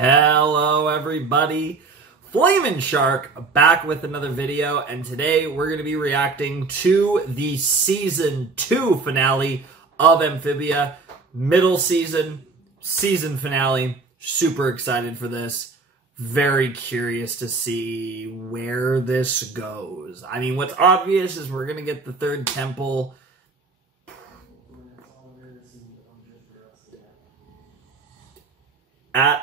Hello everybody, Flamin' Shark back with another video, and today we're going to be reacting to the Season 2 finale of Amphibia. Middle season finale. Super excited for this. Very curious to see where this goes. I mean, what's obvious is we're going to get the third temple. I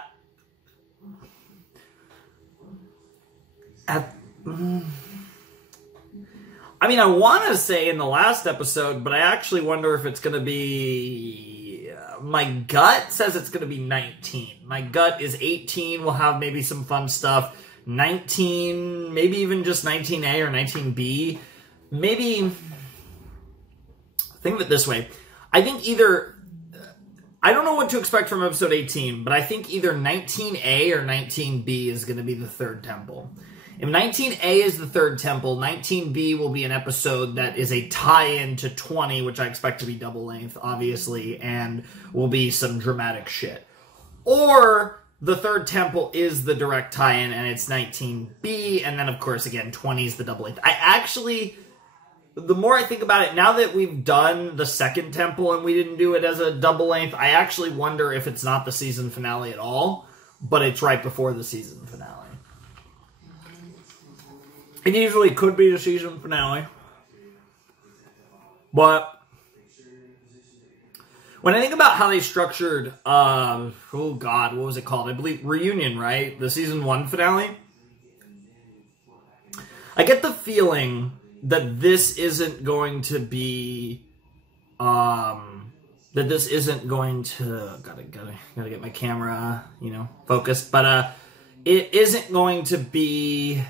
mean, I want to say in the last episode, but I actually wonder if it's going to be... my gut says it's going to be 19. My gut is 18. We'll have maybe some fun stuff. 19, maybe even just 19A or 19B. Maybe... think of it this way. I think either... I don't know what to expect from episode 18, but I think either 19A or 19B is going to be the third temple. If 19A is the third temple, 19B will be an episode that is a tie-in to 20, which I expect to be double length, obviously, and will be some dramatic shit. Or the third temple is the direct tie-in, and it's 19B, and then, of course, again, 20 is the double length. I actually... the more I think about it, now that we've done the second temple and we didn't do it as a double length, I actually wonder if it's not the season finale at all, but it's right before the season finale. It usually could be the season finale, but when I think about how they structured, oh god, what was it called? I believe Reunion, right? The season 1 finale? I get the feeling that this isn't going to be, gotta get my camera, focused, but, it isn't going to be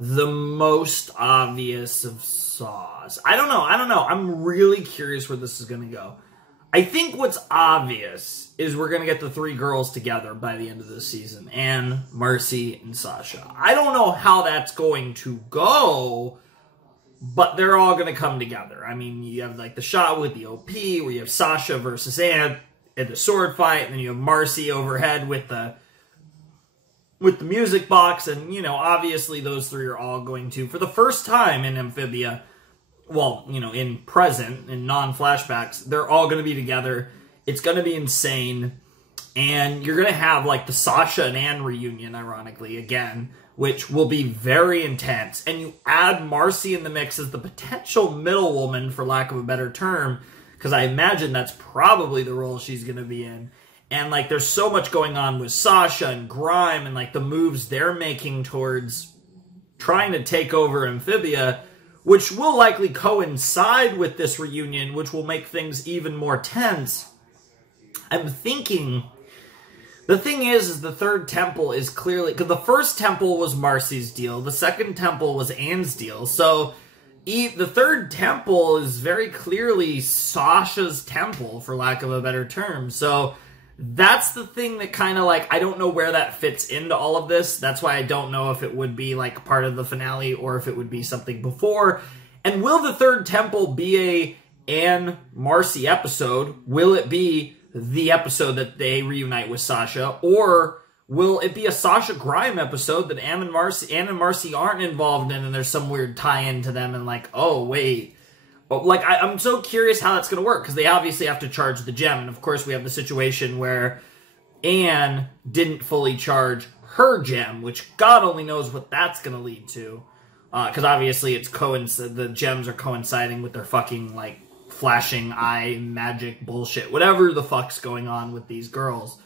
the most obvious of saws. I don't know. I'm really curious where this is going to go. I think what's obvious is we're going to get the 3 girls together by the end of the season. Anne, Marcy, and Sasha. I don't know how that's going to go, but they're all going to come together. I mean, you have like the shot with the OP, where you have Sasha versus Anne in the sword fight, and then you have Marcy overhead with the music box, and, obviously those 3 are all going to, for the first time in Amphibia, well, in present, in non-flashbacks, they're all going to be together. It's going to be insane, and you're going to have, like, the Sasha and Anne reunion, ironically, again, which will be very intense, and you add Marcy in the mix as the potential middle woman, for lack of a better term, because I imagine that's probably the role she's going to be in. And, like, there's so much going on with Sasha and Grime and, like, the moves they're making towards trying to take over Amphibia, which will likely coincide with this reunion, which will make things even more tense. I'm thinking... the thing is the third temple is clearly... because the first temple was Marcy's deal. The second temple was Anne's deal. So the third temple is very clearly Sasha's temple, for lack of a better term. So... that's the thing that kind of, like, I don't know where that fits into all of this. That's why I don't know if it would be, like, part of the finale or if it would be something before. And will the third temple be a Anne-Marcy episode? Will it be the episode that they reunite with Sasha? Or will it be a Sasha-Grime episode that Anne and Marcy aren't involved in, and there's some weird tie-in to them and, like, oh, wait... but, like, I'm so curious how that's going to work, because they obviously have to charge the gem. And, of course, we have the situation where Anne didn't fully charge her gem, which God only knows what that's going to lead to. Because, obviously, the gems are coinciding with their fucking, like, flashing eye magic bullshit. Whatever the fuck's going on with these girls.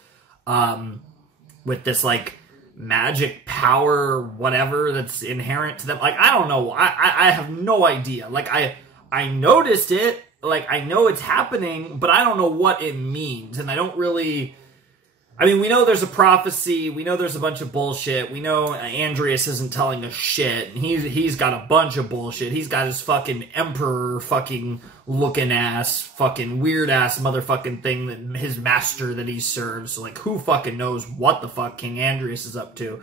With this, like, magic power, whatever, that's inherent to them. Like, I don't know. I have no idea. Like, I noticed it, like, I know it's happening, but I don't know what it means, and I don't really... I mean, we know there's a prophecy, we know there's a bunch of bullshit, we know Andreas isn't telling us shit, and he's got a bunch of bullshit, he's got his fucking emperor fucking looking ass, fucking weird ass motherfucking thing, that his master that he serves, so, like, who fucking knows what the fuck King Andreas is up to.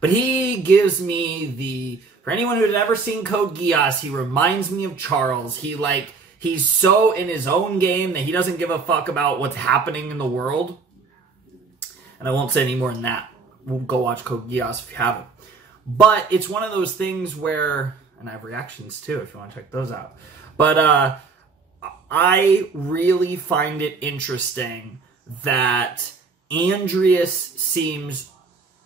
But he gives me the... for anyone who had ever seen Code Geass, he reminds me of Charles. He's so in his own game that he doesn't give a fuck about what's happening in the world. and I won't say any more than that. We'll go watch Code Geass if you haven't. But it's one of those things where, and I have reactions too if you want to check those out. But I really find it interesting that Andreas seems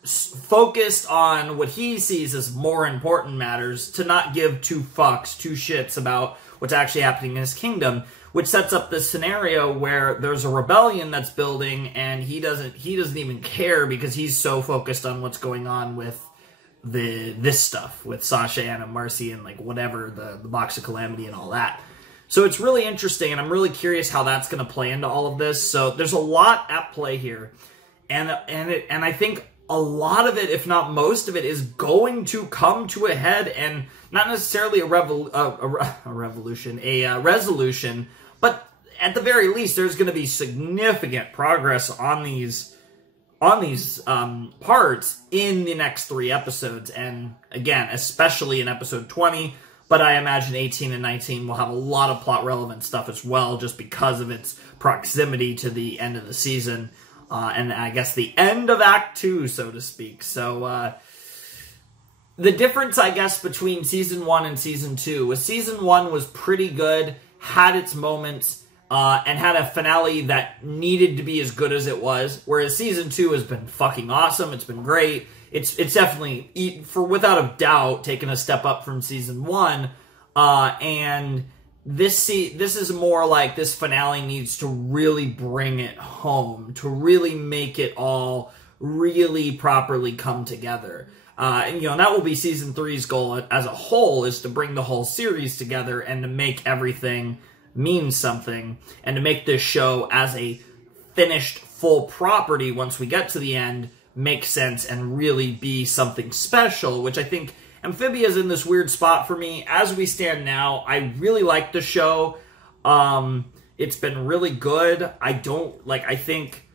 focused on what he sees as more important matters, to not give two shits about what's actually happening in his kingdom, which sets up this scenario where there's a rebellion that's building, and he doesn't even care because he's so focused on what's going on with this stuff with Sasha, Anna, Marcy, and like whatever, the Box of Calamity and all that. So it's really interesting, and I'm really curious how that's going to play into all of this. So there's a lot at play here, and I think a lot of it, if not most of it, is going to come to a head, and not necessarily a resolution, but at the very least, there's going to be significant progress on these parts in the next 3 episodes, and again, especially in episode 20. But I imagine 18 and 19 will have a lot of plot-relevant stuff as well, just because of its proximity to the end of the season, and I guess the end of Act 2, so to speak. So, the difference, I guess, between Season 1 and Season 2 was Season 1 was pretty good, had its moments, and had a finale that needed to be as good as it was, whereas Season 2 has been fucking awesome, it's been great. It's definitely, without a doubt, taken a step up from Season 1, and this is more like this finale needs to really bring it home, to really make it all really properly come together. And, you know, that will be Season 3's goal as a whole, is to bring the whole series together and to make everything mean something, and to make this show as a finished full property once we get to the end make sense and really be something special, which I think Amphibia is in this weird spot for me. As we stand now, I really like the show. It's been really good. I think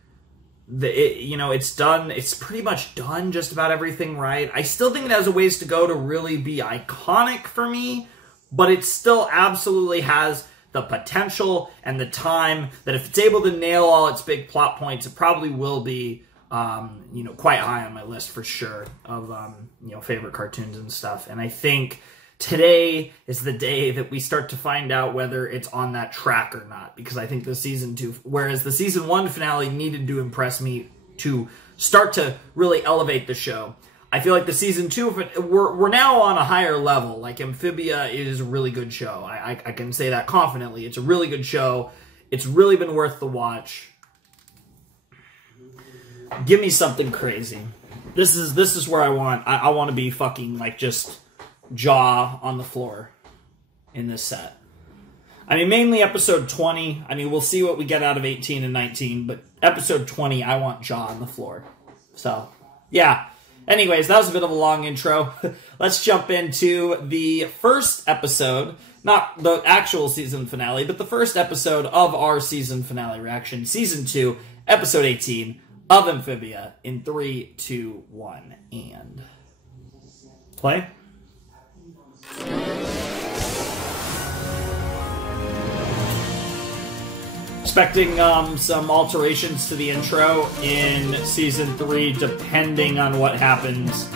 it's pretty much done just about everything right. I still think it has a ways to go to really be iconic for me, but it still absolutely has the potential and the time that if it's able to nail all its big plot points, it probably will be quite high on my list for sure of, favorite cartoons and stuff. And I think today is the day that we start to find out whether it's on that track or not, because I think the Season 2, whereas the Season 1 finale needed to impress me to start to really elevate the show, I feel like the Season 2, we're now on a higher level. Like, Amphibia is a really good show. I can say that confidently. It's a really good show. It's really been worth the watch. Give me something crazy. This is where I want to be fucking, like, just jaw on the floor in this set. I mean, mainly episode 20. I mean, we'll see what we get out of 18 and 19, but episode 20, I want jaw on the floor. So, yeah. Anyways, that was a bit of a long intro. Let's jump into the first episode, not the actual season finale, but the first episode of our season finale reaction, Season 2, Episode 18 of Amphibia, in 3, 2, 1, and play. Expecting some alterations to the intro in Season 3, depending on what happens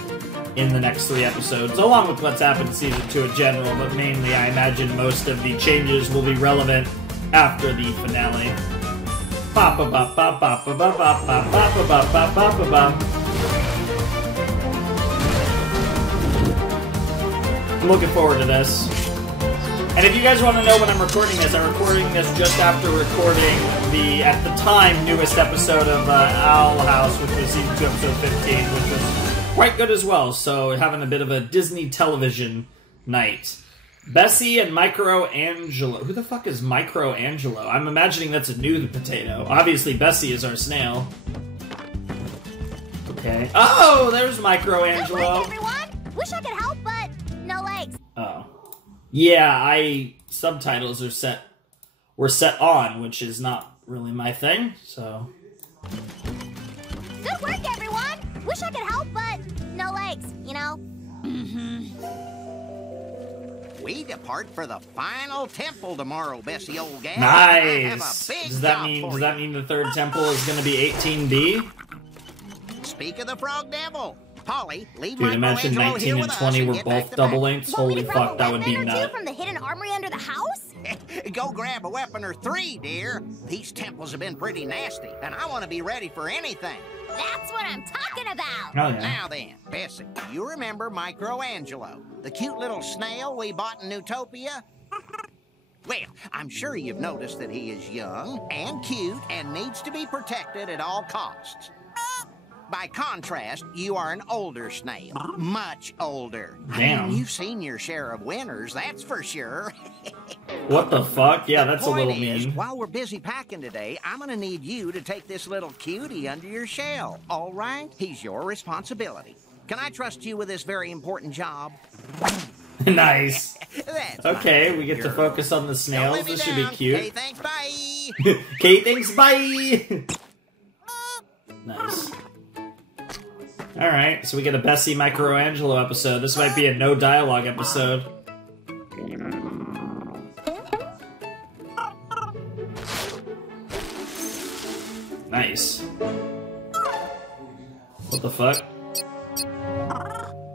in the next 3 episodes, along with what's happened in Season 2 in general, but mainly I imagine most of the changes will be relevant after the finale. I'm looking forward to this. And if you guys want to know when I'm recording this, I'm recording this just after recording the, at the time, newest episode of Owl House, which was Season 2, Episode 15, which was quite good as well. So having a bit of a Disney television night. Bessie and MicroAngelo. Who the fuck is MicroAngelo? I'm imagining that's a new potato. Obviously, Bessie is our snail. Okay. Oh, there's MicroAngelo. Good work, everyone. Wish I could help, but no legs. Oh. Yeah, subtitles were set on, which is not really my thing, so. Good work, everyone. Wish I could help, but no legs, you know? We depart for the final temple tomorrow, Bessie, old gal. Nice. Does that mean the third temple is going to be 18B? speak of the Frog Devil. Polly, leave Dude, imagine MicroAngelo 19 here and with us 20 were get back both to double back. lengths. Want me Holy to grab fuck, a that would be weapon or two nuts. from the hidden armory under the house? Go grab a weapon or three, dear. These temples have been pretty nasty, and I want to be ready for anything. That's what I'm talking about. Oh, yeah. Now then, Bessie, you remember MicroAngelo, the cute little snail we bought in Newtopia? Well, I'm sure you've noticed that he is young and cute and needs to be protected at all costs. By contrast, you are an older snail. Much older. Damn. I mean, you've seen your share of winners, that's for sure. What the fuck? Yeah, that's a Point little is, mean. while we're busy packing today, I'm gonna need you to take this little cutie under your shell, all right? He's your responsibility. Can I trust you with this very important job? Nice. That's Okay, fine. we get to You're- focus on the Don't snails. let me This should be down. cute. Okay, thanks, bye. Okay, thanks, bye! Nice. Alright, so we get a Bessie MicroAngelo episode. This might be a no dialogue episode. Nice. What the fuck?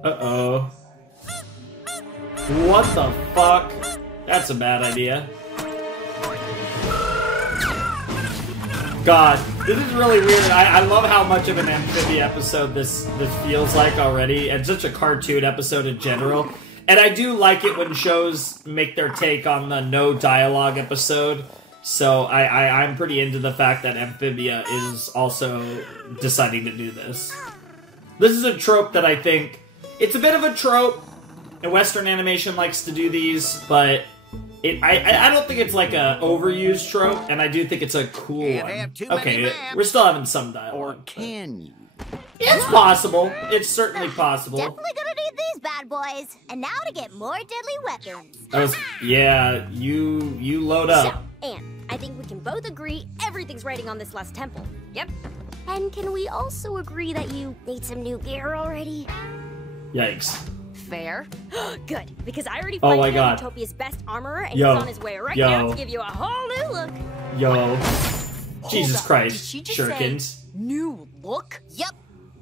Uh-oh. What the fuck? That's a bad idea. God, this is really weird. I love how much of an Amphibia episode this feels like already, and such a cartoon episode in general. And I do like it when shows make their take on the no dialogue episode. So I'm pretty into the fact that Amphibia is also deciding to do this. This is a trope that I think it's a bit of a trope, and Western animation likes to do these, but I don't think it's like a overused trope, and I do think it's a cool Can't one. have too many Okay, maps. we're still having some dialogue. Or but- can you? It's possible. It's certainly possible. Definitely gonna need these bad boys. And now to get more deadly weapons. Yeah, you load up. So, Anne, I think we can both agree everything's writing on this last temple. Yep. And can we also agree that you need some new gear already? Yikes. Fair. Good, because I already Oh my funded God. Utopia's best armorer, and Yo. he's on his way right Yo. now to give you a whole new look. Yo. Jesus up, Christ. did she just say Shurikens. new look? Yep.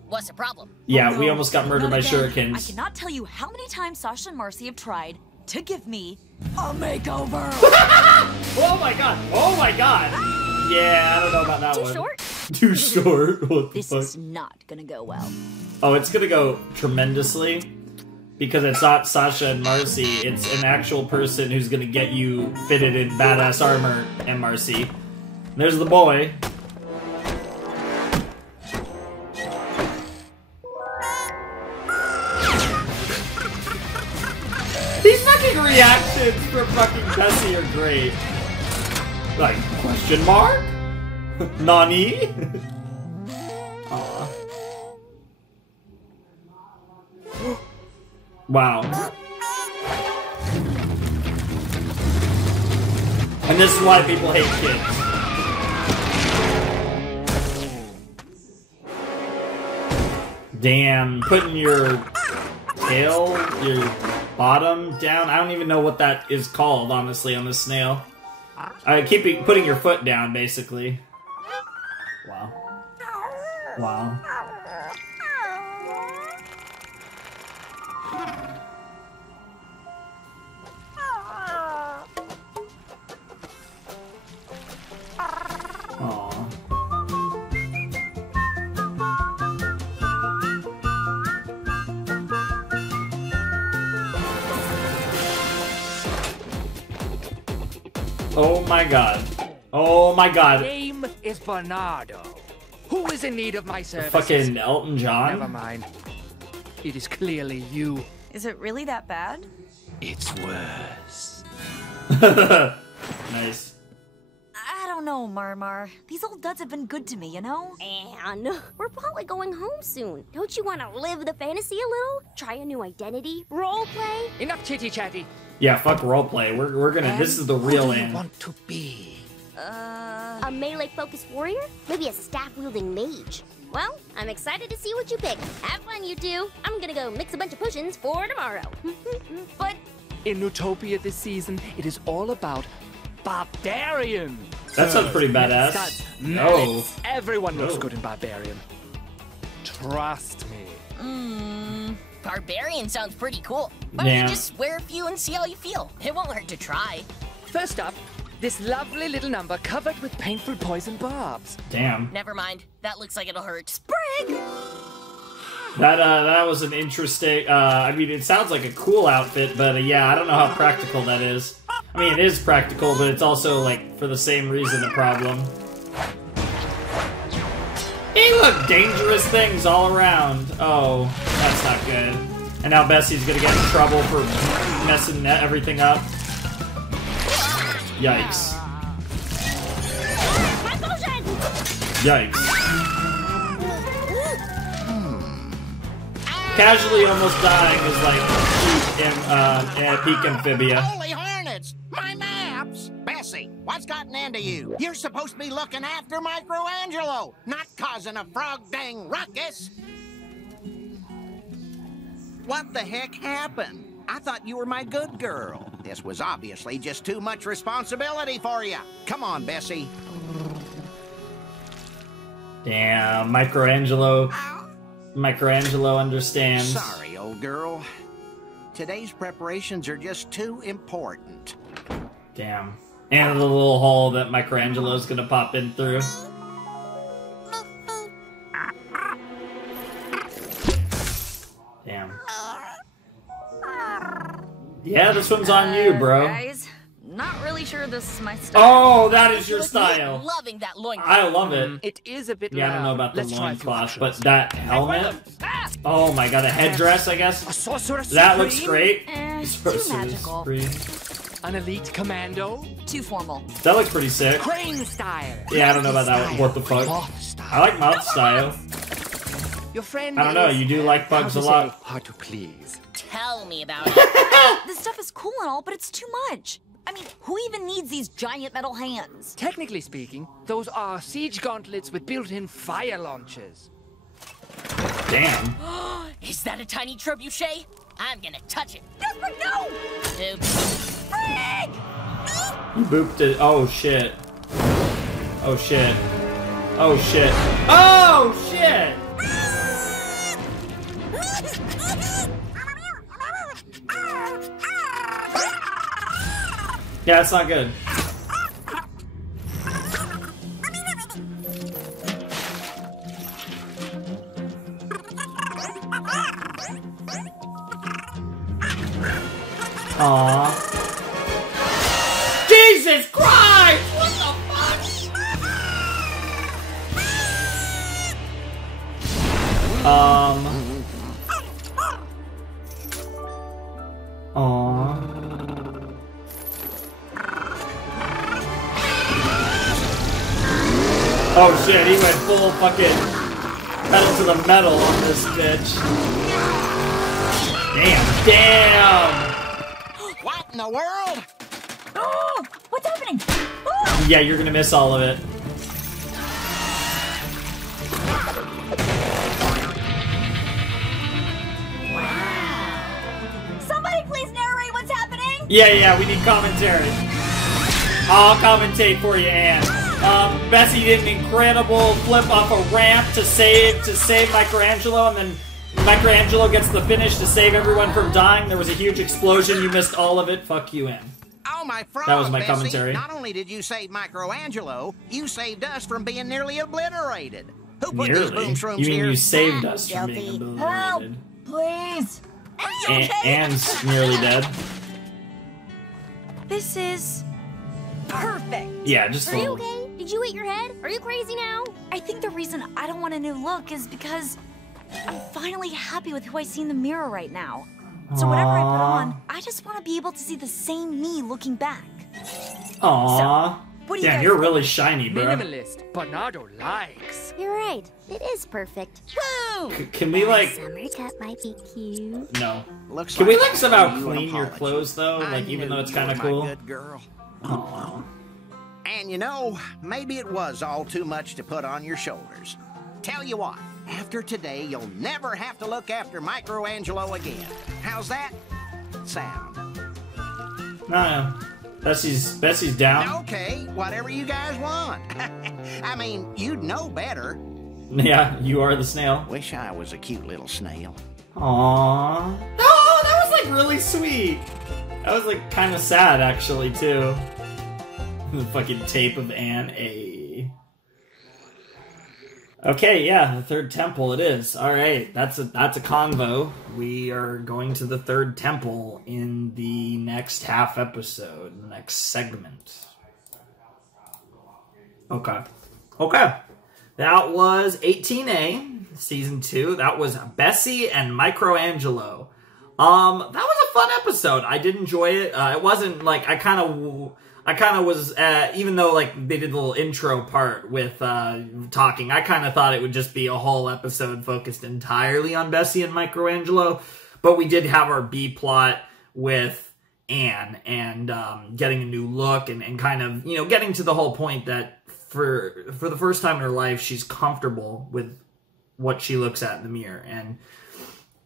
What's the problem? Yeah, we almost got murdered by Not again. I shurikens. cannot tell you how many times Sasha and Marcy have tried to give me a makeover. Oh my god! Oh my god! Yeah, I don't know about that Too one. short? Too short? What the This fuck? is not gonna go well. Oh, it's gonna go tremendously. Because it's not Sasha and Marcy, it's an actual person who's gonna get you fitted in badass armor and Marcy. There's the boy. These fucking reactions from fucking Bessie are great. Like, question mark? Nani? Aw. Wow. And this is why people hate kids. Damn, putting your tail, your bottom down. I don't even know what that is called, honestly, on this snail. Keep putting your foot down, basically. Wow. Wow. Aww. Oh my god. Oh my god. Name is Bernardo. Who is in need of my services? Fucking Elton Never John? mind. It is clearly you. Is it really that bad? It's worse. Nice. I don't know, Marmar. These old duds have been good to me, you know? Anne, we're probably going home soon. Don't you want to live the fantasy a little? Try a new identity? Role play? Enough chitty chatty. Yeah, fuck roleplay. We're gonna. This is the real Who do you end. want to be? A melee-focused warrior? Maybe a staff-wielding mage? Well, I'm excited to see what you pick. Have fun, you two. I'm gonna go mix a bunch of potions for tomorrow. But In Utopia this season, it is all about barbarian. That sounds pretty badass. Scuds, No. mallets. Everyone looks No. good in barbarian. Trust me. Barbarian sounds pretty cool. Why don't Yeah. you just wear a few and see how you feel? It won't hurt to try. First up, this lovely little number covered with painful poison barbs. Damn. Never mind. That looks like it'll hurt. Sprig! That was an interesting. I mean, it sounds like a cool outfit, but yeah, I don't know how practical that is. I mean, it is practical, but it's also like for the same reason a problem. Hey, look, dangerous things all around. Oh, that's not good. And now Bessie's gonna get in trouble for messing everything up. Yikes. My potion! Yikes. Casually almost dying is like peak Amphibia. Holy hornets! My maps! Bessie, what's gotten into you? You're supposed to be looking after MicroAngelo, not causing a frog-dang ruckus! What the heck happened? I thought you were my good girl. This was obviously just too much responsibility for you. Come on, Bessie. Damn, MicroAngelo understands. Sorry, old girl. Today's preparations are just too important. Damn. And the little hole that MicroAngelo's gonna pop in through. Damn. Yeah, this one's on you, bro. Guys, not really sure this is my style. Oh, that is your You're style. loving that loincloth. I love it. It is a bit Yeah, I don't know loud. about the Let's try a few loincloth, but options. that helmet? Oh my god, a headdress, I A guess? sorcerer That looks supreme? great. Too Sorcerer's magical. Supreme. An elite commando? Too formal. That looks pretty sick. Crane style. Yeah, I don't know about that one. What the fuck? Moth style. I like moth style. Your friend I don't know, is, you do like bugs how a to lot. say, hard to please. Tell me about it. This stuff is cool and all, but it's too much. I mean, who even needs these giant metal hands? Technically speaking, those are siege gauntlets with built-in fire launchers. Damn. Is that a tiny trebuchet? I'm gonna touch it. Jasper, no! Oops. Frig! You booped it. Oh shit. Oh shit. Oh shit. Oh shit! Yeah, it's not good. Aww. Jesus Christ! What the fuck? Aww. Oh shit, he went full fucking pedal to the metal on this bitch. Damn. What in the world? Oh, what's happening? Oh! Yeah, you're gonna miss all of it. Somebody please narrate what's happening! Yeah, we need commentary. I'll commentate for you, Anne. Bessie did an incredible flip off a ramp to save MicroAngelo, and then MicroAngelo gets the finish to save everyone from dying. There was a huge explosion. You missed all of it. Fuck you, Anne. Oh, my frog, That was my Bessie. commentary. Not only did you save MicroAngelo, you saved us from being nearly obliterated. Who put these Nearly. boom shrooms You mean here? you saved us from Guilty. being Help! obliterated? Please! Are you okay? Anne's nearly dead. This is perfect. Yeah, just a Are you little. okay? Did you hit your head? Are you crazy now? I think the reason I don't want a new look is because I'm finally happy with who I see in the mirror right now. So whatever I put on, I just want to be able to see the same me looking back. Aww. What do you Damn, guys you're think? really shiny, bro. Minimalist, Bernardo likes. You're right. It is perfect. Woo! Can we, like... Summer cut might be cute. No. Looks Can we, like like, somehow you clean an your apology. clothes, though? I Like, even knew though it's you kind of were cool? my good girl. Aww. And you know, maybe it was all too much to put on your shoulders. Tell you what, after today, you'll never have to look after MicroAngelo again. How's that sound? No. Bessie's down. Okay, whatever you guys want. I mean, you'd know better. Yeah, you are the snail. Wish I was a cute little snail. Aww. Oh, that was like really sweet. That was like kind of sad actually too. The fucking tape of Anne. Okay, yeah, the third temple it is. All right, that's a convo. We are going to the third temple in the next half episode, the next segment. Okay. That was 18A, season 2. That was Bessie and MicroAngelo. That was a fun episode. I did enjoy it. It wasn't like I kind of was, even though like they did the little intro part with talking, I kind of thought it would just be a whole episode focused entirely on Bessie and MicroAngelo. But we did have our B plot with Anne and getting a new look and kind of, getting to the whole point that for the first time in her life, she's comfortable with what she looks at in the mirror. And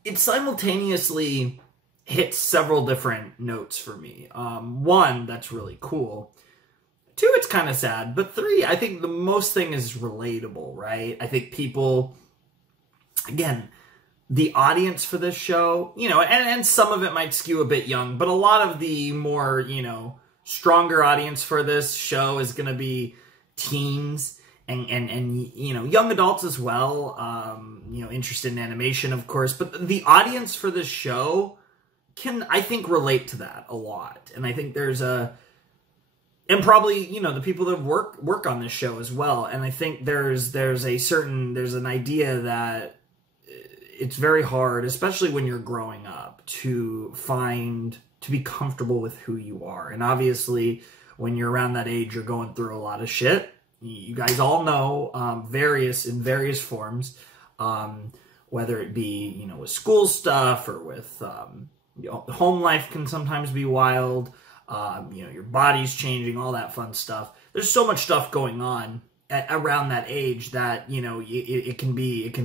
it simultaneously hits several different notes for me. 1, that's really cool. 2, it's kind of sad. But 3, I think the most thing is relatable, right? I think people, again, the audience for this show, and some of it might skew a bit young, but a lot of the more, stronger audience for this show is going to be teens and young adults as well, interested in animation, of course. But the audience for this show can, I think, relate to that a lot. And I think there's and probably, the people that work on this show as well. And I think there's an idea that it's very hard, especially when you're growing up, to be comfortable with who you are. And obviously, when you're around that age, you're going through a lot of shit. You guys all know, in various forms, whether it be, with school stuff or with, home life can sometimes be wild. Your body's changing, all that fun stuff. There's so much stuff going on around that age that, it can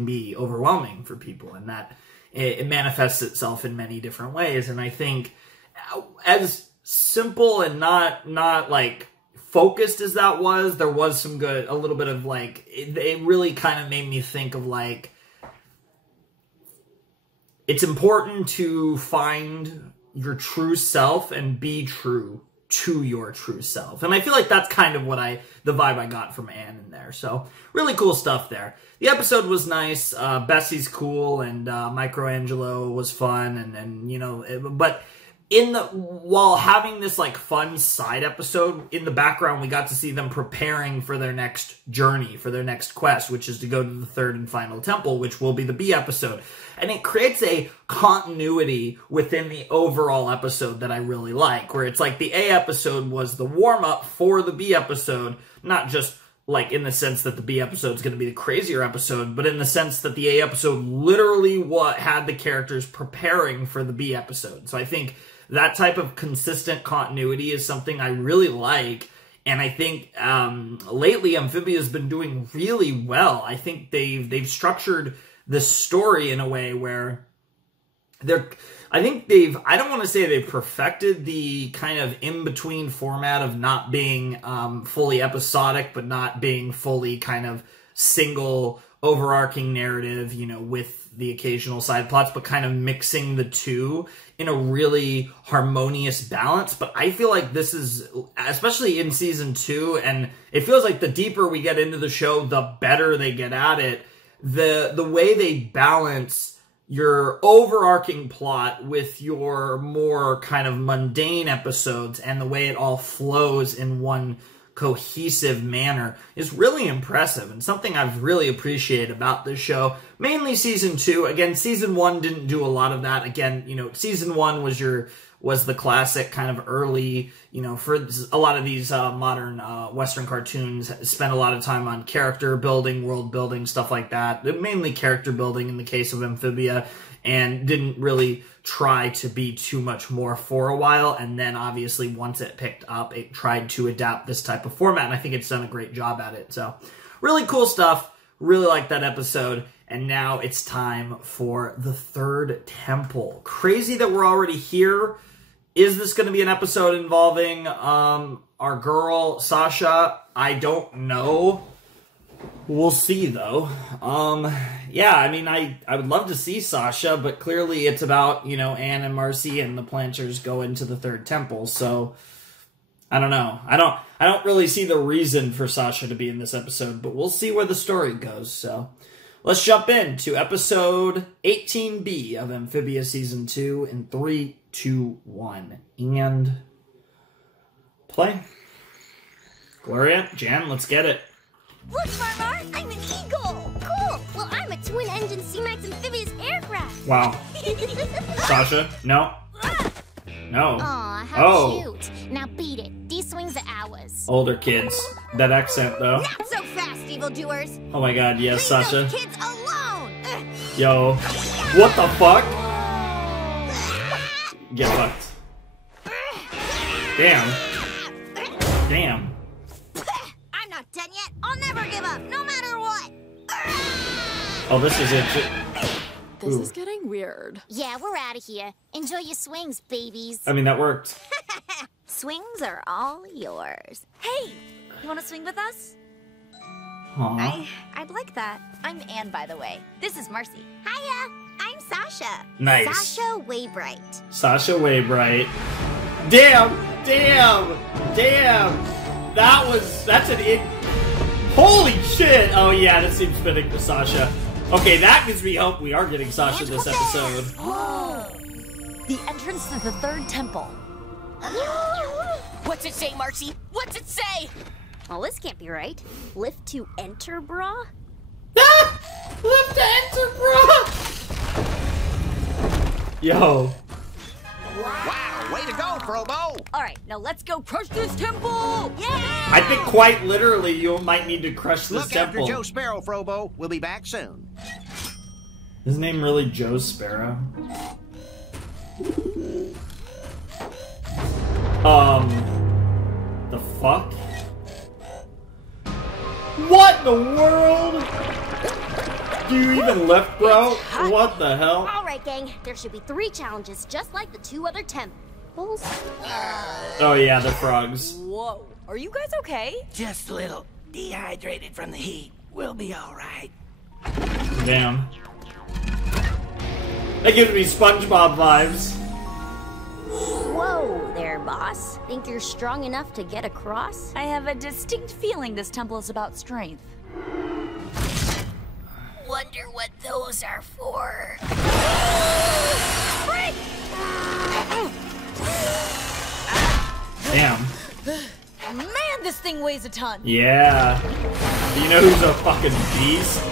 be overwhelming for people, and that it manifests itself in many different ways. And I think as simple and not like focused as that was, there was a little bit of like, it really kind of made me think of like, it's important to find your true self and be true to your true self. And I feel like that's kind of the vibe I got from Anne in there. So really cool stuff there. The episode was nice. Bessie's cool, and MicroAngelo was fun, but while having this like fun side episode, in the background we got to see them preparing for their next journey, for their next quest, which is to go to the third and final temple, which will be the B episode. And it creates a continuity within the overall episode that I really like, where it's like the A episode was the warm-up for the B episode, not just like in the sense that the B episode is going to be the crazier episode, but in the sense that the A episode literally had the characters preparing for the B episode. So I think that type of consistent continuity is something I really like. And I think lately Amphibia has been doing really well. I think they've structured the story in a way where I don't want to say they've perfected the kind of in-between format of not being fully episodic, but not being fully kind of single overarching narrative, with the occasional side plots, but kind of mixing the two in a really harmonious balance. But I feel like this is, especially in season 2, and it feels like the deeper we get into the show, the better they get at it. The way they balance your overarching plot with your more kind of mundane episodes, and the way it all flows in one cohesive manner, is really impressive, and something I've really appreciated about this show. Mainly season 2. Again, season 1 didn't do a lot of that. Again, season 1 was the classic kind of early, for a lot of these modern Western cartoons, spend a lot of time on character building, world building, stuff like that. Mainly character building in the case of Amphibia, and didn't really try to be too much more for a while. And then obviously once it picked up, it tried to adapt this type of format, and I think it's done a great job at it. So really cool stuff. Really like that episode. And now it's time for the third temple. Crazy that we're already here. Is this going to be an episode involving our girl, Sasha? I don't know. We'll see, though. Yeah, I mean, I would love to see Sasha, but clearly it's about, you know, Anne and Marcy and the Planters go into the third temple, so I don't know. I don't really see the reason for Sasha to be in this episode, but we'll see where the story goes, so let's jump into episode 18B of Amphibia Season 2 in 3, 2, 1, and play. Gloria, Jan, let's get it. Look, Marmar, I'm an eagle! Cool! Well, I'm a twin-engine C-Max amphibious aircraft! Wow. Sasha, no. No. Aw, how cute. Now beat it. These swings are ours. Older kids. That accent, though. Not so fast, evildoers. Oh my god, yes, Leave Sasha. those kids alone. Yo. What the fuck? Get fucked. Damn. Damn. I'm not done yet. I'll never give up, no matter what. Oh, this is it. This is getting weird. Yeah, we're out of here. Enjoy your swings, babies. I mean, that worked. Swings are all yours. Hey, you want to swing with us? Aww. I'd like that. I'm Anne, by the way. This is Marcy. Hiya, I'm Sasha. Nice. Sasha Waybright. Sasha Waybright. Damn! Damn! Damn! That's an holy shit! Oh yeah, that seems fitting for Sasha. Okay, that gives me hope we are getting Sasha this episode. Whoa! The entrance to the third temple. What's it say, Marcy? What's it say? Well, this can't be right. Lift to enter, brah? Ah! Lift to enter, bro! Yo. Wow, way to go, Frobo! All right, now let's go crush this temple! Yeah! I think quite literally you might need to crush this Look temple. after Joe Sparrow, Frobo. We'll be back soon. Is his name really Joe Sparrow? The fuck? What in the world? Do you even lift, bro? What the hell? All right, gang. There should be 3 challenges, just like the 2 other temples. Oh yeah, the frogs. Whoa, are you guys okay? Just a little dehydrated from the heat. We'll be all right. Damn. That gives me SpongeBob vibes. Whoa there, boss. Think you're strong enough to get across? I have a distinct feeling this temple is about strength. Wonder what those are for. Damn. Man, this thing weighs a ton. Yeah. You know who's a fucking beast?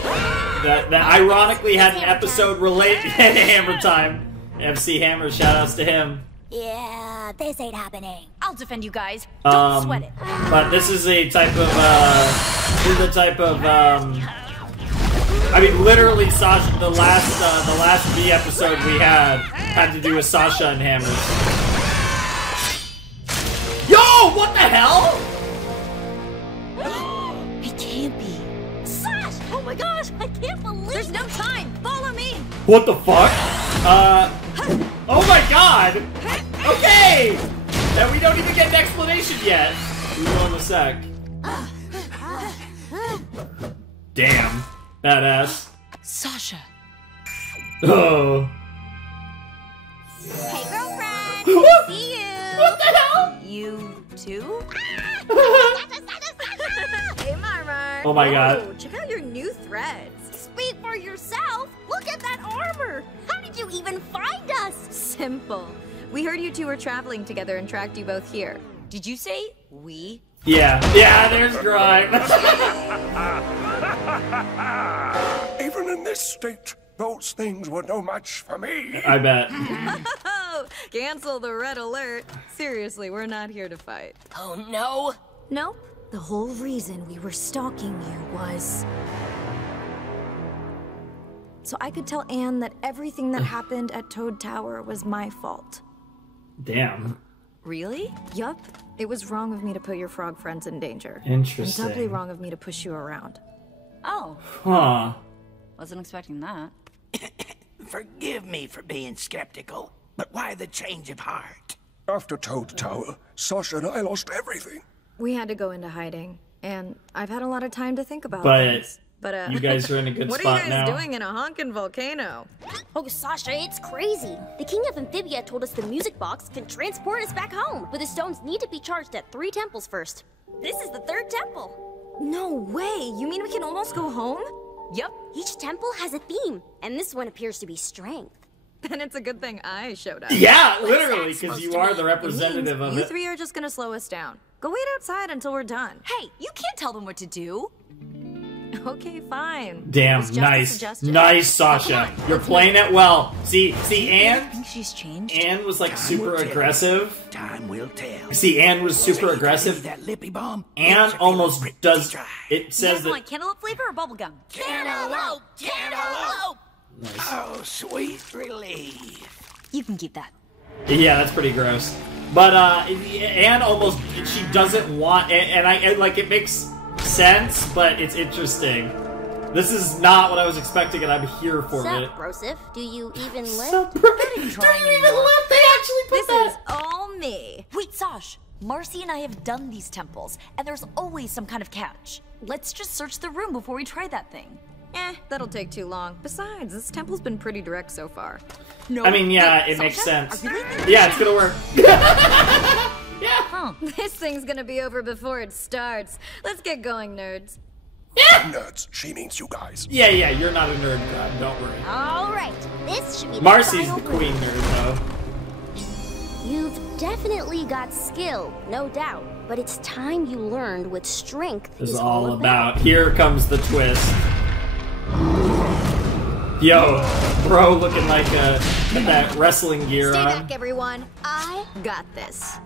That ironically had an episode related to Hammer Time. MC Hammer, shoutouts to him. Yeah, this ain't happening. I'll defend you guys. Don't sweat it. But this is a type of, I mean, literally, Sasha, the last B episode we had to do with Sasha and Hammers. Yo, what the hell? It can't be. Sash! Oh my gosh, I can't believe There's no time. Follow me. What the fuck? Oh my god! Okay! And we don't even get an explanation yet. We will in a sec. Damn. Badass. Sasha. Oh. Hey, girlfriend. What? See you. What the hell? You too? Hey, Marmar. Oh my god. Check out your new threads. Speak for yourself. Look at that armor. How did you even find us? Simple. We heard you two were traveling together and tracked you both here. Did you say we? Yeah, there's Grime. Even in this state, those things were no match for me. I bet. Oh, cancel the red alert. Seriously, we're not here to fight. Oh no! Nope. The whole reason we were stalking you was so I could tell Anne that everything that happened at Toad Tower was my fault. Damn. Really? Yup. It was wrong of me to put your frog friends in danger. Interesting. And doubly wrong of me to push you around. Oh, Huh. wasn't expecting that. Forgive me for being skeptical, but why the change of heart? After Toad Tower, Sasha and I lost everything. We had to go into hiding. and I've had a lot of time to think about But things. But you guys are in a good what spot are you guys now. doing in a honkin' volcano? Oh, Sasha, it's crazy. The king of Amphibia told us the music box can transport us back home, but the stones need to be charged at 3 temples first. This is the 3rd temple. No way! You mean we can almost go home? Yep. Each temple has a theme, and this one appears to be strength. Then it's a good thing I showed up. Yeah, literally, because you are the representative of You it. 3 are just gonna slow us down. Go wait outside until we're done. Hey, you can't tell them what to do. Okay, fine. Damn, It's just a nice. suggestion. Nice, Sasha. You're playing it well. See, I Anne? think she's changed. Anne was like Time super will tell. aggressive. Time will tell. See, Anne was super So you gotta aggressive. leave that lippy bomb. Anne It's almost pretty does. dry. It You says guys that. want cantaloupe flavor or bubblegum? Cantaloupe! Cantaloupe! Oh, sweet relief. You can keep that. Yeah, that's pretty gross. But Anne almost she doesn't want, and I like it makes sense, but it's interesting. This is not what I was expecting, and I'm here for Sup, it. Brosif? Do you even lift? Do you even lift? They actually put This that. is all me. Wait, Sash. Marcy and I have done these temples, and there's always some kind of catch. Let's just search the room before we try that thing. That'll take too long. Besides, this temple's been pretty direct so far. No. I mean, yeah, it Sasha, makes sense. are you really- Yeah, it's gonna work. Yeah. Huh. This thing's gonna be over before it starts. Let's get going, nerds. Nerds, she means you guys. Yeah, you're not a nerd, God, don't worry. All right, this should be the Marcy's final the queen nerd, though. You've definitely got skill, no doubt, but it's time you learned what strength This is is all about. Here comes the twist. Yo, bro, looking like got that wrestling gear Stay on. back, everyone. I got this.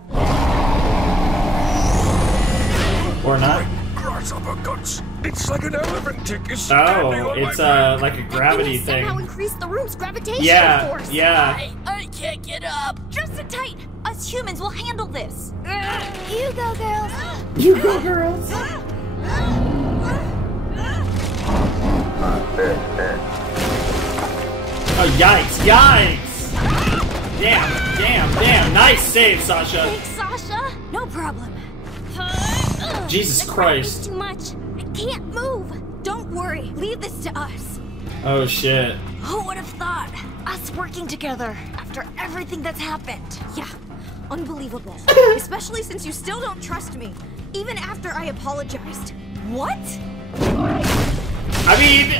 Or not? Grasshopper guts. It's like an elephant tick is standing Oh, on it's my back. like a gravity thing. Somehow increase the room's gravitational Yeah, force. yeah. I can't get up! Just sit tight. Us humans will handle this. You go, girls. You go, girls. Oh, yikes, yikes! Damn. Nice save, Sasha. Thanks, Sasha. No problem. Jesus The Christ. gravita's too much. I can't move. Don't worry. Leave this to us. Oh, shit. Who would have thought? Us working together after everything that's happened. Yeah, unbelievable. Especially since you still don't trust me, even after I apologized. What? I mean,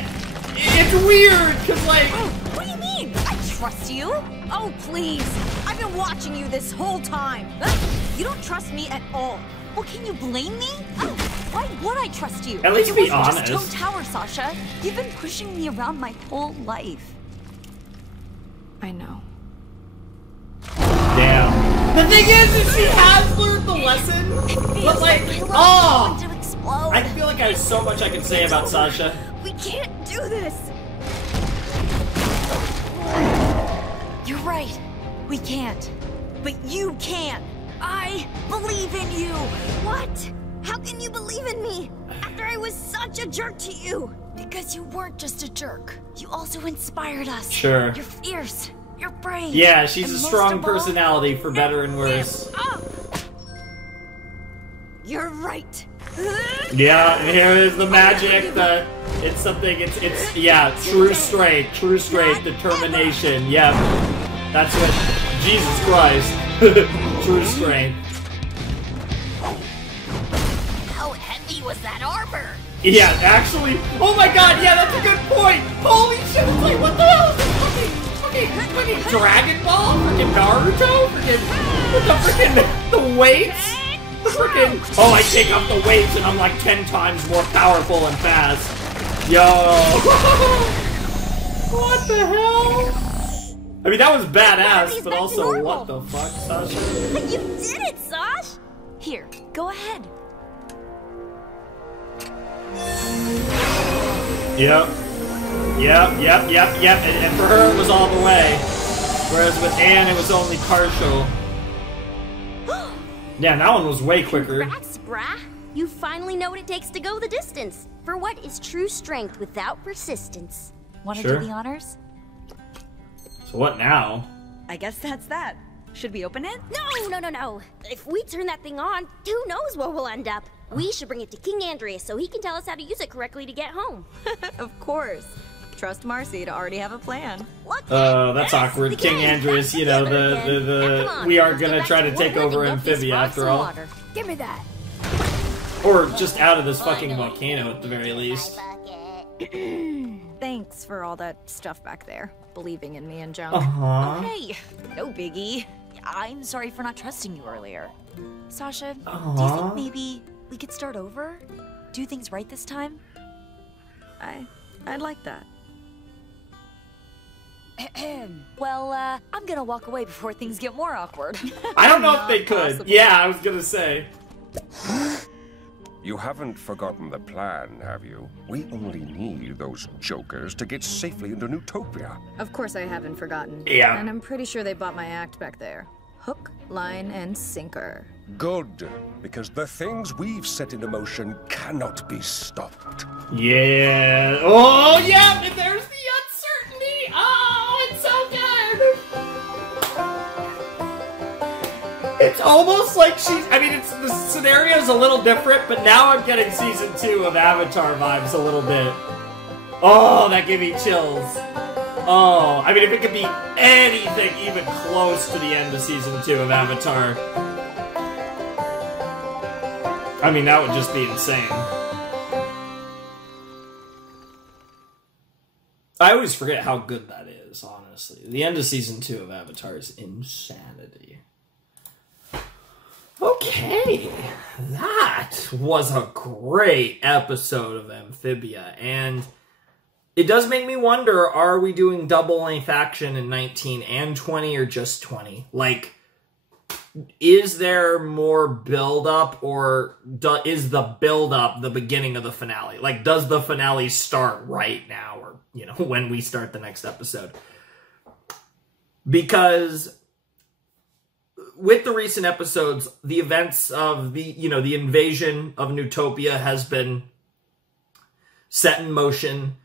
it's weird, because, like... What do you mean? I trust you. Oh, please. I've been watching you this whole time. You don't trust me at all. Well, can you blame me? Why would I trust you? At least it be wasn't honest. just Toad Tower, Sasha. You've been pushing me around my whole life. I know. Damn. The thing is she has learned the lesson, but, like, oh! To explode. I feel like I have so much I can say about Sasha. We can't do this. You're right. We can't. But you can. I believe in you. What? How can you believe in me after I was such a jerk to you? Because you weren't just a jerk. You also inspired us. Sure. You're fierce. You're brave. Yeah, she's And a most strong of all, personality, for better and worse. You're right. Yeah, and here is the magic. It's something. It's yeah. True strength, determination. Yep, that's what. Jesus Christ. True strength. How heavy was that armor? Yeah, actually. Oh my God. Yeah, that's a good point. Holy shit! It's like, what the hell is this? Fucking Dragon Ball? Freaking Naruto? Freaking the weights? Freaking. Oh, I take up the weights and I'm like 10 times more powerful and fast. Yo. What the hell? I mean, that was badass, but also, what the fuck, Sasha? You did it, Sash! Here, go ahead. Yep. And for her, it was all the way. Whereas with Anne, it was only partial. Yeah, that one was way quicker. Congrats, brah! You finally know what it takes to go the distance. For what is true strength without persistence? Want to Sure. do the honors? So what now? I guess that's that. Should we open it? No! If we turn that thing on, who knows where we'll end up? We should bring it to King Andreas so he can tell us how to use it correctly to get home. Of course. Trust Marcy to already have a plan. That's awkward. King Andreas, you know, we are gonna try to take over Amphibia after all. Give me that. Or just out of this fucking volcano at the very least. Thanks for all that stuff back there. Believing in me and junk. Hey, no biggie. I'm sorry for not trusting you earlier. Sasha, do you think maybe we could start over? Do things right this time? I'd like that. Well, I'm gonna walk away before things get more awkward. I don't know if they could. Possible. Yeah, I was gonna say. You haven't forgotten the plan, have you? We only need those jokers to get safely into Newtopia. Of course I haven't forgotten. Yeah. And I'm pretty sure they bought my act back there. Hook, line, and sinker. Good, because the things we've set into motion cannot be stopped. Yeah. Oh, yeah, and there's the uncertainty. Oh, it's so good. It's almost like the scenario's a little different, but now I'm getting season 2 of Avatar vibes a little bit. Oh, that gave me chills. Oh, I mean, if it could be anything even close to the end of season 2 of Avatar, I mean, that would just be insane. I always forget how good that is, honestly. The end of season 2 of Avatar is insanity. Okay, that was a great episode of Amphibia, and it does make me wonder, are we doing double-length action in 19 and 20 or just 20? Like, is there more build-up, or is the build-up the beginning of the finale? Like, does the finale start right now, or, you know, when we start the next episode? Because with the recent episodes, the events of the invasion of Newtopia has been set in motion.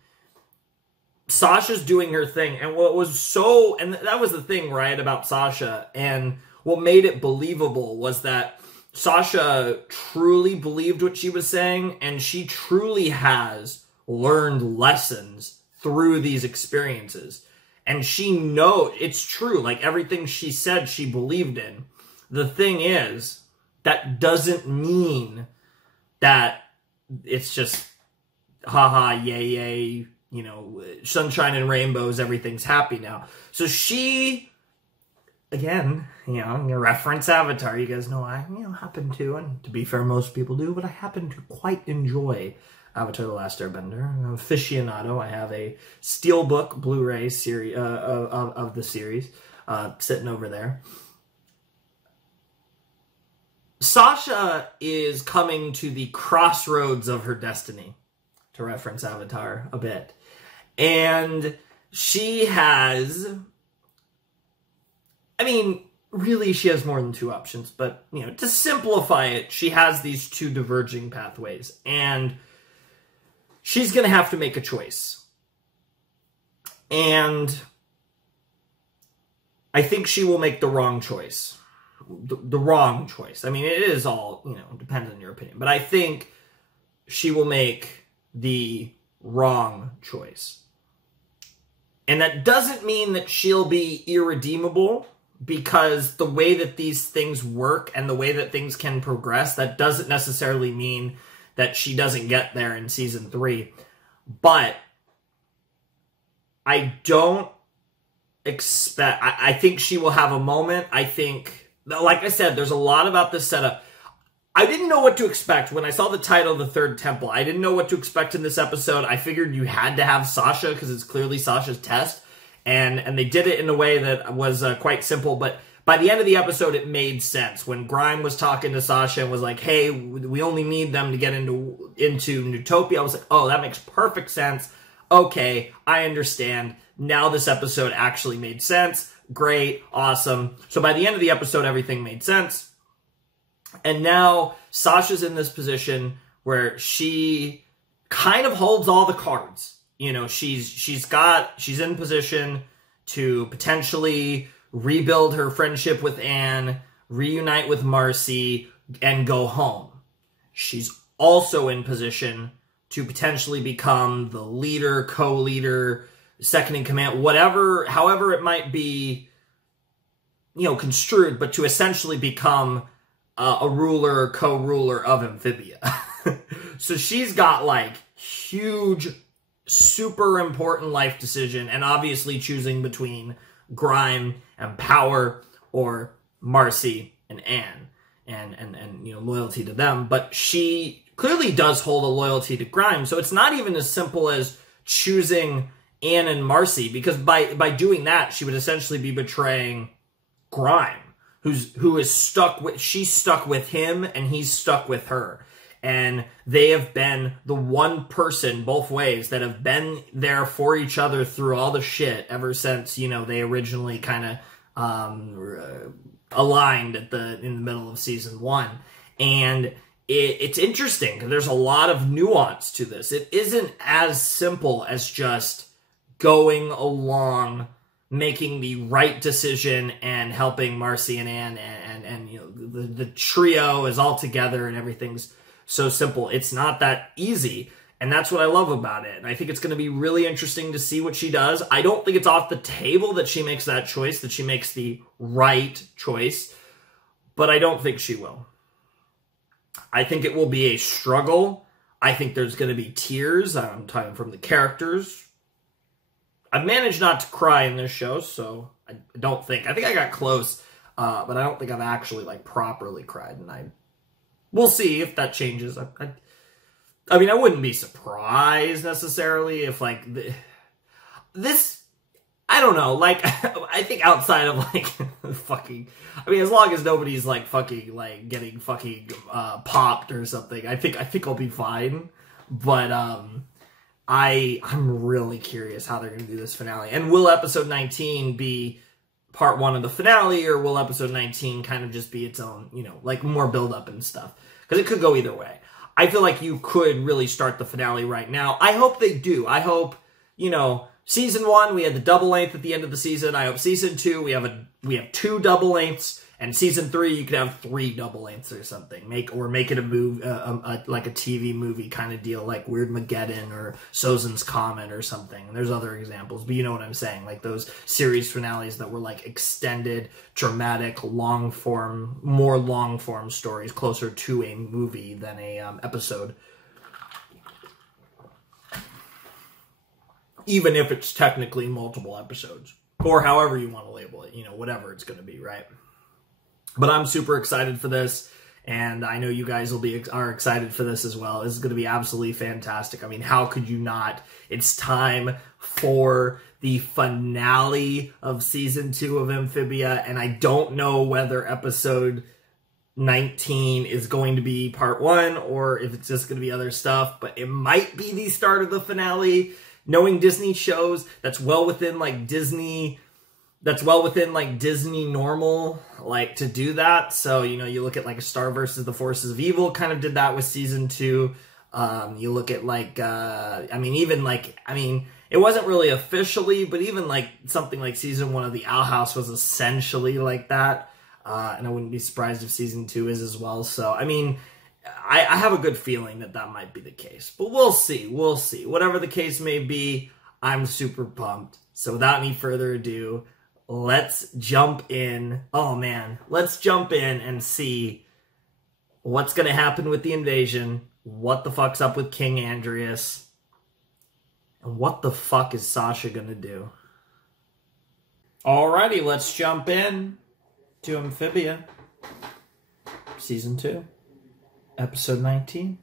Sasha's doing her thing, and and that was the thing, right, about Sasha, and what made it believable was that Sasha truly believed what she was saying, and she truly has learned lessons through these experiences. And she knows it's true, like everything she said she believed in. The thing is, that doesn't mean that it's just haha, yay, yay, you know, sunshine and rainbows, everything's happy now. So she, again, you know, you reference Avatar, you guys know I happen to, and to be fair, most people do, but I happen to quite enjoy Avatar The Last Airbender. I'm an aficionado. I have a Steelbook Blu-ray series of the series sitting over there. Sasha is coming to the crossroads of her destiny, to reference Avatar a bit. And she has, I mean, really she has more than 2 options, but, you know, to simplify it, she has these 2 diverging pathways. And she's going to have to make a choice. And I think she will make the wrong choice. The wrong choice. I mean, it is all, you know, depends on your opinion. But I think she will make the wrong choice. And that doesn't mean that she'll be irredeemable, because the way that these things work and the way that things can progress, that doesn't necessarily mean that she doesn't get there in season 3. But I don't expect, I think she will have a moment. I think, like I said, there's a lot about this setup. I didn't know what to expect. When I saw the title, The Third Temple, I didn't know what to expect in this episode. I figured you had to have Sasha, because it's clearly Sasha's test. And they did it in a way that was quite simple, but by the end of the episode, it made sense. When Grime was talking to Sasha and was like, hey, we only need them to get into Newtopia, I was like, oh, that makes perfect sense. Okay, I understand. Now this episode actually made sense. Great, awesome. So by the end of the episode, everything made sense. And now Sasha's in this position where she kind of holds all the cards. You know, she's in position to potentially rebuild her friendship with Anne, reunite with Marcy, and go home. she's also in position to potentially become the leader, co-leader, second in command, whatever, however it might be, you know, construed, but to essentially become a ruler, co-ruler of Amphibia. So she's got like huge, super important life decision, and obviously choosing between Grime and Power or Marcy and Anne, and you know, loyalty to them. But she clearly does hold a loyalty to Grime, so it's not even as simple as choosing Anne and Marcy, because by doing that, she would essentially be betraying Grime, who is stuck with, she's stuck with him and he's stuck with her. And they have been the one person both ways that have been there for each other through all the shit ever since, you know, they originally kind of aligned in the middle of season 1. And it's interesting because there's a lot of nuance to this. It isn't as simple as just going along, making the right decision and helping Marcy and Anne, and you know, the trio is all together and everything's so simple. It's not that easy, and that's what I love about it. And I think it's going to be really interesting to see what she does. I don't think it's off the table that she makes that choice, that she makes the right choice, but I don't think she will. I think it will be a struggle. I think there's going to be tears. I'm talking from the characters. I've managed not to cry in this show, so I don't think. I think I got close, but I don't think I've actually like properly cried, and we'll see if that changes. I mean, I wouldn't be surprised necessarily if like this. I don't know. Like, I think outside of like fucking, I mean, as long as nobody's like fucking like getting fucking popped or something, I think I'll be fine. But I'm really curious how they're going to do this finale. And will episode 19 be part 1 of the finale, or will episode 19 kind of just be its own, you know, like more build up and stuff? Because it could go either way. I feel like you could really start the finale right now. I hope they do. I hope, you know, season 1, we had the double length at the end of the season. I hope season 2, we have 2 double lengths, and season 3, you could have 3 double lengths or something. Make it a movie, like a TV movie kind of deal, like Weirdmageddon or Sozin's Comet or something. And there's other examples, but you know what I'm saying, like those series finales that were like extended, dramatic, long form, more long form stories, closer to a movie than a episode. Even if it's technically multiple episodes, or however you want to label it, you know, whatever it's going to be, right? But I'm super excited for this, and I know you guys are excited for this as well. This is going to be absolutely fantastic. I mean, how could you not? It's time for the finale of season 2 of Amphibia, and I don't know whether episode 19 is going to be part 1 or if it's just going to be other stuff, but it might be the start of the finale. Knowing Disney shows, that's well within like Disney normal, like, to do that. So, you know, you look at like a Star versus the Forces of Evil kind of did that with season 2. You look at like, I mean, it wasn't really officially, but even like something like season 1 of the Owl House was essentially like that. And I wouldn't be surprised if season 2 is as well. So, I mean, I have a good feeling that that might be the case, but we'll see. We'll see. Whatever the case may be, I'm super pumped. So without any further ado, let's jump in. Oh man, let's jump in and see what's going to happen with the invasion, what the fuck's up with King Andreas, and what the fuck is Sasha going to do. Alrighty, let's jump in to Amphibia, season 2. Episode 19.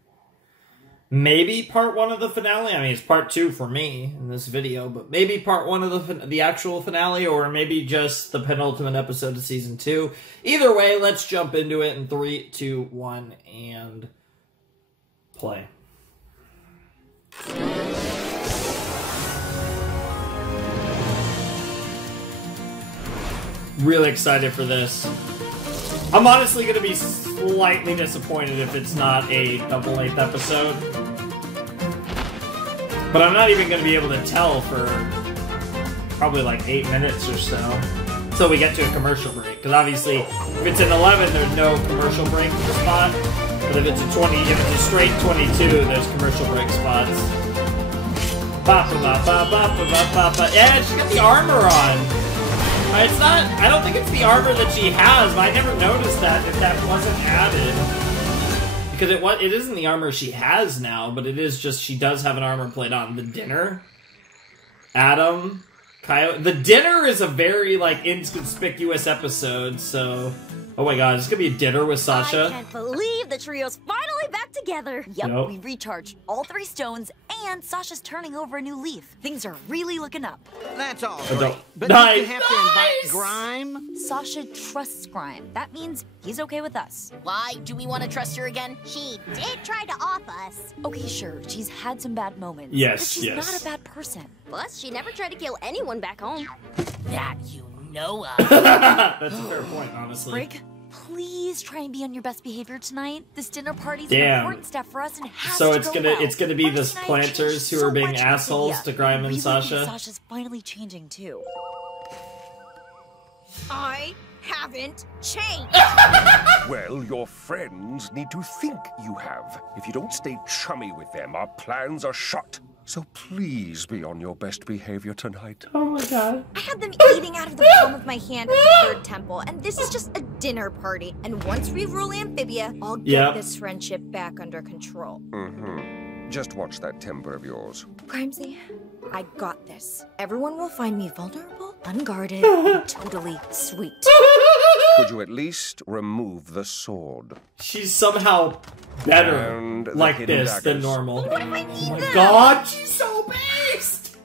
Maybe part 1 of the finale. I mean, it's part 2 for me in this video, but maybe part 1 of the actual finale, or maybe just the penultimate episode of season 2. Either way, let's jump into it in 3, 2, 1, and play. Really excited for this. I'm honestly going to be slightly disappointed if it's not a double-length episode. But I'm not even going to be able to tell for probably like 8 minutes or so. Until we get to a commercial break. Because obviously, if it's an 11, there's no commercial break spot. But if it's a straight 22, there's commercial break spots. Yeah, she's got the armor on. It's not. I don't think it's the armor that she has. But I never noticed that if that wasn't added. Because it isn't the armor she has now, but it is just she does have an armor plate on. The dinner, Adam, Coyote. The dinner is a very like inconspicuous episode. So, oh my god, it's gonna be a dinner with Sasha. I can't believe the trio's finally back together. Yep, we recharged all 3 stones, and Sasha's turning over a new leaf. Things are really looking up. That's all great. But Nice. you have to invite Grime. Sasha trusts Grime. That means he's okay with us. Why do we want to trust her again? She did try to off us. Okay, sure, she's had some bad moments. Yes, but she's yes. not a bad person. Plus, she never tried to kill anyone back home. That you know of. That's a fair point, honestly. Sprig, please try and be on your best behavior tonight. This dinner party's Damn. an important step for us and has So to it's go gonna well. it's gonna be the Marcy and I have planters changed who so are being much in assholes Amphibia. to Grime and Really think Sasha. Sasha's finally changing too. I haven't changed. Well, your friends need to think you have. If you don't stay chummy with them, our plans are shot. So please be on your best behavior tonight. Oh my god. I had them eating out of the palm of my hand at the third temple, and this is just a dinner party. And once we rule Amphibia, I'll get this friendship back under control. Just watch that temper of yours. Grimesy, I got this. Everyone will find me vulnerable, unguarded, and totally sweet. Could you at least remove the sword? She's somehow better And the like hidden this than daggers. normal. Oh my god, she's so based!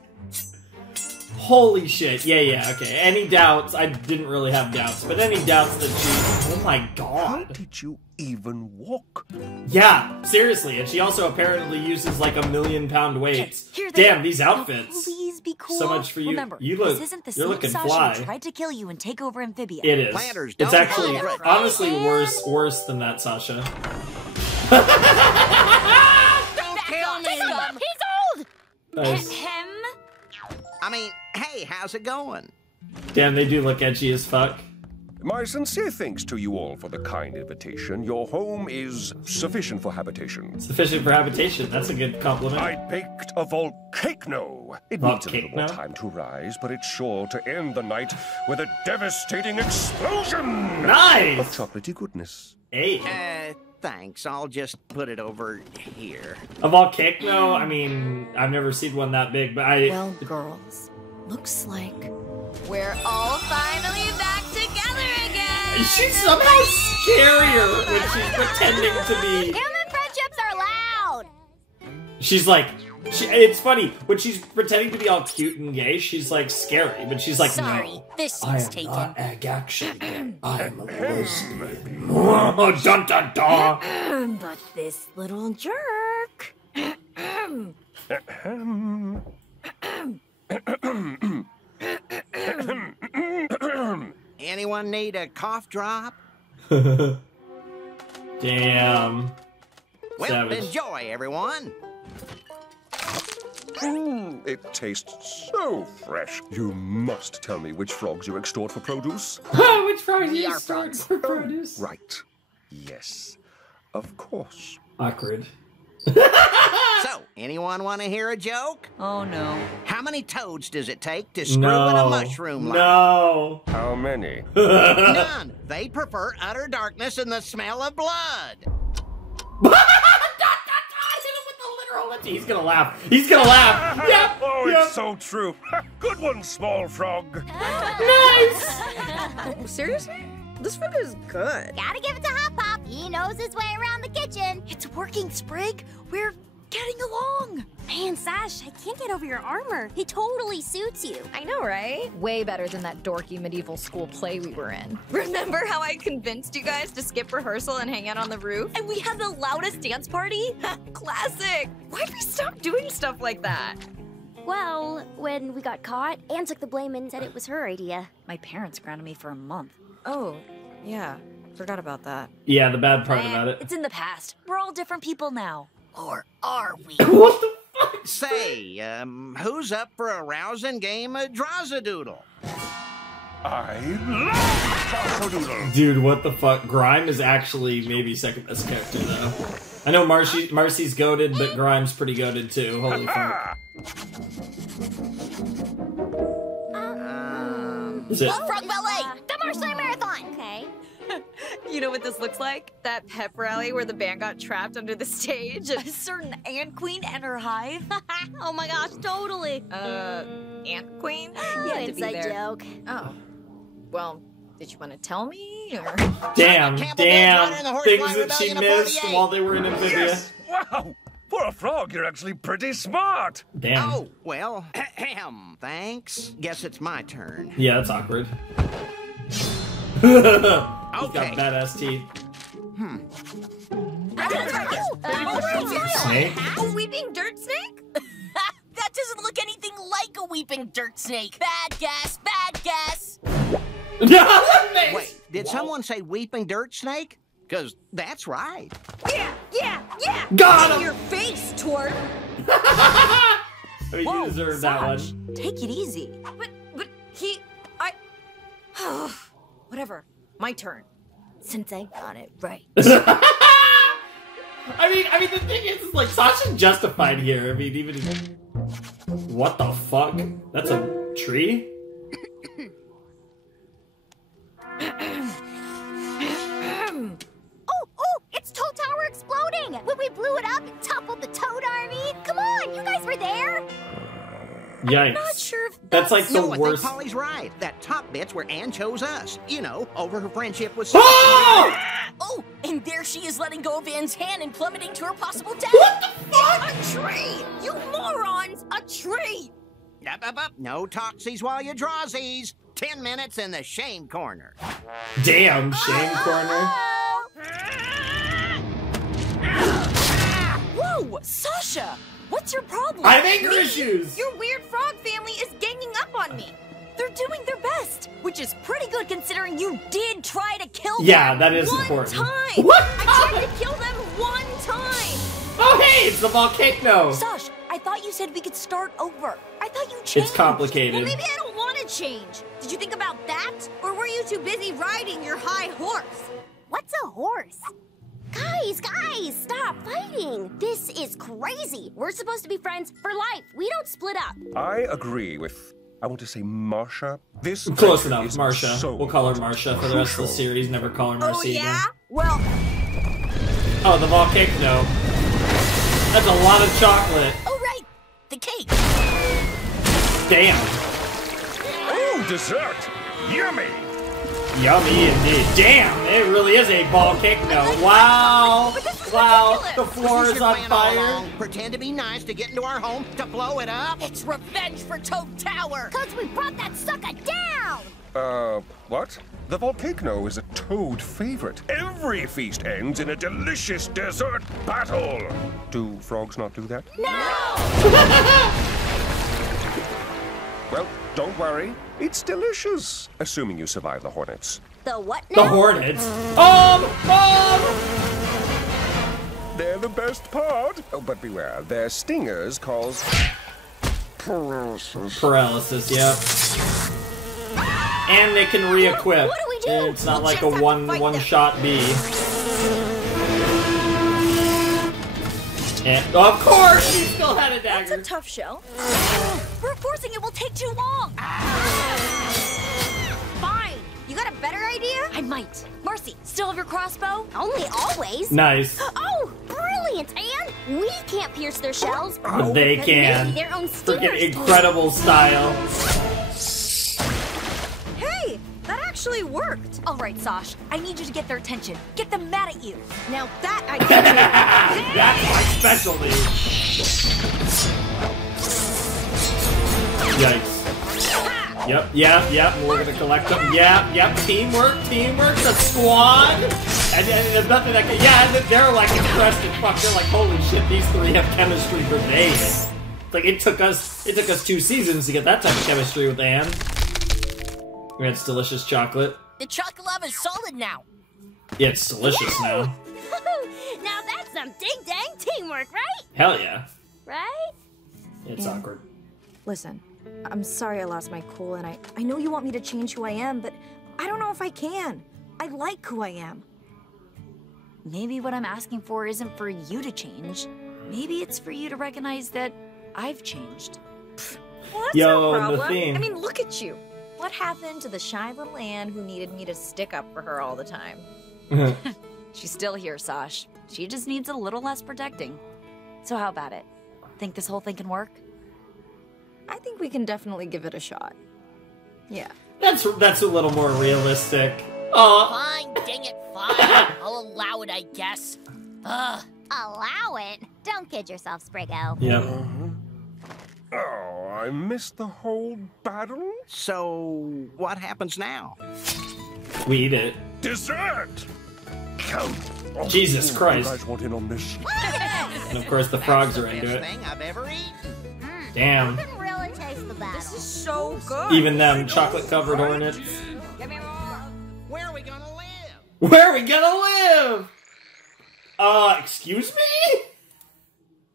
Holy shit. Yeah, okay. Any doubts? I didn't really have doubts, but any doubts that she... Oh my How god. did you even walk? Yeah, seriously. And she also apparently uses like 1,000,000-pound weights. Here they Damn, are. these Now, outfits. please be cool. So much for you. Remember, You look- this isn't the you're same looking Sasha fly. who tried to kill you and take over Amphibia. It is. Planters It's don't actually, celebrate. honestly, worse than that, Sasha. Don't kill me. He's old! Nice. I mean, hey, how's it going? Damn, they do look edgy as fuck. My sincere thanks to you all for the kind invitation. Your home is sufficient for habitation. Sufficient for habitation. That's a good compliment. I baked a volcano. It needs a little more Volcano? time to rise, but it's sure to end the night with a devastating explosion Nice! of chocolatey goodness. Hey. Thanks. I'll just put it over here. A volcano? I mean, I've never seen one that big, but I... Well, girls, looks like we're all finally back together again. She's somehow scarier when she's pretending to be... Human friendships are loud. She's like... it's funny, when she's pretending to be all cute and gay, she's like scary, but she's like, Sorry, no. this I is am taken. not action. I'm a lesbian. Oh, dun dun dun. But this little jerk. Anyone need a cough drop? Damn. Well, Savage. enjoy, everyone. It tastes so fresh. You must tell me which frogs you extort for produce. Which frogs We you are start frogs. for produce? Right. Yes. Of course. Awkward. So, anyone want to hear a joke? Oh no. How many toads does it take to screw in a No. mushroom line? No. How many? None. They prefer utter darkness and the smell of blood. He's gonna laugh. He's gonna laugh. Yep. Oh, Yep. it's so true. Good one, small frog. Nice. Seriously? This food is good. Gotta give it to Hot Pop. He knows his way around the kitchen. It's working, Sprig. We're getting along. Man, Sash, I can't get over your armor. He totally suits you. I know, right? Way better than that dorky medieval school play we were in. Remember how I convinced you guys to skip rehearsal and hang out on the roof? And we had the loudest dance party? Classic! Why'd we stop doing stuff like that? Well, when we got caught, Anne took the blame and said it was her idea. My parents grounded me for a month. Oh, yeah. Forgot about that. Yeah, the bad part about it. It's in the past. We're all different people now. Or are we? What the fuck? Say, who's up for a rousing game of Drazadoodle? I love Doodle. Dude, what the fuck? Grime is actually maybe second best character though. I know Marcy's goated, but Grime's pretty goated too. Holy fuck. Is it? Frog Ballet! The Marshland Marathon! Okay. You know what this looks like? That pep rally where the band got trapped under the stage? A certain ant queen and her hive? Oh my gosh, totally. Ant queen? Oh, You had to be inside there. joke. Oh. Well, did you want to tell me, or...? Damn, Campbell damn. Bill's running the Horse Things Fly that she Rebellion of missed 48. while they were in Amphibia. Yes! Wow! For a frog, you're actually pretty smart. Damn. Oh, well, thanks. Guess it's my turn. Yeah, that's awkward. He's got Okay. badass teeth. Snake? Snake? A weeping dirt snake? That doesn't look anything like a weeping dirt snake. Bad guess, bad guess. Wait, did someone say weeping dirt snake? Because that's right. Yeah! Got In him! your face, twerp! I mean, Whoa, you deserve that Sarge, one. take it easy. But whatever. My turn. Since I got it right. I mean, the thing is, like, Sasha's justified here. I mean, even... What the fuck? That's a tree? Oh, it's Toad Tower exploding! When we blew it up and toppled the Toad Army! Come on, you guys were there! Yikes. Not sure if That's like the No, I worst... think Polly's right. That top bit's where Anne chose us. You know, over her friendship with... Oh! Oh, and there she is letting go of Anne's hand and plummeting to her possible death. What the fuck? a tree! You morons! A tree! Up. No toxies while you drawsies. 10 minutes in the shame corner. Damn, shame corner. Whoa, Sasha! What's your problem? I have anger issues! Your weird frog family is ganging up on me. They're doing their best, which is pretty good considering you did try to kill them. Yeah, that is one important. time. What? I tried to kill them one time. Oh, hey, it's the volcano. Sash, I thought you said we could start over. I thought you changed. It's complicated. Well, maybe I don't want to change. Did you think about that? Or were you too busy riding your high horse? What's a horse? Guys, stop fighting! This is crazy! We're supposed to be friends for life. We don't split up. I agree with, I want to say Marsha. This Close adventure enough, is Marsha. so We'll call her Marsha for the rest of the crucial. series. Never call her Marcy again. Well, Oh, the volcano. That's a lot of chocolate. Oh, right, the cake. Damn. Oh, dessert! Yummy! Yummy indeed. Damn, it really is a volcano. Wow. Wow, the floor is on fire. Pretend to be nice to get into our home to blow it up. It's revenge for Toad Tower. Cause we brought that sucker down! What? The volcano is a Toad favorite. Every feast ends in a delicious dessert battle. Do frogs not do that? No! Well, don't worry. It's delicious. Assuming you survive the hornets. The what The now? hornets. They're the best part. Oh, but beware. Their stingers cause paralysis. Paralysis, yep. And they can re-equip. What do we do? It's not We'll like just a have to fight one-shot B. And, of course, he still had a that's dagger. a tough shell. Reinforcing it will take too long. Fine. You got a better idea? I might. Marcy, still have your crossbow? Only always. Nice. Oh, brilliant, Anne! We can't pierce their shells. But they because can. maybe their own stingers Freaking can. incredible style. Hey, that actually worked. All right, Sash. I need you to get their attention. Get them mad at you. Now that I can do. That's my specialty. Yikes. Yep. We're gonna collect them. Yep. Teamwork. The squad. And there's nothing that can. Yeah, and they're like impressed and fuck. They're like, holy shit, these three have chemistry for days. It's like it took us 2 seasons to get that type of chemistry with Anne. It's delicious chocolate. The chocolate lava is solid now. Yeah, it's delicious now. Now that's some ding-dang teamwork, right? Hell yeah. Right? It's awkward. Listen, I'm sorry I lost my cool, and I know you want me to change who I am, but I don't know if I can. I like who I am. Maybe what I'm asking for isn't for you to change. Maybe it's for you to recognize that I've changed. Well, that's Yo, no the problem. theme. I mean, look at you. What happened to the shy little Anne who needed me to stick up for her all the time? She's still here, Sash. She just needs a little less protecting. So how about it? Think this whole thing can work? I think we can definitely give it a shot. Yeah. That's a little more realistic. Aw. Fine, dang it, fine. I'll allow it, I guess. Ugh. Allow it? Don't kid yourself, Spriggo. Yep. Oh, I missed the whole battle? So, what happens now? We eat it. Dessert! Come. Oh, Jesus you Christ. guys want in on this? And of course the frogs are That's into the it. best thing I've ever eaten. Damn. You can really taste the battle. This is so good. Even them chocolate-covered hornets. Give me more. Where are we gonna live? Where are we gonna live? Excuse me?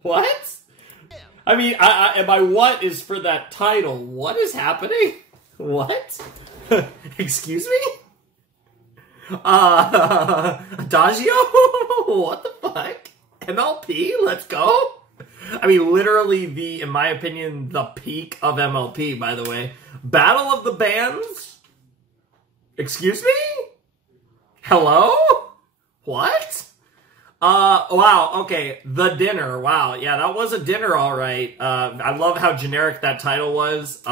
What? I mean, and my what is for that title. What is happening? What? Excuse me? Adagio? What the fuck? MLP? Let's go? I mean, literally in my opinion, the peak of MLP, by the way. Battle of the Bands? Excuse me? Hello? What? Wow, okay, The Dinner, wow, yeah, that was a dinner, alright. I love how generic that title was.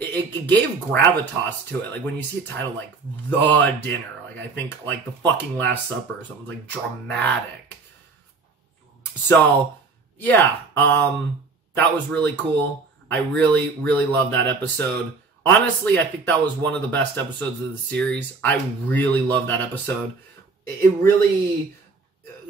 It gave gravitas to it, like, when you see a title like The Dinner, like, I think, like, The fucking Last Supper or something, like, dramatic. So, yeah, that was really cool. I really, really loved that episode. Honestly, I think that was one of the best episodes of the series. I really loved that episode. It really...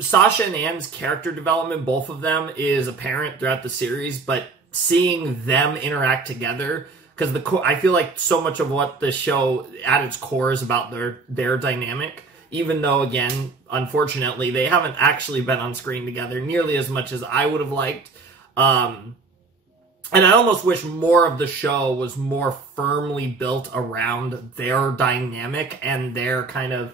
Sasha and Anne's character development, both of them, is apparent throughout the series, but seeing them interact together, because I feel like so much of what the show at its core is about their dynamic, even though, again, unfortunately, they haven't actually been on screen together nearly as much as I would have liked. And I almost wish more of the show was more firmly built around their dynamic and their kind of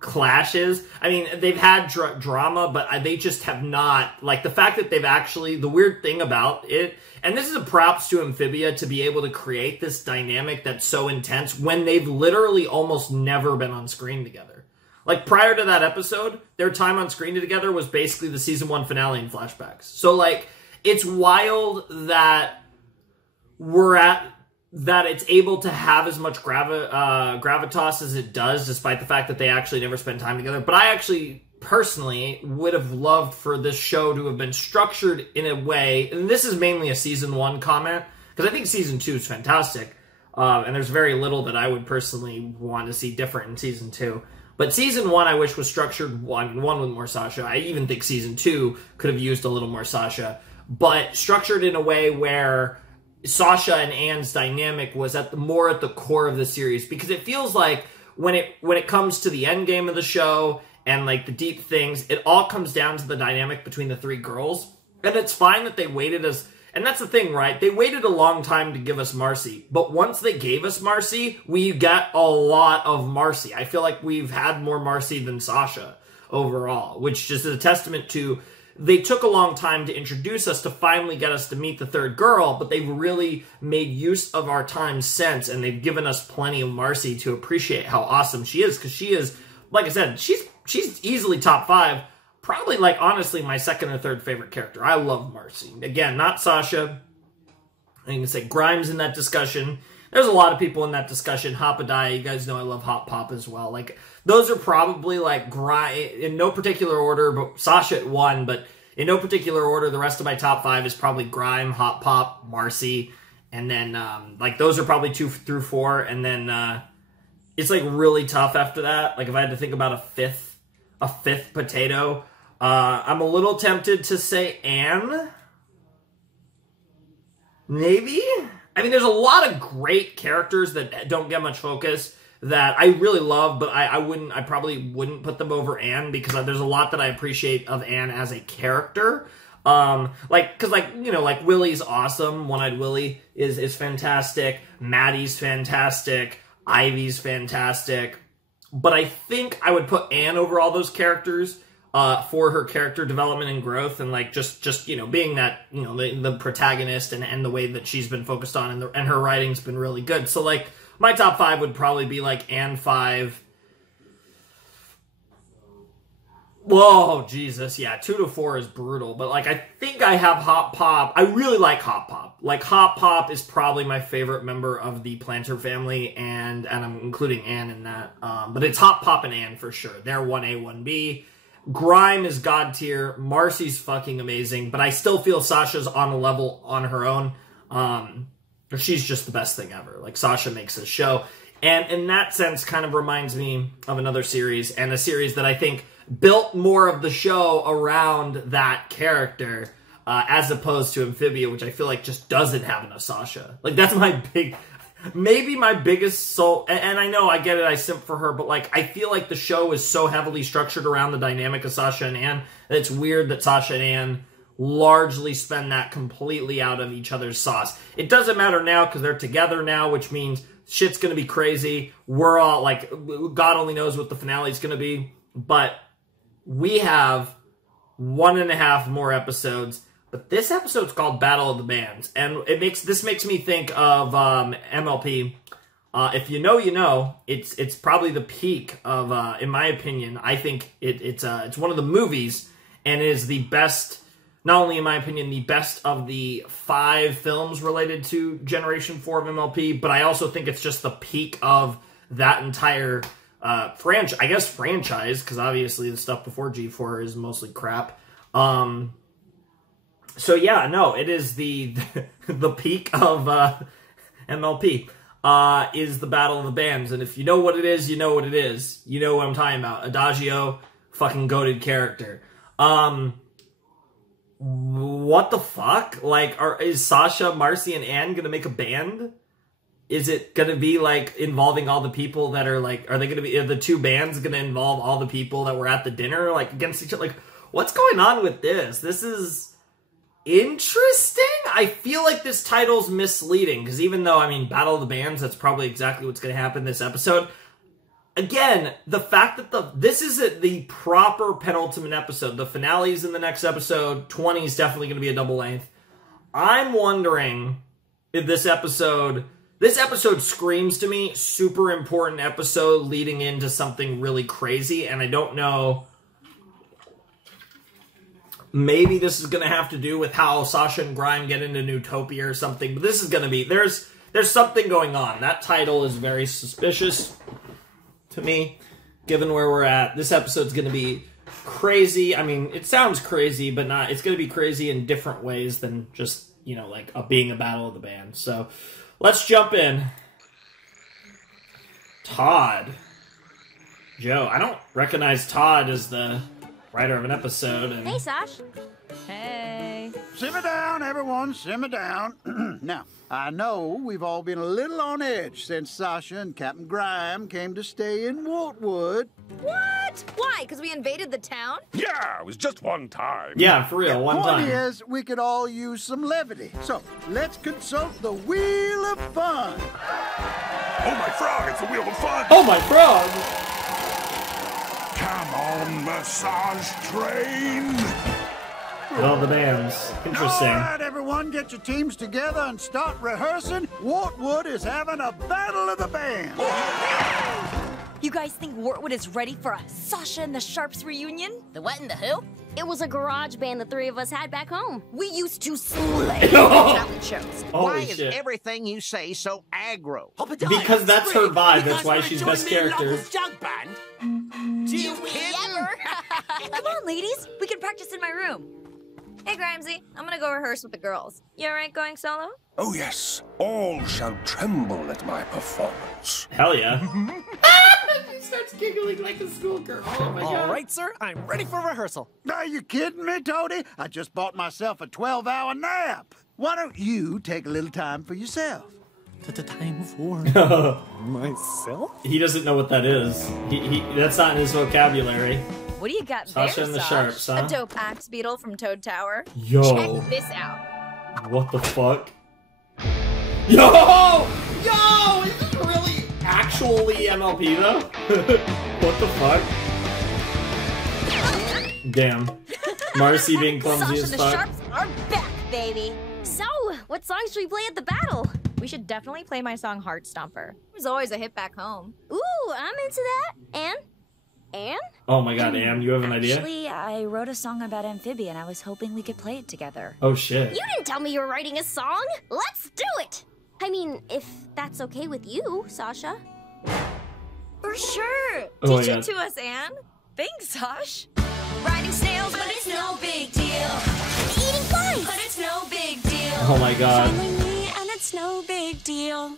clashes. I mean, they've had drama, but they just have not, like, the fact that they've actually, the weird thing about it, and this is a props to Amphibia to be able to create this dynamic that's so intense when they've literally almost never been on screen together. Like, prior to that episode, their time on screen together was basically the season 1 finale in flashbacks. So, like, it's wild that that it's able to have as much gravitas as it does, despite the fact that they actually never spend time together. But I actually, personally, would have loved for this show to have been structured in a way, and this is mainly a season 1 comment, because I think season 2 is fantastic, and there's very little that I would personally want to see different in season 2. But season 1, I wish was structured one with more Sasha. I even think season 2 could have used a little more Sasha, but structured in a way where Sasha and Anne's dynamic was more at the core of the series, because it feels like when it comes to the end game of the show and like the deep things, it all comes down to the dynamic between the 3 girls. And it's fine that they waited and that's the thing, right? They waited a long time to give us Marcy, but once they gave us Marcy, we got a lot of Marcy. I feel like we've had more Marcy than Sasha overall, which just is a testament to they took a long time to introduce us to finally get us to meet the 3rd girl, but they've really made use of our time since, and they've given us plenty of Marcy to appreciate how awesome she is, because she is, like I said, she's easily top 5, probably, like, honestly, my 2nd or 3rd favorite character. I love Marcy. Again, not Sasha. I can say Grimes in that discussion. There's a lot of people in that discussion. Hopadaya, you guys know I love Hot Pop as well. Like, those are probably, like, in no particular order, but Sasha at 1, but in no particular order, the rest of my top 5 is probably Grime, Hot Pop, Marcy, and then, like, those are probably 2 through 4, and then, it's, like, really tough after that. Like, if I had to think about a fifth potato, I'm a little tempted to say Anne. Maybe? I mean, there's a lot of great characters that don't get much focus that I really love, but I probably wouldn't put them over Anne, because there's a lot that I appreciate of Anne as a character. Cause like Willie's awesome. One-Eyed Willie is fantastic. Maddie's fantastic. Ivy's fantastic. But I think I would put Anne over all those characters, for her character development and growth, and like just being that the protagonist and the way that she's been focused on, and her writing's been really good. So like my top 5 would probably be like Anne 5. Whoa, Jesus, yeah, 2 to 4 is brutal, but like I think I have Hop Pop. I really like Hop Pop. Like Hop Pop is probably my favorite member of the Planter family, and I'm including Anne in that. But it's Hop Pop and Anne for sure. They're 1A, 1B. Grime is god tier. Marcy's fucking amazing, but I still feel Sasha's on a level on her own. She's just the best thing ever. Like Sasha makes a show, and in that sense, kind of reminds me of another series, and a series that I think built more of the show around that character, as opposed to Amphibia, which I feel like just doesn't have enough Sasha. Like that's maybe my biggest soul, and I know I get it, I simp for her, but like I feel like the show is so heavily structured around the dynamic of Sasha and Anne that it's weird that Sasha and Anne largely spend that completely out of each other's sauce. It doesn't matter now because they're together now, which means shit's gonna be crazy. We're all like, God only knows what the finale is gonna be, but we have 1.5 more episodes, but this episode's called Battle of the Bands, and this makes me think of MLP. If you know, you know. It's probably the peak of, in my opinion. I think it's one of the movies, and is the best. Not only in my opinion, the best of the 5 films related to Generation 4 of MLP, but I also think it's just the peak of that entire franchise, because obviously the stuff before G4 is mostly crap. So yeah, no, it is the peak of MLP, is the Battle of the Bands, and if you know what it is, you know what it is. You know what I'm talking about. Adagio, fucking goated character. What the fuck? Like, is Sasha, Marcy, and Anne gonna make a band? Is it going to be, like, involving all the people that are, like, are the 2 bands going to involve all the people that were at the dinner, like, against each other? Like, what's going on with this? This is interesting. I feel like this title's misleading, because even though, I mean, Battle of the Bands, that's probably exactly what's going to happen this episode. Again, the fact that this isn't the proper penultimate episode. The finale's in the next episode. 20 is definitely going to be a double length. I'm wondering if this episode screams to me super important episode leading into something really crazy, and I don't know. Maybe this is going to have to do with how Sasha and Grime get into Newtopia or something, but this is going to be, there's something going on. That title is very suspicious to me, given where we're at. This episode's going to be crazy. I mean, it sounds crazy, but not. It's going to be crazy in different ways than just, like being a Battle of the Band. So let's jump in. Todd. Joe. I don't recognize Todd as the writer of an episode. And... Hey, Sash. Hey. Simmer down, everyone. Simmer down. Now, I know we've all been a little on edge since Sasha and Captain Grime came to stay in Waltwood. What? Why? Because we invaded the town? Yeah, it was just one time. Yeah, for real, one time. The point is, we could all use some levity. So, let's consult the Wheel of Fun. Oh, my frog, it's the Wheel of Fun. Oh, my frog. Come on, massage train. All the bands. Interesting. All right, everyone, get your teams together and start rehearsing. Waltwood is having a Battle of the Bands. You guys think Wartwood is ready for a Sasha and the Sharps reunion? The what and the who? It was a garage band the 3 of us had back home. We used to slay talent shows. Why is everything you say so aggro? Because that's her vibe. That's why she's best character. Do you ever? Come on, ladies. We can practice in my room. Hey, Grimesy. I'm gonna go rehearse with the girls. You alright going solo? Oh, yes. All shall tremble at my performance. Hell yeah. She starts giggling like a schoolgirl. Oh, my God. All right, sir. I'm ready for rehearsal. Are you kidding me, Toady? I just bought myself a 12-hour nap. Why don't you take a little time for yourself? Time for myself? He doesn't know what that is. That's not in his vocabulary. What do you got Sasha there, and the Sash? Sharps, huh? A dope axe beetle from Toad Tower. Yo. Check this out. What the fuck? Yo! Yo! Is this really actually MLP though? What the fuck? Damn. Marcy being clumsy Sasha as and the fuck. Sharps are back, baby. So, what songs should we play at the battle? We should definitely play my song Heart Stomper. It was always a hit back home. Ooh, I'm into that. Anne? Oh my god, Am, you have an idea? Actually, I wrote a song about Amphibia, and I was hoping we could play it together. Oh shit. You didn't tell me you were writing a song. Let's do it. I mean, if that's okay with you, Sasha. For sure. Oh, Teach yeah. it to us, Anne. Thanks, Sash. Riding snails, but it's no big deal. Eating flies, but it's no big deal. Oh my god. Me, and it's no big deal.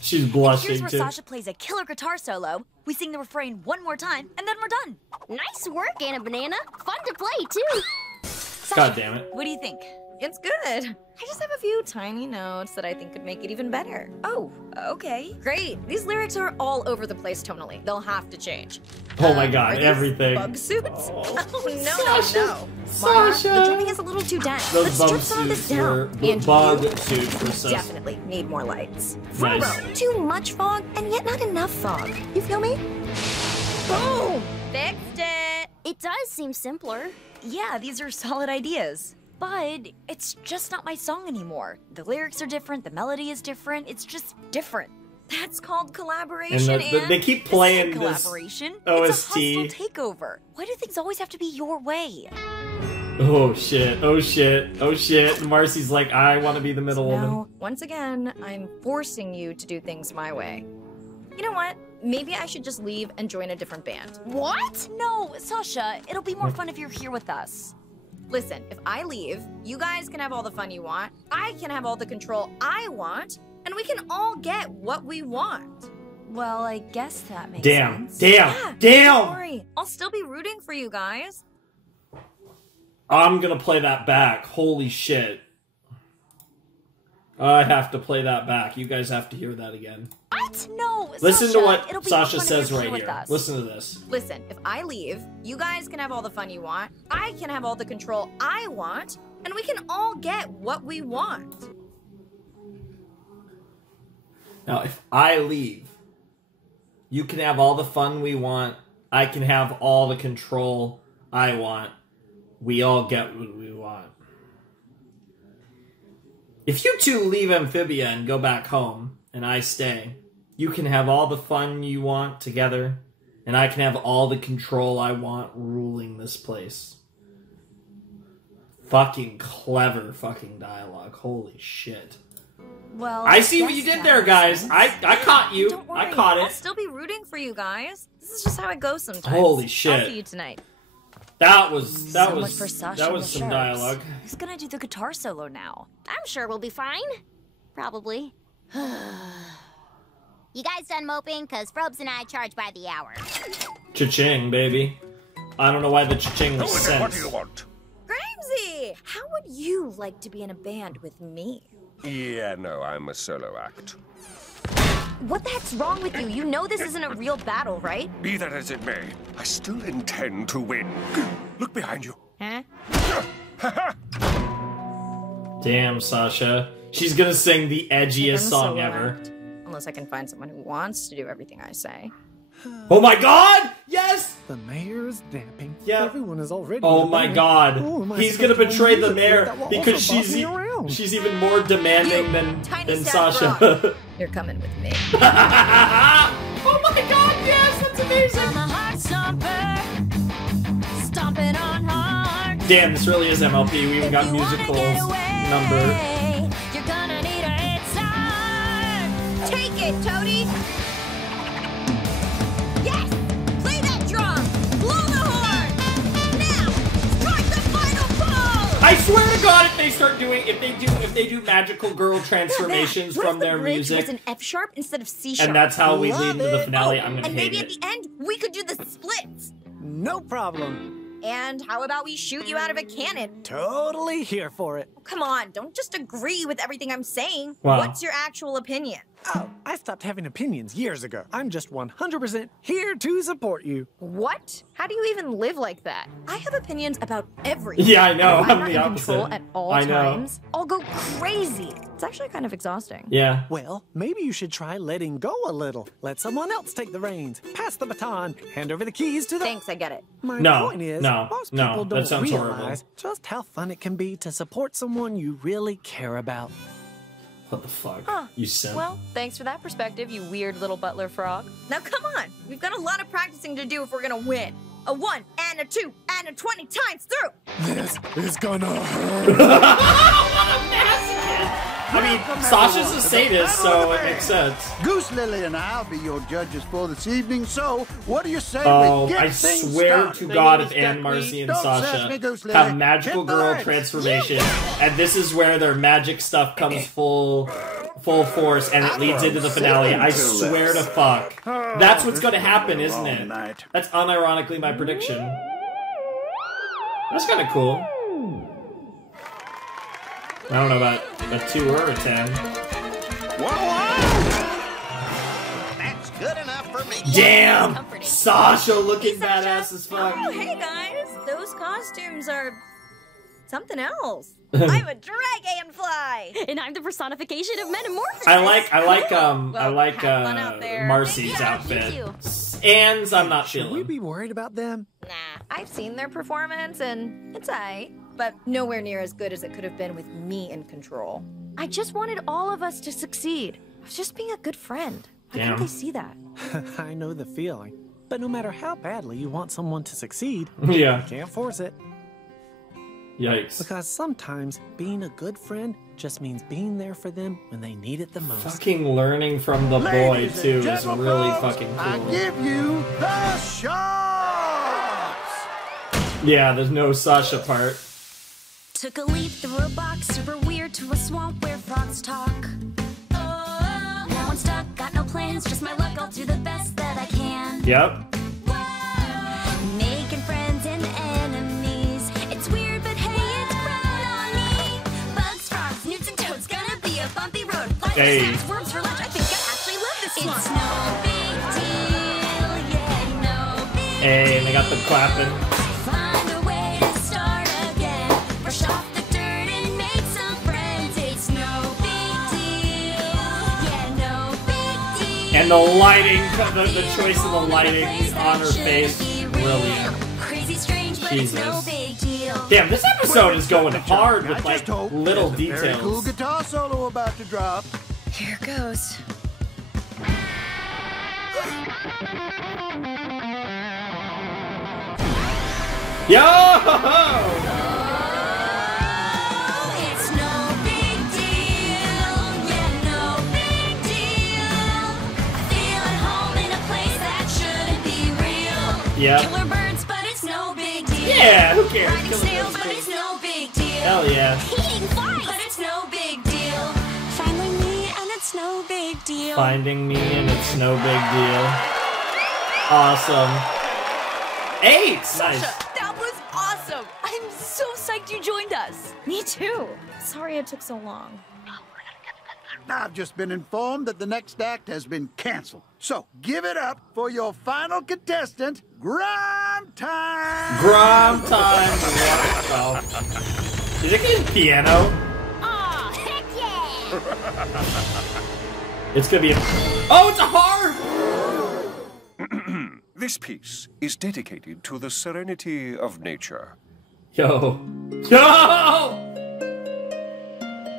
She's Here's blushing where too. Sasha plays a killer guitar solo. We sing the refrain one more time, and then we're done. Nice work, Anna Banana. Fun to play, too. God damn it. What do you think? It's good. I just have a few tiny notes that I think could make it even better. Oh, okay. Great. These lyrics are all over the place tonally. They'll have to change. Oh my god, Are these everything. Bug suits? Oh, Sasha. no. Mama, Sasha. the drumming is a little too dense. Those Let's bug strip some of this suits were down. And bug you suits were so definitely need more lights. nice. Too much fog and yet not enough fog. You feel me? Boom! Fixed it. It does seem simpler. Yeah, these are solid ideas. But it's just not my song anymore. The lyrics are different, the melody is different, it's just different. That's called collaboration, And Anne. they keep This playing isn't this collaboration. OST. It's a hostile takeover. Why do things always have to be your way? Oh shit, oh shit, oh shit. And Marcy's like, I want to be the middle woman. Now, once again, I'm forcing you to do things my way. You know what? Maybe I should just leave and join a different band. What? No, Sasha, it'll be more fun if you're here with us. Listen, if I leave, you guys can have all the fun you want, I can have all the control I want, and we can all get what we want. Well, I guess that makes Damn, sense. damn, Don't damn! worry, I'll still be rooting for you guys. I'm gonna play that back. Holy shit. I have to play that back. You guys have to hear that again. What? No, Listen Sasha, to what it'll be Sasha more fun if says you're right with here. us. Listen to this. Listen, if I leave, you guys can have all the fun you want, I can have all the control I want, and we can all get what we want. Now, if I leave, you can have all the fun we want. I can have all the control I want. We all get what we want. If you two leave Amphibia and go back home, and I stay, you can have all the fun you want together, and I can have all the control I want ruling this place. Fucking clever fucking dialogue. Holy shit. Well, I see what you guess did that there, makes guys. sense. I caught you. Don't worry, I caught I'll it. still be rooting for you guys. This is just how it goes sometimes. Holy shit. I'll see you tonight. That was So much for Sasha that and was the some Sharps. dialogue. Who's gonna do the guitar solo now? I'm sure we'll be fine. Probably. You guys done moping? Because Frobes and I charge by the hour. Cha-ching, baby. I don't know why the cha-ching was sent. What do you want? Grimesy, how would you like to be in a band with me? Yeah, no, I'm a solo act. What the heck's wrong with you? You know this isn't a real battle, right? Be that as it may, I still intend to win. Look behind you. Huh? Damn, Sasha. She's gonna sing the edgiest I'm a song solo ever. act. Unless I can find someone who wants to do everything I say. Oh my god! Yes! The mayor is napping. Yeah. Everyone is already. Oh in the my band. god. Oh, am I He's supposed gonna to betray use the it mayor that will because also boss she's me around? she's even more demanding Tiny than Staff Sasha. Rock. You're coming with me. Oh my god, yes, that's amazing. I'm a heart stomper, stomping on heart. Damn, this really is MLP. We even got musicals number. You're gonna need a head start. Take it, Toady. Yes, play that drum. Blow the horn. Now, strike the final blow. I swear to God, if they do magical girl transformations What from if the their bridge music, was an F sharp instead of C sharp? and that's how we lead Love into the it. finale, Oh, I'm gonna and hate maybe it. at the end we could do the splits. No problem. And how about we shoot you out of a cannon? Totally here for it. Come on, don't just agree with everything I'm saying. Wow. What's your actual opinion? Oh, I stopped having opinions years ago. I'm just 100% here to support you. What? How do you even live like that? I have opinions about everything. Yeah, I know. I'm I'm not the in opposite. control at all I know. times. I'll go crazy. It's actually kind of exhausting. Yeah. Well, maybe you should try letting go a little. Let someone else take the reins. Pass the baton. Hand over the keys to the... Thanks, I get it. My No, point is, no, most no, people that don't sounds realize horrible. just how fun it can be to support someone you really care about. What the fuck? Huh. You simp. Well, thanks for that perspective, you weird little butler frog. Now come on, we've got a lot of practicing to do if we're gonna win. A 1 and a 2 and a 20 times through. This is gonna hurt. I mean, Sasha's a sadist, so it makes sense. Goose Lily and I'll be your judges for this evening, so what do you say Oh, we get I things swear started? to God, if Anne Marcy and Don't sass Sasha me, Goose Lily. have magical Hit the girl legs. transformation, and this is where their magic stuff comes full force, and it leads into the finale, I swear to fuck. That's what's going to happen, isn't it? That's unironically my prediction. That's kind of cool. I don't know about a 2 or a 10. That's good enough for me. Damn! Sasha looking badass as fuck. Oh, hey guys, those costumes are something else. I'm a dragonfly, And I'm the personification of metamorphosis. I like there. Marcy's outfit. Anne's I'm not Should we feeling. be worried about them? Nah, I've seen their performance and it's aight, but nowhere near as good as it could have been with me in control. I just wanted all of us to succeed. I was just being a good friend. Why Damn. can't they see that? I know the feeling. But no matter how badly you want someone to succeed, Yeah. you can't force it. Yikes. Because sometimes being a good friend just means being there for them when they need it the most. Fucking learning from the boy Ladies and too is gentlemen, really fucking I cool. give you the shots. Yeah, there's no Sasha part. Took a leap through a box, super weird, to a swamp where frogs talk. Now I'm stuck, got no plans, just my luck, I'll do the best that I can. Yep. Making friends and enemies. It's weird, but hey, it's grown on me. Bugs, frogs, newts, and toads, gonna be a bumpy road. Flies, Hey. snacks, worms for lunch, I think I actually love this one. It's no big deal, yeah, no big Hey, and they got the clapping. Find a way to start again. Brush off the dirt and make some friends. It's no big deal. Yeah, no big deal. And the lighting, the choice of the lighting on her face, brilliant. Crazy strange, but it's no Jesus. big deal. Damn, this episode is going hard I with like just hope little there's a very cool details. guitar solo about to drop. Here goes. Yo! It's no big deal. Yeah, no big deal. I feel at home in a place that shouldn't be real. Yep. Killer birds, but it's no big deal. Yeah, who cares? Riding Killer snails, birds, but but- it's no big deal. Hell yeah. Eating flies, but it's no big deal. Finding me, and it's no big deal. Finding me and it's no big deal. Awesome. 8! Nice. That was awesome! I'm so psyched you joined us. Me too. Sorry it took so long. I've just been informed that the next act has been canceled. So give it up for your final contestant, Grime Time! Grom time. Wow. Is it getting piano? Aw, heck yeah! It's gonna be a... Oh, it's a harp! This piece is dedicated to the serenity of nature. Yo. Yo!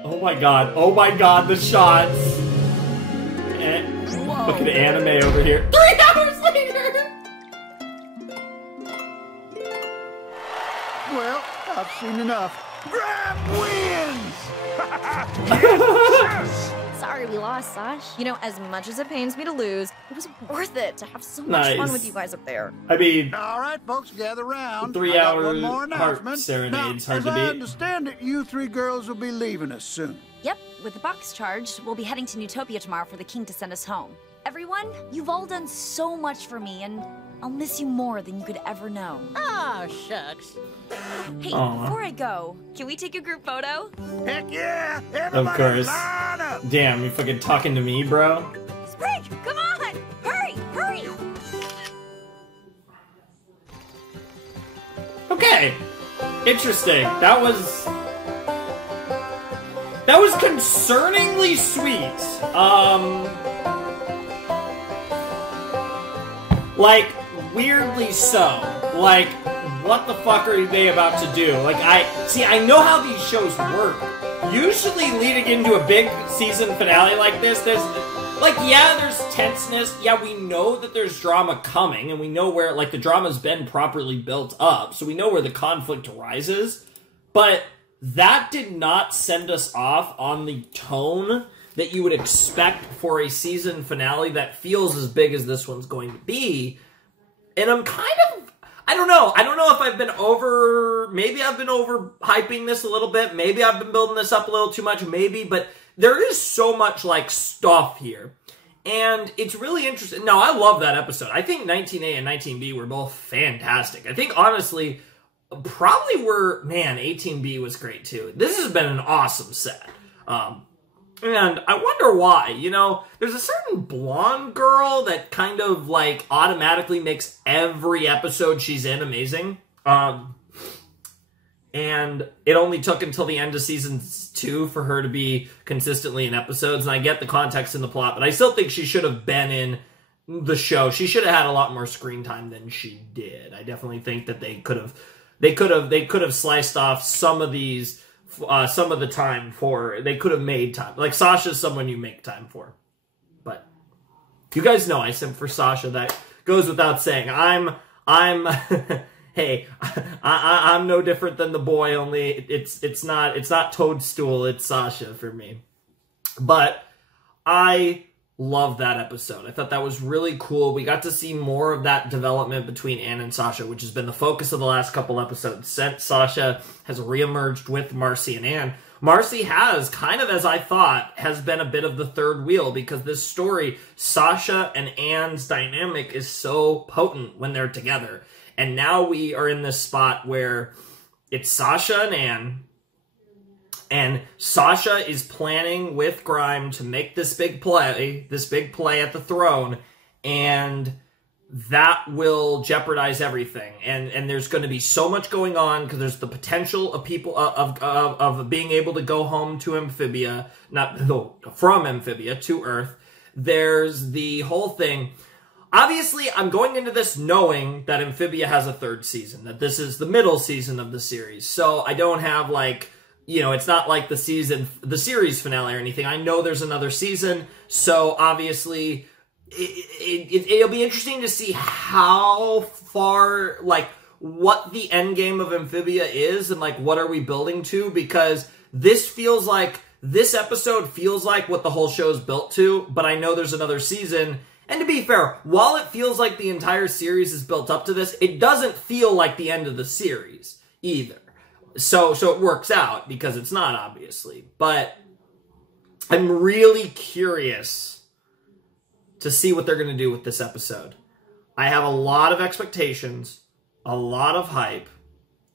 Oh my god, the shots. Look at the anime over here. 3 hours later! Well, I've seen enough. Grime wins! Sorry we lost, Sash. You know, as much as it pains me to lose, it was worth it to have so much fun Nice. with you guys up there. I mean, All right, folks, gather round. 3 I got hour one more harp announcement. serenade's now, hard to as I beat. understand it, you 3 girls will be leaving us soon. Yep, with the box charged, we'll be heading to Newtopia tomorrow for the king to send us home. Everyone, you've all done so much for me, and I'll miss you more than you could ever know. Oh, shucks. Hey, Aw. before I go, can we take a group photo? Heck yeah! Everybody course. line up. Damn, you fucking talking to me, bro? Sprig, come on! Hurry, hurry! Okay. Interesting. That was concerningly sweet. Like, weirdly so. Like, what the fuck are they about to do? Like, I know how these shows work. Usually leading into a big season finale like this, there's tenseness. Yeah, we know that there's drama coming, and we know where, like, the drama's been properly built up, so we know where the conflict arises. But that did not send us off on the tone that you would expect for a season finale that feels as big as this one's going to be. And I'm kind of, I don't know if I've been maybe I've been overhyping this a little bit, maybe I've been building this up a little too much, maybe, but there is so much, like, stuff here. And it's really interesting. No, I love that episode. I think 19A and 19B were both fantastic. I think, honestly, probably 18B was great, too. This has been an awesome set. And I wonder why, you know, there's a certain blonde girl that kind of, like, automatically makes every episode she's in amazing. And it only took until the end of season 2 for her to be consistently in episodes, and I get the context in the plot, but I still think she should have been in the show. She should have had a lot more screen time than she did. I definitely think that they could have sliced off some of these, some of the time for, they could have made time. Like, Sasha's someone you make time for. But you guys know I simp for Sasha. That goes without saying. I'm hey, I'm no different than the boy, only it's not Toadstool, it's Sasha for me. But I love that episode. I thought that was really cool. We got to see more of that development between Anne and Sasha, which has been the focus of the last couple episodes. Since Sasha has reemerged with Marcy and Anne, Marcy has, kind of as I thought, has been a bit of the third wheel, because this story, Sasha and Anne's dynamic is so potent when they're together. And now we are in this spot where it's Sasha and Anne, and Sasha is planning with Grime to make this big play at the throne, and that will jeopardize everything. And there's going to be so much going on, because there's the potential of people of being able to go home to Amphibia, from Amphibia to Earth. There's the whole thing. Obviously, I'm going into this knowing that Amphibia has a third season, that this is the middle season of the series. So I don't have, like, you know, it's not like the series finale or anything. I know there's another season, so obviously it'll be interesting to see how far, like, what the end game of Amphibia is, and, like, what are we building to, because this episode feels like what the whole show's built to, but I know there's another season. And to be fair, while it feels like the entire series is built up to this, it doesn't feel like the end of the series either. So it works out, because it's not, obviously. But I'm really curious to see what they're going to do with this episode. I have a lot of expectations, a lot of hype,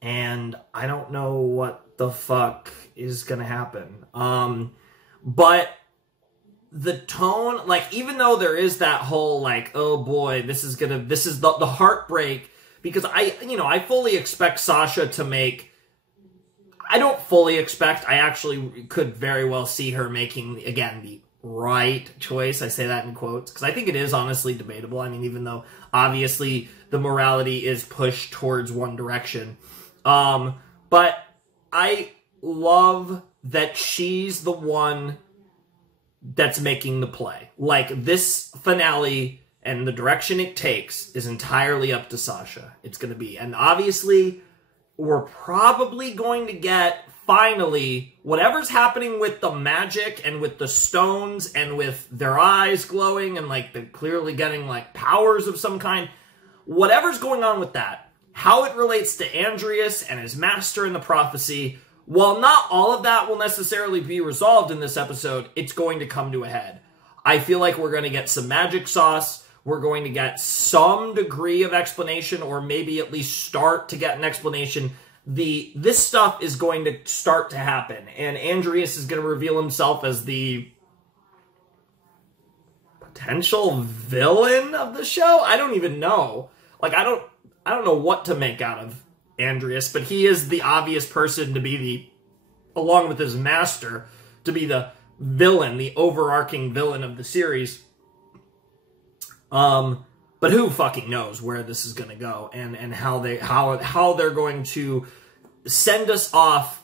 and I don't know what the fuck is going to happen. But the tone, like, even though there is that whole, like, oh boy, this is the heartbreak, because I fully expect Sasha to make, I don't fully expect, I actually could very well see her making, again, the right choice. I say that in quotes, because I think it is honestly debatable. I mean, even though, obviously, the morality is pushed towards one direction. But I love that she's the one that's making the play. Like, this finale and the direction it takes is entirely up to Sasha. It's going to be. And obviously, we're probably going to get, finally, whatever's happening with the magic and with the stones and with their eyes glowing and, like, they're clearly getting, like, powers of some kind. Whatever's going on with that, how it relates to Andreas and his master in the prophecy, while not all of that will necessarily be resolved in this episode, it's going to come to a head. I feel like we're going to get some magic sauce. We're going to get some degree of explanation, or maybe at least start to get an explanation. This stuff is going to start to happen, and Andreas is going to reveal himself as the potential villain of the show. I don't even know. Like, I don't know what to make out of Andreas, but he is the obvious person to be along with his master, to be the villain, the overarching villain of the series. But who fucking knows where this is going to go and how they're going to send us off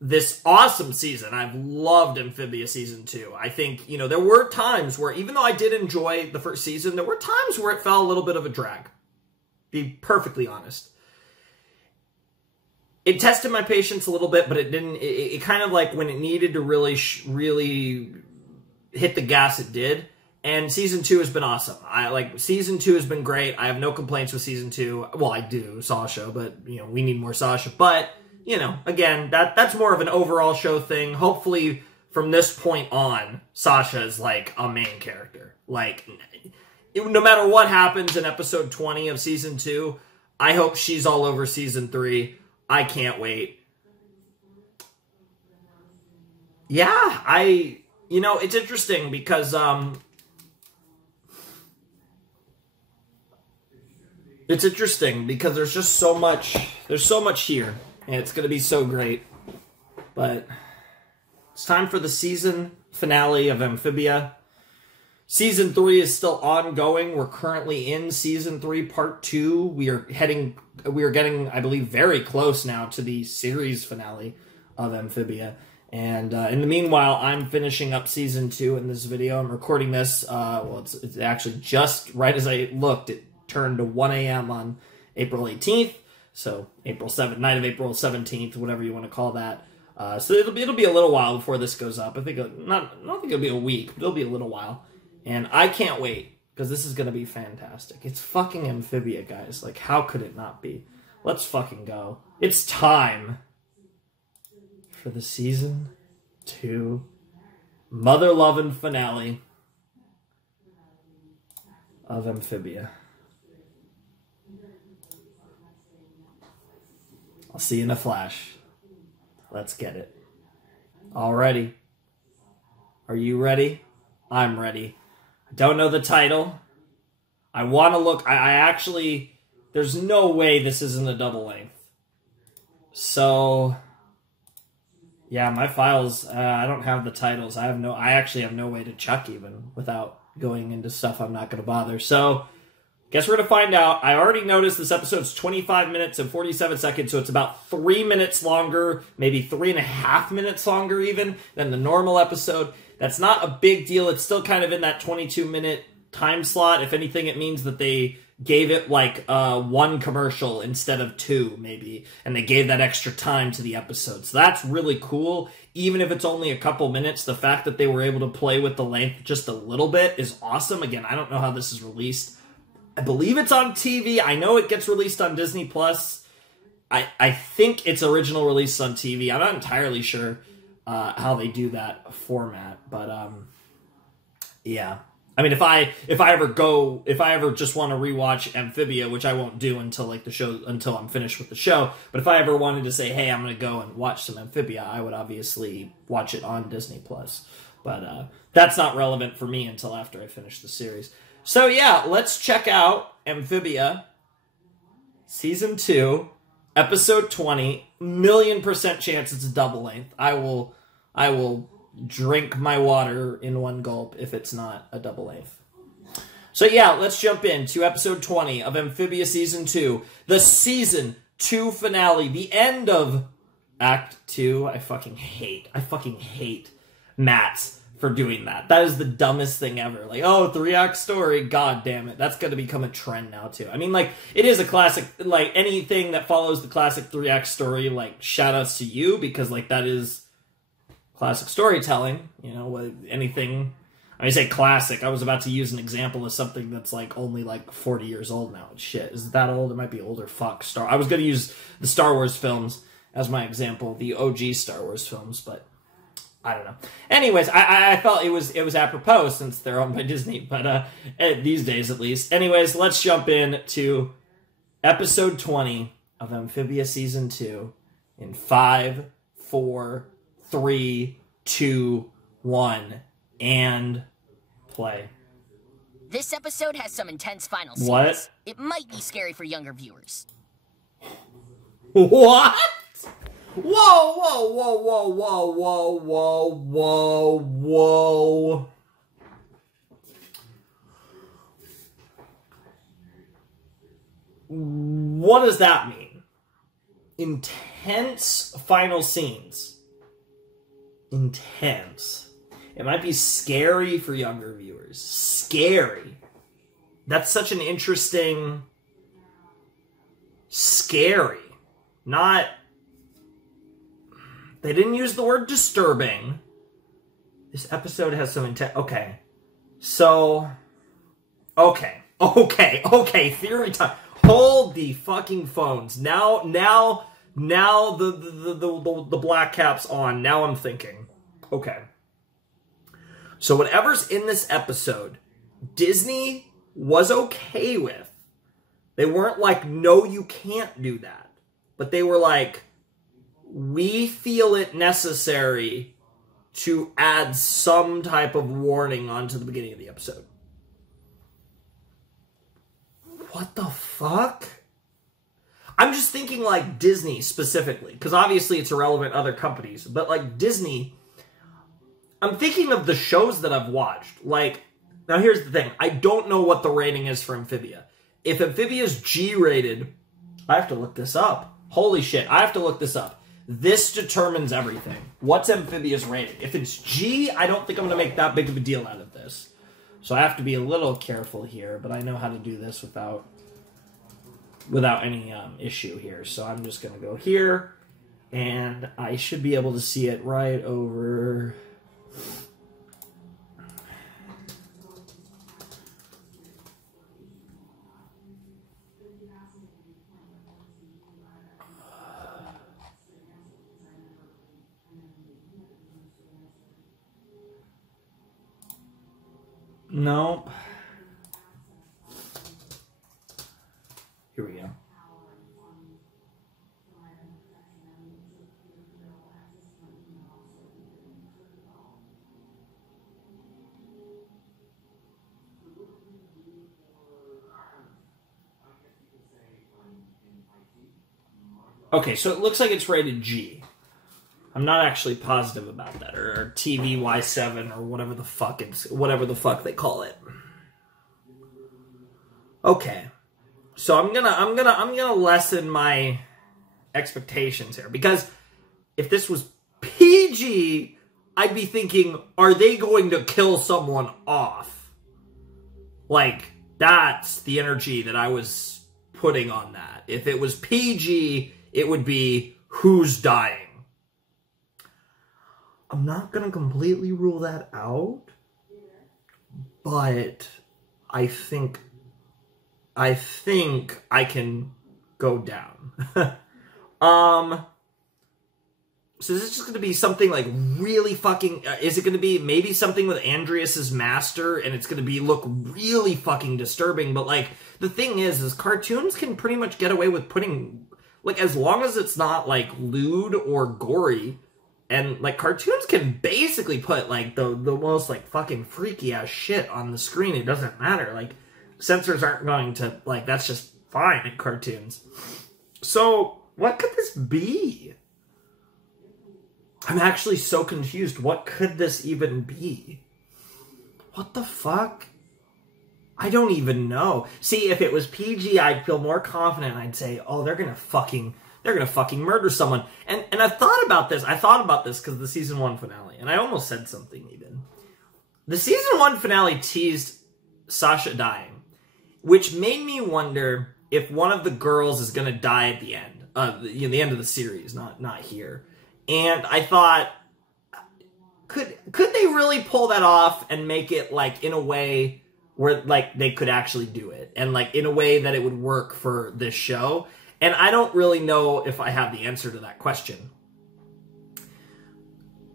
this awesome season. I've loved Amphibia Season 2. I think, there were times where, even though I did enjoy the first season, there were times where it felt a little bit of a drag. Be perfectly honest. It tested my patience a little bit, but it didn't. It kind of like when it needed to really hit the gas, it did. And Season 2 has been awesome. Season 2 has been great. I have no complaints with Season 2. Well, I do, Sasha, but, we need more Sasha. But, again, that's more of an overall show thing. Hopefully, from this point on, Sasha is, like, a main character. Like, no matter what happens in episode 20 of Season 2, I hope she's all over Season 3. I can't wait. Yeah, it's interesting because, it's interesting because there's just so much here, and it's going to be so great. But it's time for the season finale of Amphibia. Season 3 is still ongoing. We're currently in Season 3, Part 2. We are getting, I believe, very close now to the series finale of Amphibia. And in the meanwhile, I'm finishing up Season 2 in this video. I'm recording this, it's actually just right as I looked, it turned to 1 a.m. on April 18th, so night of April 17th, whatever you want to call that. So it'll be a little while before this goes up. I don't think it'll be a week, but it'll be a little while. And I can't wait, because this is going to be fantastic. It's fucking Amphibia, guys. Like, how could it not be? Let's fucking go. It's time for the Season 2 mother-loving finale of Amphibia. I'll see you in a flash. Let's get it. Alrighty. Are you ready? I'm ready. I don't know the title. I want to look. I actually... There's no way this isn't a double length. So... Yeah, my files, I don't have the titles. I actually have no way to check even without going into stuff I'm not going to bother. So... Guess we're going to find out. I already noticed this episode's 25 minutes and 47 seconds, so it's about 3 minutes longer, maybe 3.5 minutes longer even, than the normal episode. That's not a big deal. It's still kind of in that 22-minute time slot. If anything, it means that they gave it like one commercial instead of 2, maybe, and they gave that extra time to the episode. So that's really cool. Even if it's only a couple minutes, the fact that they were able to play with the length just a little bit is awesome. Again, I don't know how this is released. I believe it's on TV. I know it gets released on Disney Plus. I think it's original release on TV. I'm not entirely sure how they do that format, but yeah. I mean, if I ever just want to rewatch Amphibia, which I won't do until I'm finished with the show, but if I ever wanted to say, hey, I'm going to go and watch some Amphibia, I would obviously watch it on Disney Plus. But that's not relevant for me until after I finish the series. So yeah, let's check out Amphibia, Season 2, Episode 20. 1,000,000% chance it's a double length. I will drink my water in one gulp if it's not a double length. So yeah, let's jump into Episode 20 of Amphibia Season 2, the Season 2 finale, the end of Act 2. I fucking hate Matt's for doing that. That is the dumbest thing ever. Like, oh, 3-act story, god damn it. That's gonna become a trend now, too. I mean, like, it is a classic, like, anything that follows the classic 3-act story, like, shout-outs to you, because, like, that is classic storytelling, you know, anything... I say classic, I was about to use an example of something that's, like, only, like, 40 years old now. Shit, is it that old? It might be older. Fuck, I was gonna use the Star Wars films as my example, the OG Star Wars films, but... I don't know. Anyways, I felt it was apropos since they're owned by Disney, but these days at least. Anyways, let's jump in to Episode 20 of Amphibia Season 2 in 5, 4, 3, 2, 1, and play. This episode has some intense final scenes. What? It might be scary for younger viewers. What? Whoa, whoa, whoa, whoa, whoa, whoa, whoa, whoa, whoa. What does that mean? Intense final scenes. Intense. It might be scary for younger viewers. Scary. That's such an interesting... Scary. Not... They didn't use the word disturbing. This episode has some intent. Okay. So... Okay. Theory time. Hold the fucking phones. Now the black cap's on. Now I'm thinking. Okay. So whatever's in this episode, Disney was okay with. They weren't like, no, you can't do that. But they were like, we feel it necessary to add some type of warning onto the beginning of the episode. What the fuck? I'm just thinking like Disney specifically, because obviously it's irrelevant to other companies, but like Disney, I'm thinking of the shows that I've watched. Like, now here's the thing. I don't know what the rating is for Amphibia. If Amphibia's G-rated, I have to look this up. Holy shit, I have to look this up. This determines everything. What's Amphibia's rating? If it's G, I don't think I'm going to make that big of a deal out of this. So I have to be a little careful here, but I know how to do this without any issue here. So I'm just going to go here, and I should be able to see it right over... No. Here we go. Okay, so it looks like it's rated G. I'm not actually positive about that, or TVY7, or whatever the fuck they call it. Okay, so I'm gonna lessen my expectations here, because if this was PG, I'd be thinking, are they going to kill someone off? Like, that's the energy that I was putting on that. If it was PG, it would be who's dying. I'm not going to completely rule that out, but I think I can go down. So is this just going to be something like really fucking... is it going to be maybe something with Andreas's master, and it's going to look really fucking disturbing? But like, the thing is cartoons can pretty much get away with putting... Like, as long as it's not like lewd or gory... And, like, cartoons can basically put, like, the most, like, fucking freaky-ass shit on the screen. It doesn't matter. Like, censors aren't going to, like, that's just fine in cartoons. So, what could this be? I'm actually so confused. What could this even be? What the fuck? I don't even know. See, if it was PG, I'd feel more confident. I'd say, oh, they're gonna fucking murder someone. And I thought about this. Because of the season 1 finale. And I almost said something even. The season 1 finale teased Sasha dying. Which made me wonder if one of the girls is going to die at the end. The end of the series, not here. And I thought, could they really pull that off and make it, like, in a way where, like, they could actually do it? And, like, in a way that it would work for this show? And I don't really know if I have the answer to that question.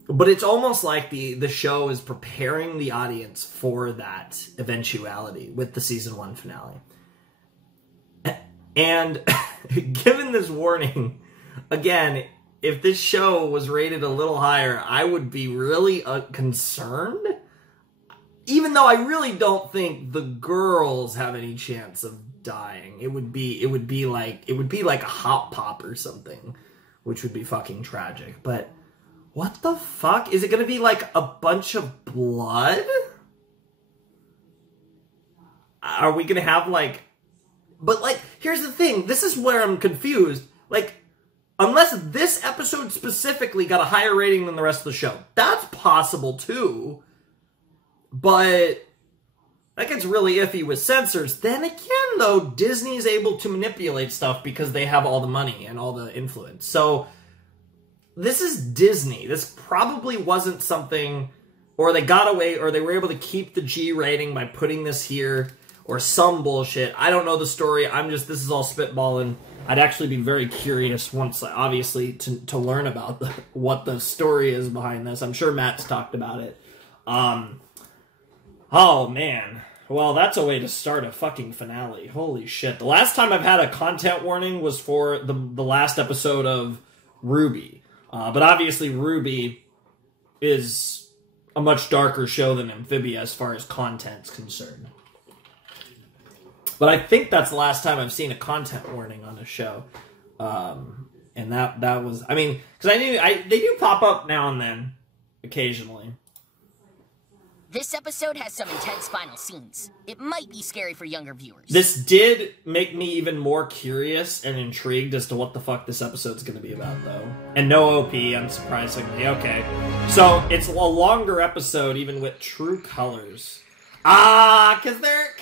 But it's almost like the show is preparing the audience for that eventuality with the season 1 finale. And given this warning, again, if this show was rated a little higher, I would be really concerned. even though I really don't think the girls have any chance of dying. It would be like a hot pop or something, which would be fucking tragic. But what the fuck? Is it gonna be like a bunch of blood? Are we gonna have like... But like, here's the thing. This is where I'm confused. Like, unless this episode specifically got a higher rating than the rest of the show. That's possible too. But that gets really iffy with censors. Then again, though, Disney's able to manipulate stuff because they have all the money and all the influence. So this is Disney. This probably wasn't something, or they got away, or they were able to keep the G rating by putting this here, or some bullshit. I don't know the story. This is all spitballing. I'd actually be very curious once, obviously, to learn about what the story is behind this. I'm sure Matt's talked about it. Oh, man. Well, that's a way to start a fucking finale. Holy shit. The last time I've had a content warning was for the last episode of Ruby. But obviously Ruby is a much darker show than Amphibia as far as content's concerned. But I think that's the last time I've seen a content warning on a show. And that was... I mean, because they do pop up now and then, occasionally. This episode has some intense final scenes. It might be scary for younger viewers. This did make me even more curious and intrigued as to what the fuck this episode's going to be about, though. And no OP, unsurprisingly. Okay. So, it's a longer episode, even with True Colors. Because True Colors...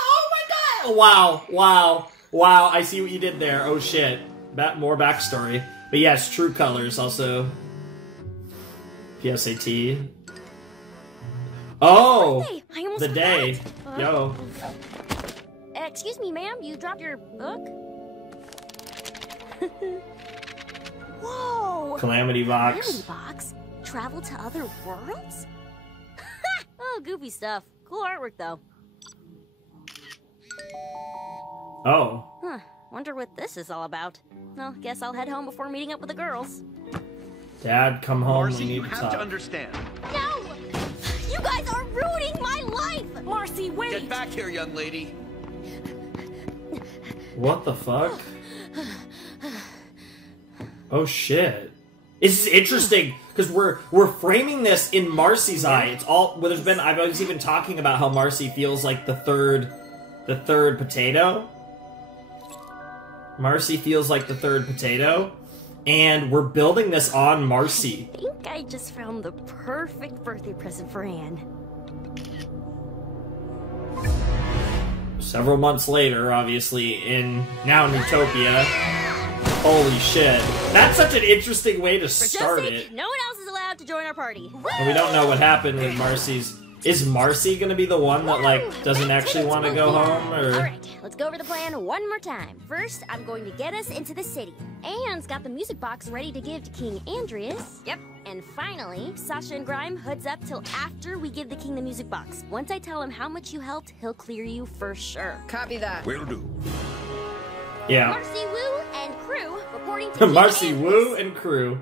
Oh my god! Wow, I see what you did there. Oh shit. More backstory. But yes, True Colors, also... PSAT... Oh, I almost the day. forgot. Yo. Excuse me, ma'am. You dropped your book? Whoa. Calamity Box. Calamity Box? Travel to other worlds? Oh, goofy stuff. Cool artwork, though. Oh. Huh. Wonder what this is all about. Well, guess I'll head home before meeting up with the girls. Dad, come home. Marcy, we need you to have talk. to understand. No! You guys are ruining my life! Marcy, wait! Get back here, young lady. What the fuck? Oh shit. This is interesting because we're framing this in Marcy's eye. It's all well, I was even talking about how Marcy feels like the third potato. Marcy feels like the third potato. And we're building this on Marcy. I think I just found the perfect birthday present for Anne. Several months later, obviously, in now Newtopia. Holy shit. That's such an interesting way to start it. No one else is allowed to join our party. And we don't know what happened with Marcy's... Is Marcy gonna be the one that, like, doesn't actually want to go home, or...? Alright, let's go over the plan one more time. First, I'm going to get us into the city. Anne's got the music box ready to give to King Andreas. Yep. And finally, Sasha and Grime hoods up till after we give the king the music box. Once I tell him how much you helped, he'll clear you for sure. Copy that. Will do. Yeah. Marcy Wu and crew reporting to Marcy Wu and crew.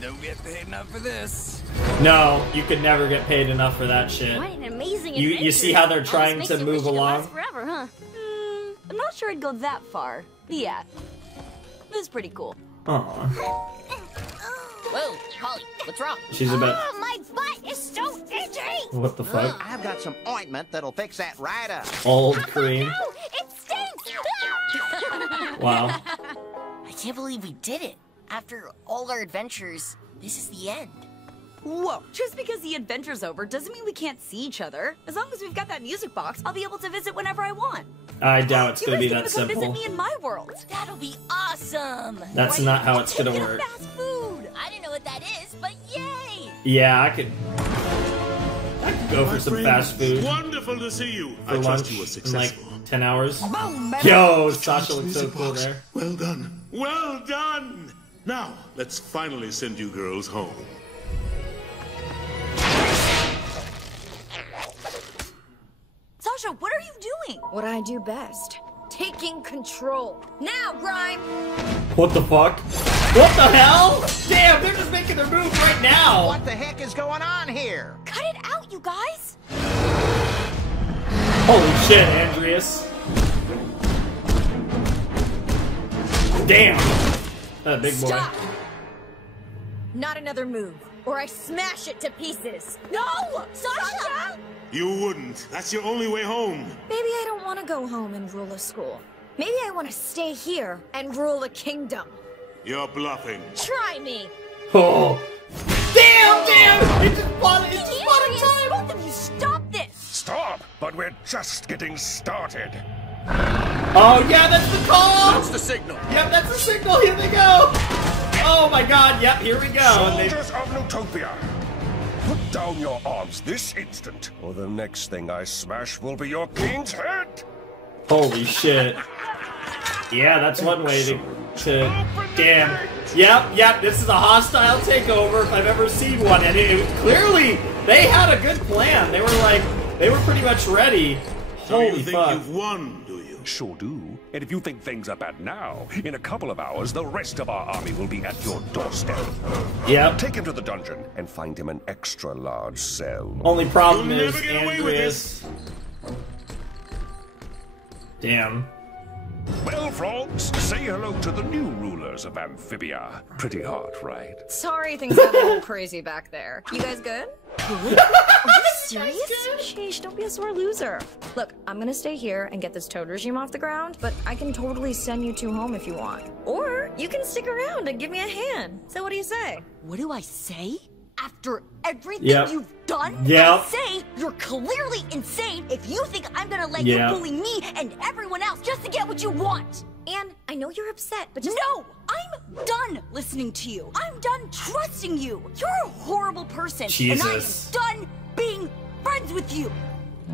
Don't get paid enough for this. No, you could never get paid enough for that shit. What an amazing You adventure. see how they're trying Almost to makes you move wish it along? lasts forever, huh? I'm not sure I'd go that far. Yeah. It was pretty cool. Aw. Whoa, Holly, what's wrong? She's about... Oh, my butt is so itchy! What the fuck? I've got some ointment that'll fix that right up. Old cream. No, it stinks! Wow. I can't believe we did it. After all our adventures, this is the end. Whoa, just because the adventure's over doesn't mean we can't see each other. As long as we've got that music box, I'll be able to visit whenever I want. I doubt it's gonna be that Come simple. visit me in my world. That'll be awesome! That's not how it's gonna work. Fast food. I don't know what that is, but yay! Yeah, I could go for some fast food Wonderful to see you. for I trust lunch you were in successful. like 10 hours. Boom, Yo, Sasha looks so cool there. Well done. Well done. Now, let's finally send you girls home. Sasha, what are you doing? What I do best. Taking control. Now, Grime! What the fuck? What the hell? Damn, they're just making their move right now. What the heck is going on here? Cut it out, you guys? Holy shit, Andreas. Damn. That big boy. Stop! Not another move, or I smash it to pieces. No! Sasha! You wouldn't. That's your only way home. Maybe I don't want to go home and rule a school. Maybe I want to stay here and rule a kingdom. You're bluffing. Try me! Oh. Damn! It's just bought Andreas, time! both of you, stop this! Stop! But we're just getting started. Oh, yeah, that's the call! That's the signal. Yep, that's the signal. Here they go! Oh my god, yep, here we go. And Soldiers of Newtopia, put down your arms this instant, or the next thing I smash will be your king's head! Holy shit. Yeah, that's one way to damn. Yep, this is a hostile takeover if I've ever seen one. And clearly, they had a good plan. They were pretty much ready. So you Holy think fuck. you've won, do you? Sure do. And if you think things are bad now, in a couple of hours, the rest of our army will be at your doorstep. Yep. Take him to the dungeon and find him an extra large cell. Only problem You'll is never get away with Andreas. Damn. Well, frogs, say hello to the new rulers of Amphibia. Pretty hot, right? Sorry things got a little crazy back there. You guys good? Good? Are you serious? Sheesh, don't be a sore loser. Look, I'm gonna stay here and get this toad regime off the ground, but I can totally send you two home if you want. Or you can stick around and give me a hand. So what do you say? What do I say? After everything Yep. you've done? Yep. I say you're clearly insane if you think I'm gonna let Yep. you bully me and everyone else just to get what you want. And I know you're upset, but just— No! I'm done listening to you. I'm done trusting you. You're a horrible person. Jesus. And I am done being friends with you.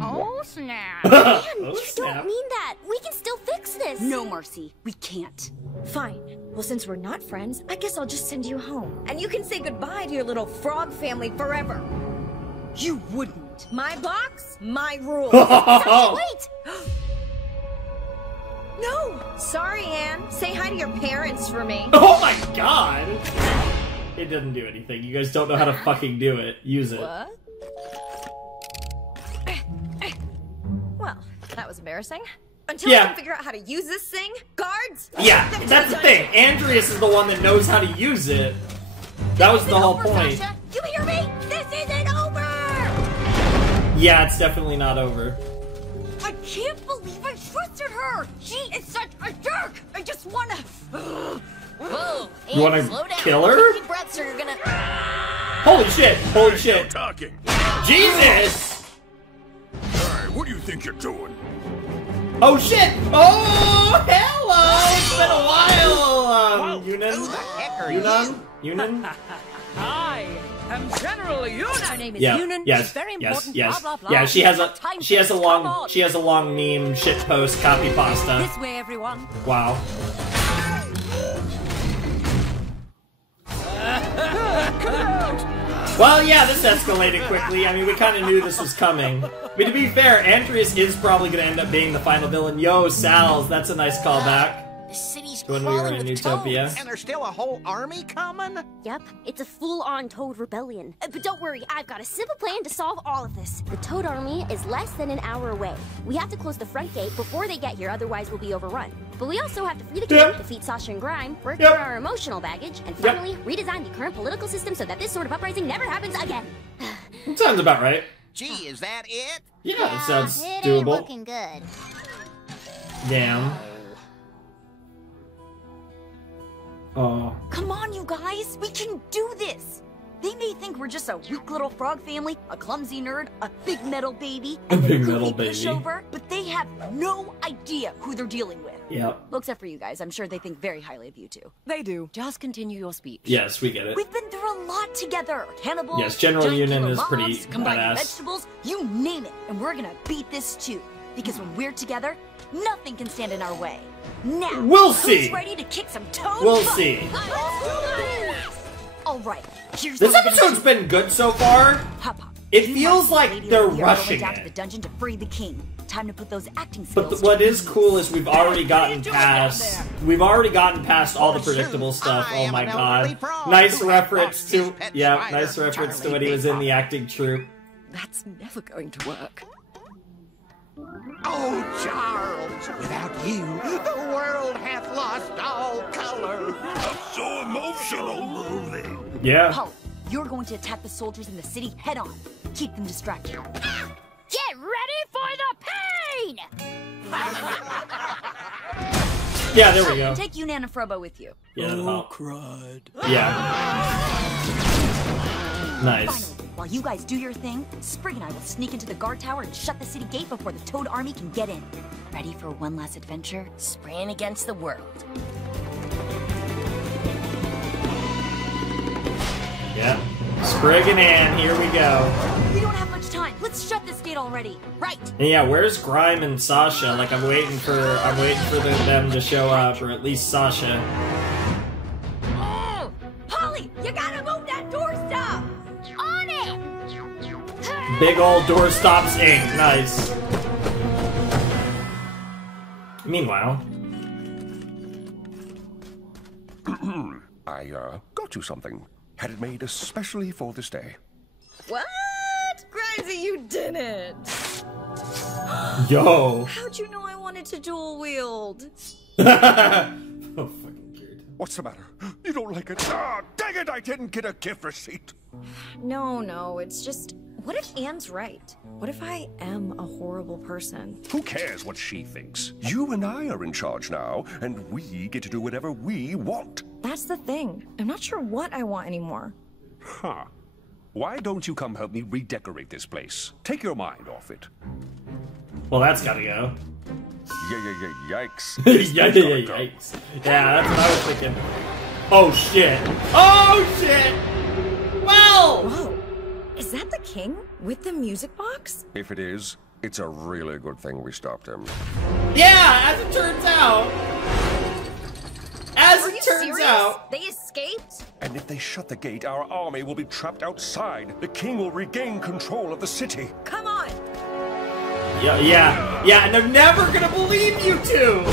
Oh, snap. Oh, You snap. don't mean that. We can still fix this. No, Marcy, we can't. Fine. Well, since we're not friends, I guess I'll just send you home. And you can say goodbye to your little frog family forever. You wouldn't. My box, my rules. Wait! No! Sorry, Anne. Say hi to your parents for me. Oh my god! It doesn't do anything. You guys don't know how to fucking do it. Use it. What? Well, that was embarrassing. Until I can figure out how to use this thing, guards! Yeah, take them to that's the thing. Andreas is the one that knows how to use it. That was the whole point. Sasha, you hear me? This isn't over! Yeah, it's definitely not over. I can't believe I trusted her! She is such a jerk! I just wanna... Whoa, You wanna slow down. kill her? Take deep breaths or you're gonna... Holy shit! Holy shit! Talking. Jesus! Hey, what do you think you're doing? Oh shit! Oh, hello! It's been a while, Yunan. Who the heck are Yunan? Yunan? I am General Yunan. My name is Yeah, Yunan. yes, It's very yes, important, yes. blah, blah, blah. Yeah, she has Not time a for this. Come on. long meme shit post copy pasta. This way, everyone. Wow. Well, yeah, this escalated quickly. I mean, we kind of knew this was coming. I mean, to be fair, Andreas is probably going to end up being the final villain. Yo, Sal's, that's a nice callback. The city's When we were crawling in with Utopia. toads, and there's still a whole army coming? Yep, it's a full-on Toad rebellion. But don't worry, I've got a simple plan to solve all of this. The Toad army is less than an hour away. We have to close the front gate before they get here, otherwise we'll be overrun. But we also have to free the king, defeat Sasha and Grime, work through our emotional baggage, and finally redesign the current political system so that this sort of uprising never happens again. Sounds about right. Gee, is that it? Yeah, it sounds it ain't doable. looking good. Damn. Oh. Come on, you guys! We can do this! They may think we're just a weak little frog family, a clumsy nerd, a big metal baby, and big a metal goofy baby. pushover, but they have no idea who they're dealing with. Yep. Well, except for you guys. I'm sure they think very highly of you two. They do. Just continue your speech. Yes, we get it. We've been through a lot together. Cannibals, Yes, General giant Union killer is pretty mobs, combining badass. vegetables, you name it, and we're gonna beat this too. Because when we're together, nothing can stand in our way. Now, We'll see. Who's ready to kick some toes? We'll see. All right. Here's This what we're gonna episode's been good so far. Hop, hop. It You feels Marcy, like lady they're over here, are going rushing down to it. the dungeon to free the king. Time to put those acting But skills. what to is use. cool is we've already gotten past. We've already gotten past all the predictable stuff. Oh my god! Nice reference to nice reference to when he was in the acting troupe. That's never going to work. Oh, Charles, without you, the world hath lost all color. So emotional. Yeah. Polly, you're going to attack the soldiers in the city head on. Keep them distracted. Get ready for the pain! Yeah, there we go. Take Yuna and Frobo with you. Yeah, that'll help. crud. Yeah. Nice. Finally, while you guys do your thing, Sprig and I will sneak into the guard tower and shut the city gate before the Toad army can get in. Ready for one last adventure? Spraying against the world. Yeah. Sprig and Ann, here we go. We don't have much time. Let's shut this gate already. Right. And yeah, where's Grime and Sasha? Like I'm waiting for them to show up, or at least Sasha. Oh! Polly, you gotta move that doorstop! On it! Big old door stops ink. Nice. Meanwhile. I, got you something. Had it made especially for this day. What? Grimesy, you didn't! Yo. How'd you know I wanted to dual wield? What's the matter? You don't like it? Ah, dang it, I didn't get a gift receipt. No, it's just... What if Anne's right? What if I am a horrible person? Who cares what she thinks? You and I are in charge now, and we get to do whatever we want. That's the thing. I'm not sure what I want anymore. Huh. Why don't you come help me redecorate this place? Take your mind off it. Well, that's gotta go. Yikes. Yikes. Yeah, that's what I was thinking. Oh shit. Oh shit! Well! Whoa. Is that the king? With the music box? If it is, it's a really good thing we stopped him. Yeah, as it turns out. As Are it you turns serious? out. They escaped? And if they shut the gate, our army will be trapped outside. The king will regain control of the city. Come on! Yeah, and they're never gonna believe you two!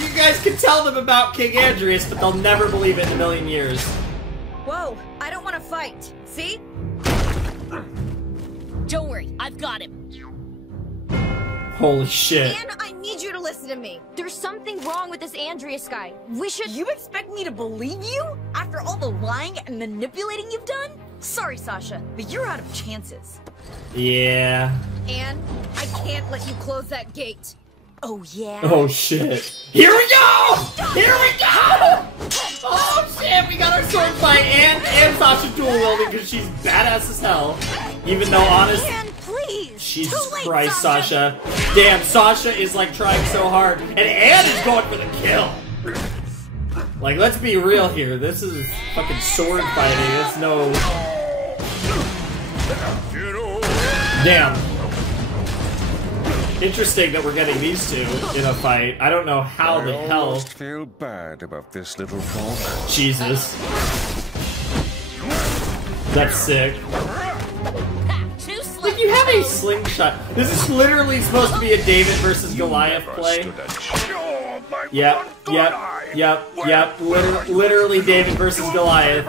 You guys can tell them about King Andrius, but they'll never believe it in a million years. Whoa, I don't want to fight. See? Don't worry, I've got him. Holy shit. Anne, I need you to listen to me. There's something wrong with this Andrius guy. We should... You expect me to believe you? After all the lying and manipulating you've done? Sorry, Sasha, but you're out of chances. Yeah. Anne, I can't let you close that gate. Oh, yeah? Oh shit. Here we go! Here we go! Oh shit, we got our sword fight and Sasha dual wielding because she's badass as hell. Even though honest... Anne, please! Jesus Christ, Sasha. Damn, Sasha is like trying so hard. And Anne is going for the kill. Like, let's be real here. This is fucking sword fighting. It's no... Damn. Interesting that we're getting these two in a fight. I don't know how the hell... I almost feel bad about this little frog. Jesus. That's sick. Like, you have a slingshot. This is literally supposed to be a David versus Goliath play. Yep. Literally David versus Goliath.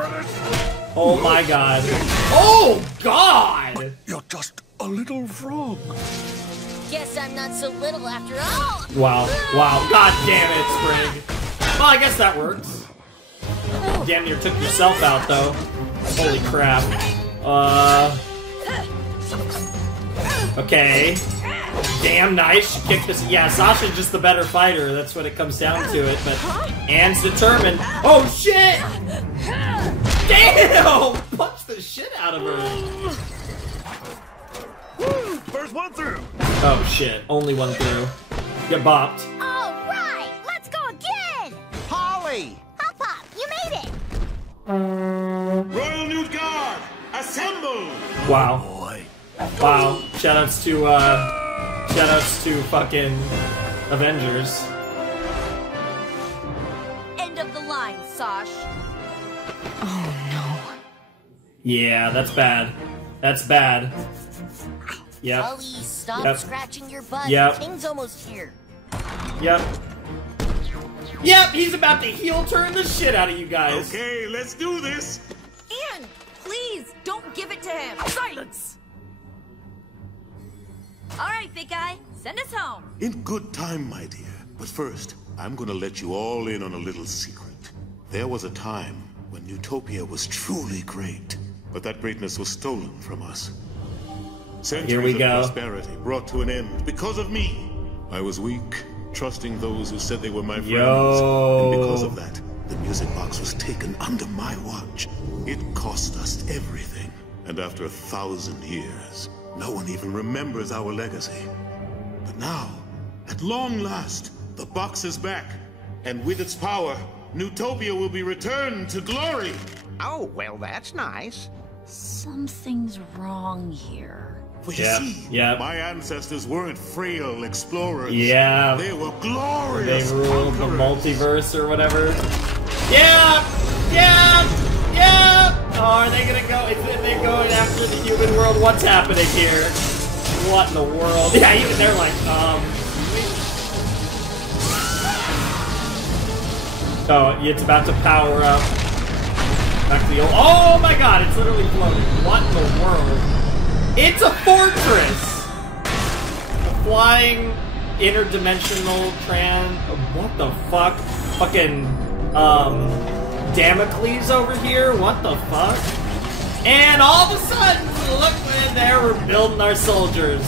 Oh my god. Oh god! You're just a little frog. Guess I'm not so little after all. Wow. God damn it, Sprig. Well, I guess that works. Damn near took yourself out, though. Holy crap. Okay. Damn nice. She kicked this. Yeah, Sasha's just the better fighter. That's what it comes down to it. But Anne's determined. Oh shit! Damn! Punch the shit out of her. First one through. Oh shit! Only one through. Get bopped. All right, let's go again. Polly! Hop, you made it. Royal New Guard, assemble! Wow. Wow. Shoutouts to fucking Avengers. End of the line, Sash. Oh no. Yeah, that's bad. That's bad. Yep. Polly, stop Yep. scratching your butt. Yep. The king's almost here. Yep, he's about to heel turn the shit out of you guys. Okay, let's do this. Anne, please, don't give it to him. Silence! All right, big guy, send us home. In good time, my dear. But first, I'm gonna let you all in on a little secret. There was a time when Utopia was truly great, but that greatness was stolen from us. Centuries of prosperity brought to an end because of me. I was weak, trusting those who said they were my friends. And because of that, the music box was taken under my watch. It cost us everything. And after 1,000 years, no one even remembers our legacy. But now, at long last, the box is back. And with its power, Newtopia will be returned to glory. Oh, well, that's nice. Something's wrong here. For you see, my ancestors weren't frail explorers. Yeah. They were glorious They ruled the conquerors. multiverse or whatever. Yeah! Yeah! Yeah! Oh, are they gonna go? Is they going after the human world? What's happening here? What in the world? Yeah, even they're like, Oh, it's about to power up. Back to the old. Oh my god, it's literally floating. What in the world? It's a fortress! A flying interdimensional what the fuck? Fucking, Damocles over here? What the fuck? And all of a sudden, look, there we're building our soldiers.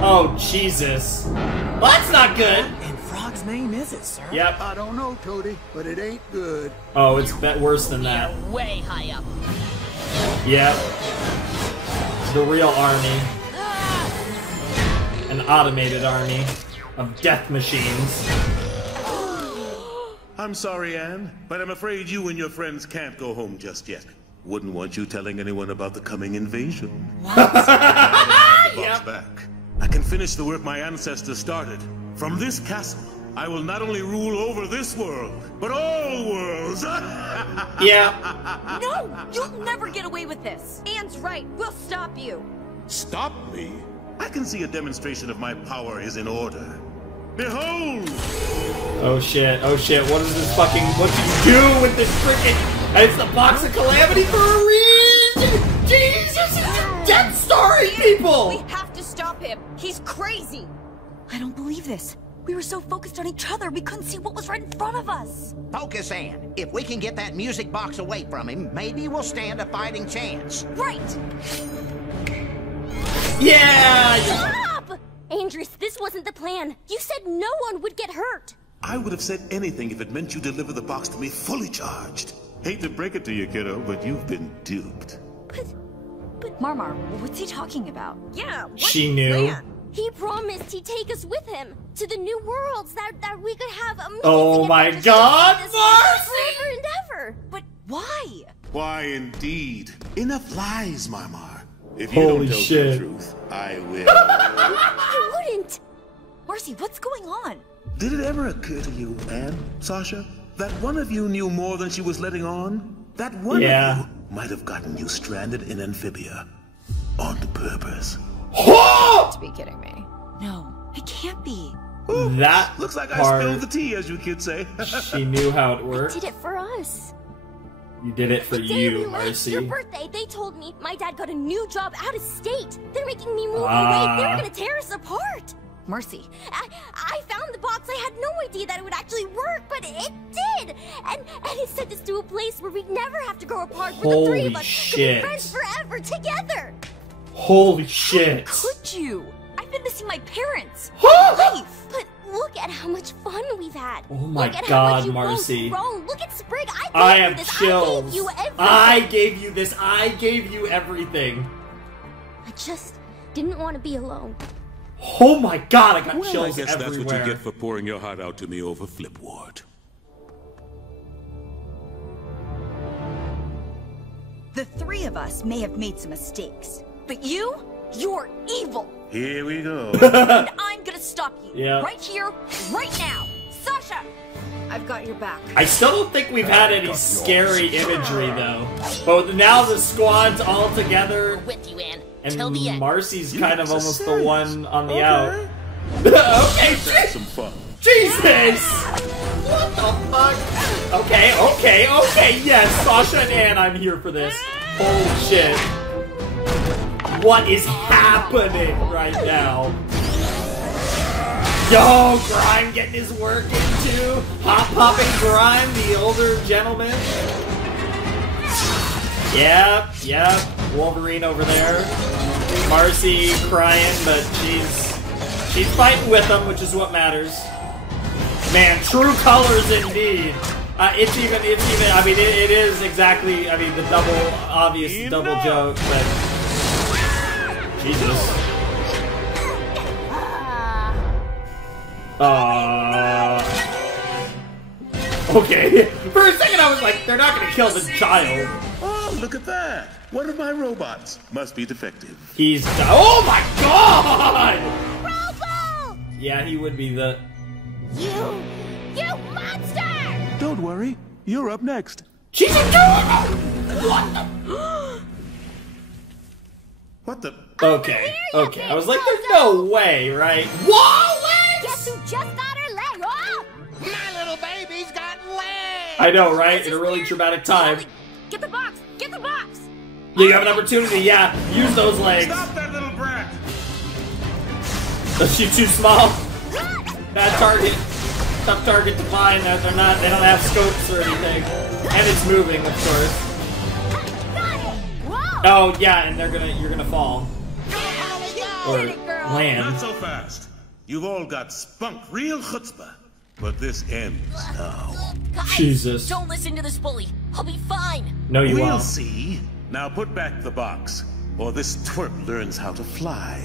Oh, Jesus. Well, that's not good. And Frog's name is it, sir? Yep. I don't know, Toady, but it ain't good. Oh, it's worse than that. Way high up. Yep. The real army. An automated army of death machines. I'm sorry, Anne, but I'm afraid you and your friends can't go home just yet. Wouldn't want you telling anyone about the coming invasion. What? Back. I can finish the work my ancestors started. From this castle, I will not only rule over this world, but all worlds. Yeah. No, you'll never get away with this. Anne's right. We'll stop you. Stop me? I can see a demonstration of my power is in order. Behold! Oh shit, what is this fucking, what do you do with this freaking, it's the box of calamity for a reason! Jesus, it's a Death Star, people! We have to stop him. He's crazy. I don't believe this. We were so focused on each other, we couldn't see what was right in front of us. Focus, Anne. If we can get that music box away from him, maybe we'll stand a fighting chance. Right! Yeah! Stop! Andres, this wasn't the plan. You said no one would get hurt. I would have said anything if it meant you deliver the box to me fully charged. Hate to break it to you, kiddo, but you've been duped. But Marmar, what's he talking about? Yeah, She knew. He promised he'd take us with him to the new worlds that we could have amazing Oh my adventures god, this Marcy! forever and ever. But why? Why, indeed. Enough lies, Marmar. If you Holy don't tell shit. the truth, I will. I wouldn't. Marcy, what's going on? Did it ever occur to you, Anne, Sasha, that one of you knew more than she was letting on? That one of you might have gotten you stranded in Amphibia. On purpose. To be kidding me. No, it can't be. Ooh, That looks like part, I spilled the tea, as you kids say. she knew how it They worked. did it for us. You did it for The day we you, left Marcy. your birthday, they told me my dad got a new job out of state. They're making me move Ah. away. They were gonna tear us apart. Marcy. I found the box. I had no idea that it would actually work, but it did. And it sent us to a place where we'd never have to grow apart. Where the three Holy of us shit. could be friends forever together. Holy shit. Could you? I've been missing my parents. Life. But look at how much fun we've had. Oh my look at how god, much you've Marcy. grown. Look at Sprig. I gave you have this. chills. I gave you everything. I gave you this. I gave you everything. I just didn't want to be alone. Oh my god, I got Well, I chills guess that's everywhere. what you get for pouring your heart out to me over Flipward. The three of us may have made some mistakes, but you're evil. Here we go. And I'm gonna stop you. Yeah. Right here, right now. Sasha! I've got your back. I still don't think we've had any scary imagery though. But now the squad's all together, With you, Anne. and Till the end. Marcy's You kind of guys are almost the serious. one on the out. Okay, Let's have some fun. Jesus! What the fuck? Okay, yes, Sasha and Anne, I'm here for this. Holy shit. What is happening right now? Yo, Grime getting his work into. Hop-popping Grime, the older gentleman. Yep. Wolverine over there. Marcy crying, but she's fighting with him, which is what matters. Man, true colors indeed. It's even. I mean, it is exactly. I mean, the obvious double joke, but Jesus. Okay. For a second, I was like, they're not gonna kill the child. Oh, look at that! One of my robots must be defective. He's. Oh my God! Robo! Yeah, he would be the. You monster! Don't worry, you're up next. She's a girl! What the? What the? Okay. I was like, there's no way, right? Whoa, legs! Guess who just got her leg? Oh! My little baby's got legs! I know, right? In a really dramatic time. Get the box! Get the box! You have an opportunity, yeah. Use those legs. Stop that little brat! Is she too small? Bad target. Tough target to find. They don't have scopes or anything. And it's moving, of course. Oh yeah, and you're gonna fall. Or land. Not so fast. You've all got spunk, real chutzpah. But this ends now. Guys, Jesus. Don't listen to this bully. I'll be fine. No, you won't. We'll see. Now put back the box, or this twerp learns how to fly.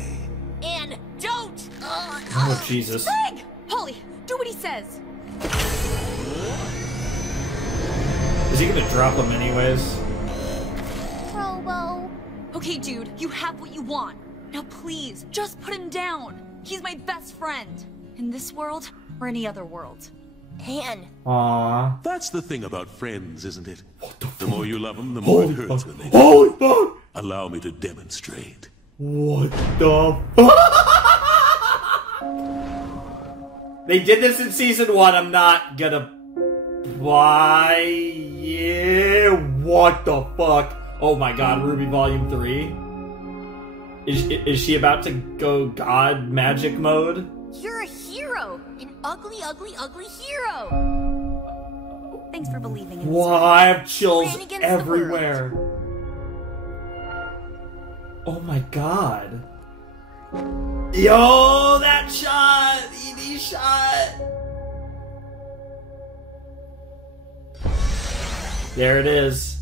And don't. Oh Jesus. Leg! Holly, do what he says. Is he gonna drop him anyways? Robo. Okay, dude, you have what you want. Now please, just put him down. He's my best friend. In this world, or any other world. Han. Aww. That's the thing about friends, isn't it? The more you love them, the more it hurts when they do. Holy fuck! Allow me to demonstrate. What the fuck? They did this in season 1. I'm not gonna. Why? Yeah. What the fuck? Oh my God, Ruby Volume 3. Is she about to go God magic mode? You're a hero. An ugly, ugly, ugly hero. Thanks for believing in Wow, I have chills Ran against the everywhere. Oh my God. Yo, that shot! EV shot! There it is.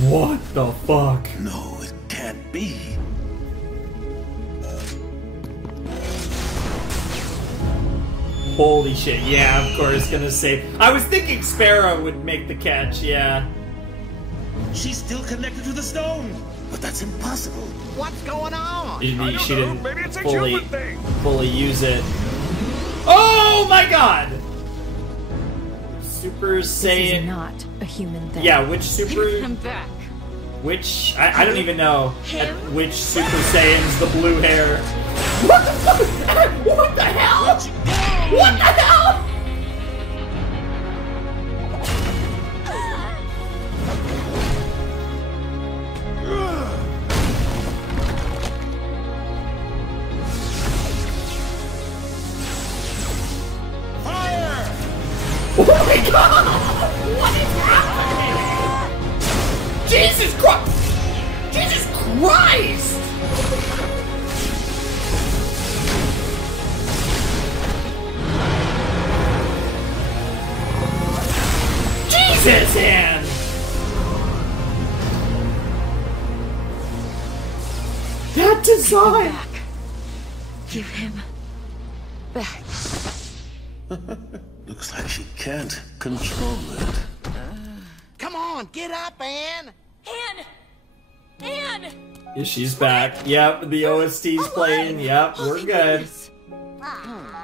What the fuck? No, it can't be. Holy shit, yeah, of course, gonna save. I was thinking Sparrow would make the catch, yeah. She's still connected to the stone. But that's impossible. What's going on? She didn't Maybe it's a human thing. fully use it. Oh my God! Super This Saiyan. is not a human thing. Yeah, which super? I'm back. Which I don't even know. Which Super Saiyan's the blue hair? What the fuck? What the hell? What the hell? Oh my God! What is happening? Jesus Christ! Jesus Christ! Jesus, Ann! That design! Give him back. Looks like she can't control it. Come on, get up, Ann! Ann! Yeah, she's back. Yep, the OST's playing. Yep, we're good.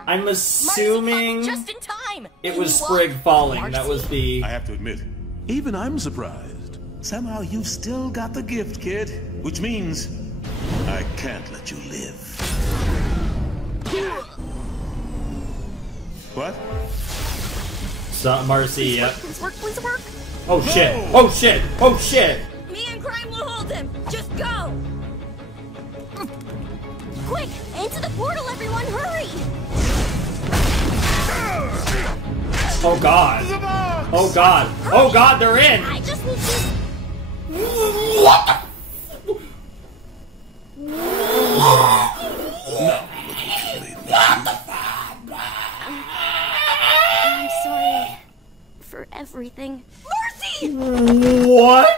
I'm assuming Just in time. it was Sprig falling. That was the... I have to admit, even I'm surprised. Somehow you've still got the gift, kid. Which means I can't let you live. What? Marcy, yeah. Please work, please work. Oh shit! Oh shit! Oh shit! Me and Grime will hold him. Just go. Quick, into the portal, everyone, hurry! Oh god! Oh god! Oh god, they're in! I just need to... What the? I'm sorry for everything. Marcy! What?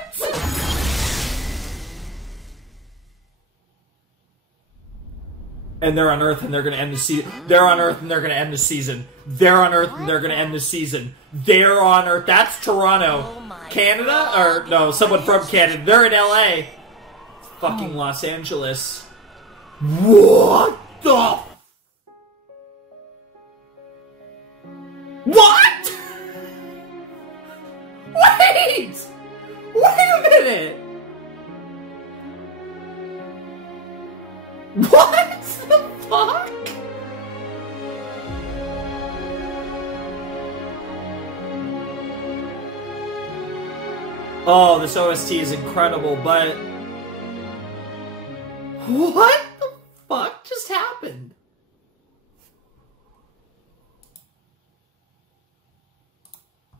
And they're on Earth and they're gonna end the season. They're on Earth and they're gonna end the season. They're on Earth and they're gonna end the season. They're on Earth. That's Toronto. Canada? Or, no, someone from Canada. They're in LA. Fucking Los Angeles. What the? What? Wait! Wait a minute! What the fuck? Oh, this OST is incredible, but... What the fuck just happened?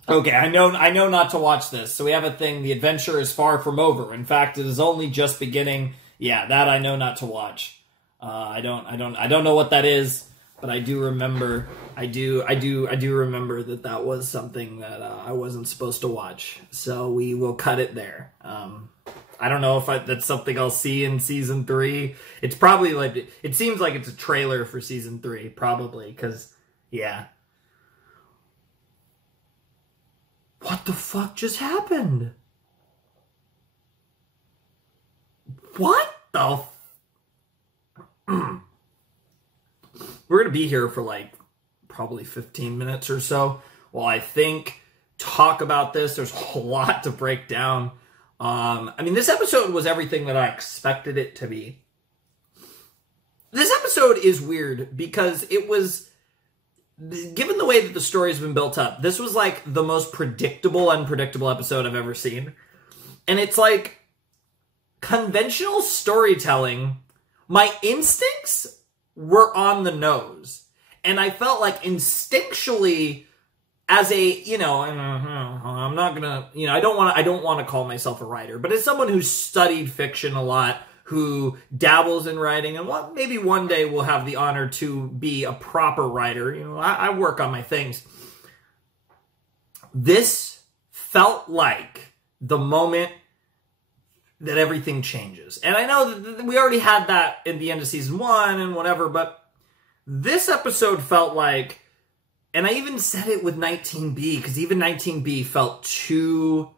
Okay, I know not to watch this. So we have a thing, the adventure is far from over. In fact, it is only just beginning. Yeah, that I know not to watch. I don't know what that is, but I do remember. I do remember that was something that I wasn't supposed to watch. So we will cut it there. I don't know if that's something I'll see in season 3. It's probably like, it seems like it's a trailer for season 3, probably, because yeah. What the fuck just happened? What the? We're gonna be here for like probably 15 minutes or so. Well, I think talk about this. There's a whole lot to break down. I mean, this episode was everything that I expected it to be. This episode is weird because it was, given the way that the story's been built up, this was like the most predictable, unpredictable episode I've ever seen. And it's like conventional storytelling. My instincts were on the nose. And I felt like instinctually, as a, you know, I'm not gonna, you know, I don't want to call myself a writer, but as someone who's studied fiction a lot, who dabbles in writing, and maybe one day will have the honor to be a proper writer. You know, I work on my things. This felt like the moment that everything changes. And I know that we already had that in the end of season 1 and whatever, but this episode felt like, and I even said it with 19B, because even 19B felt too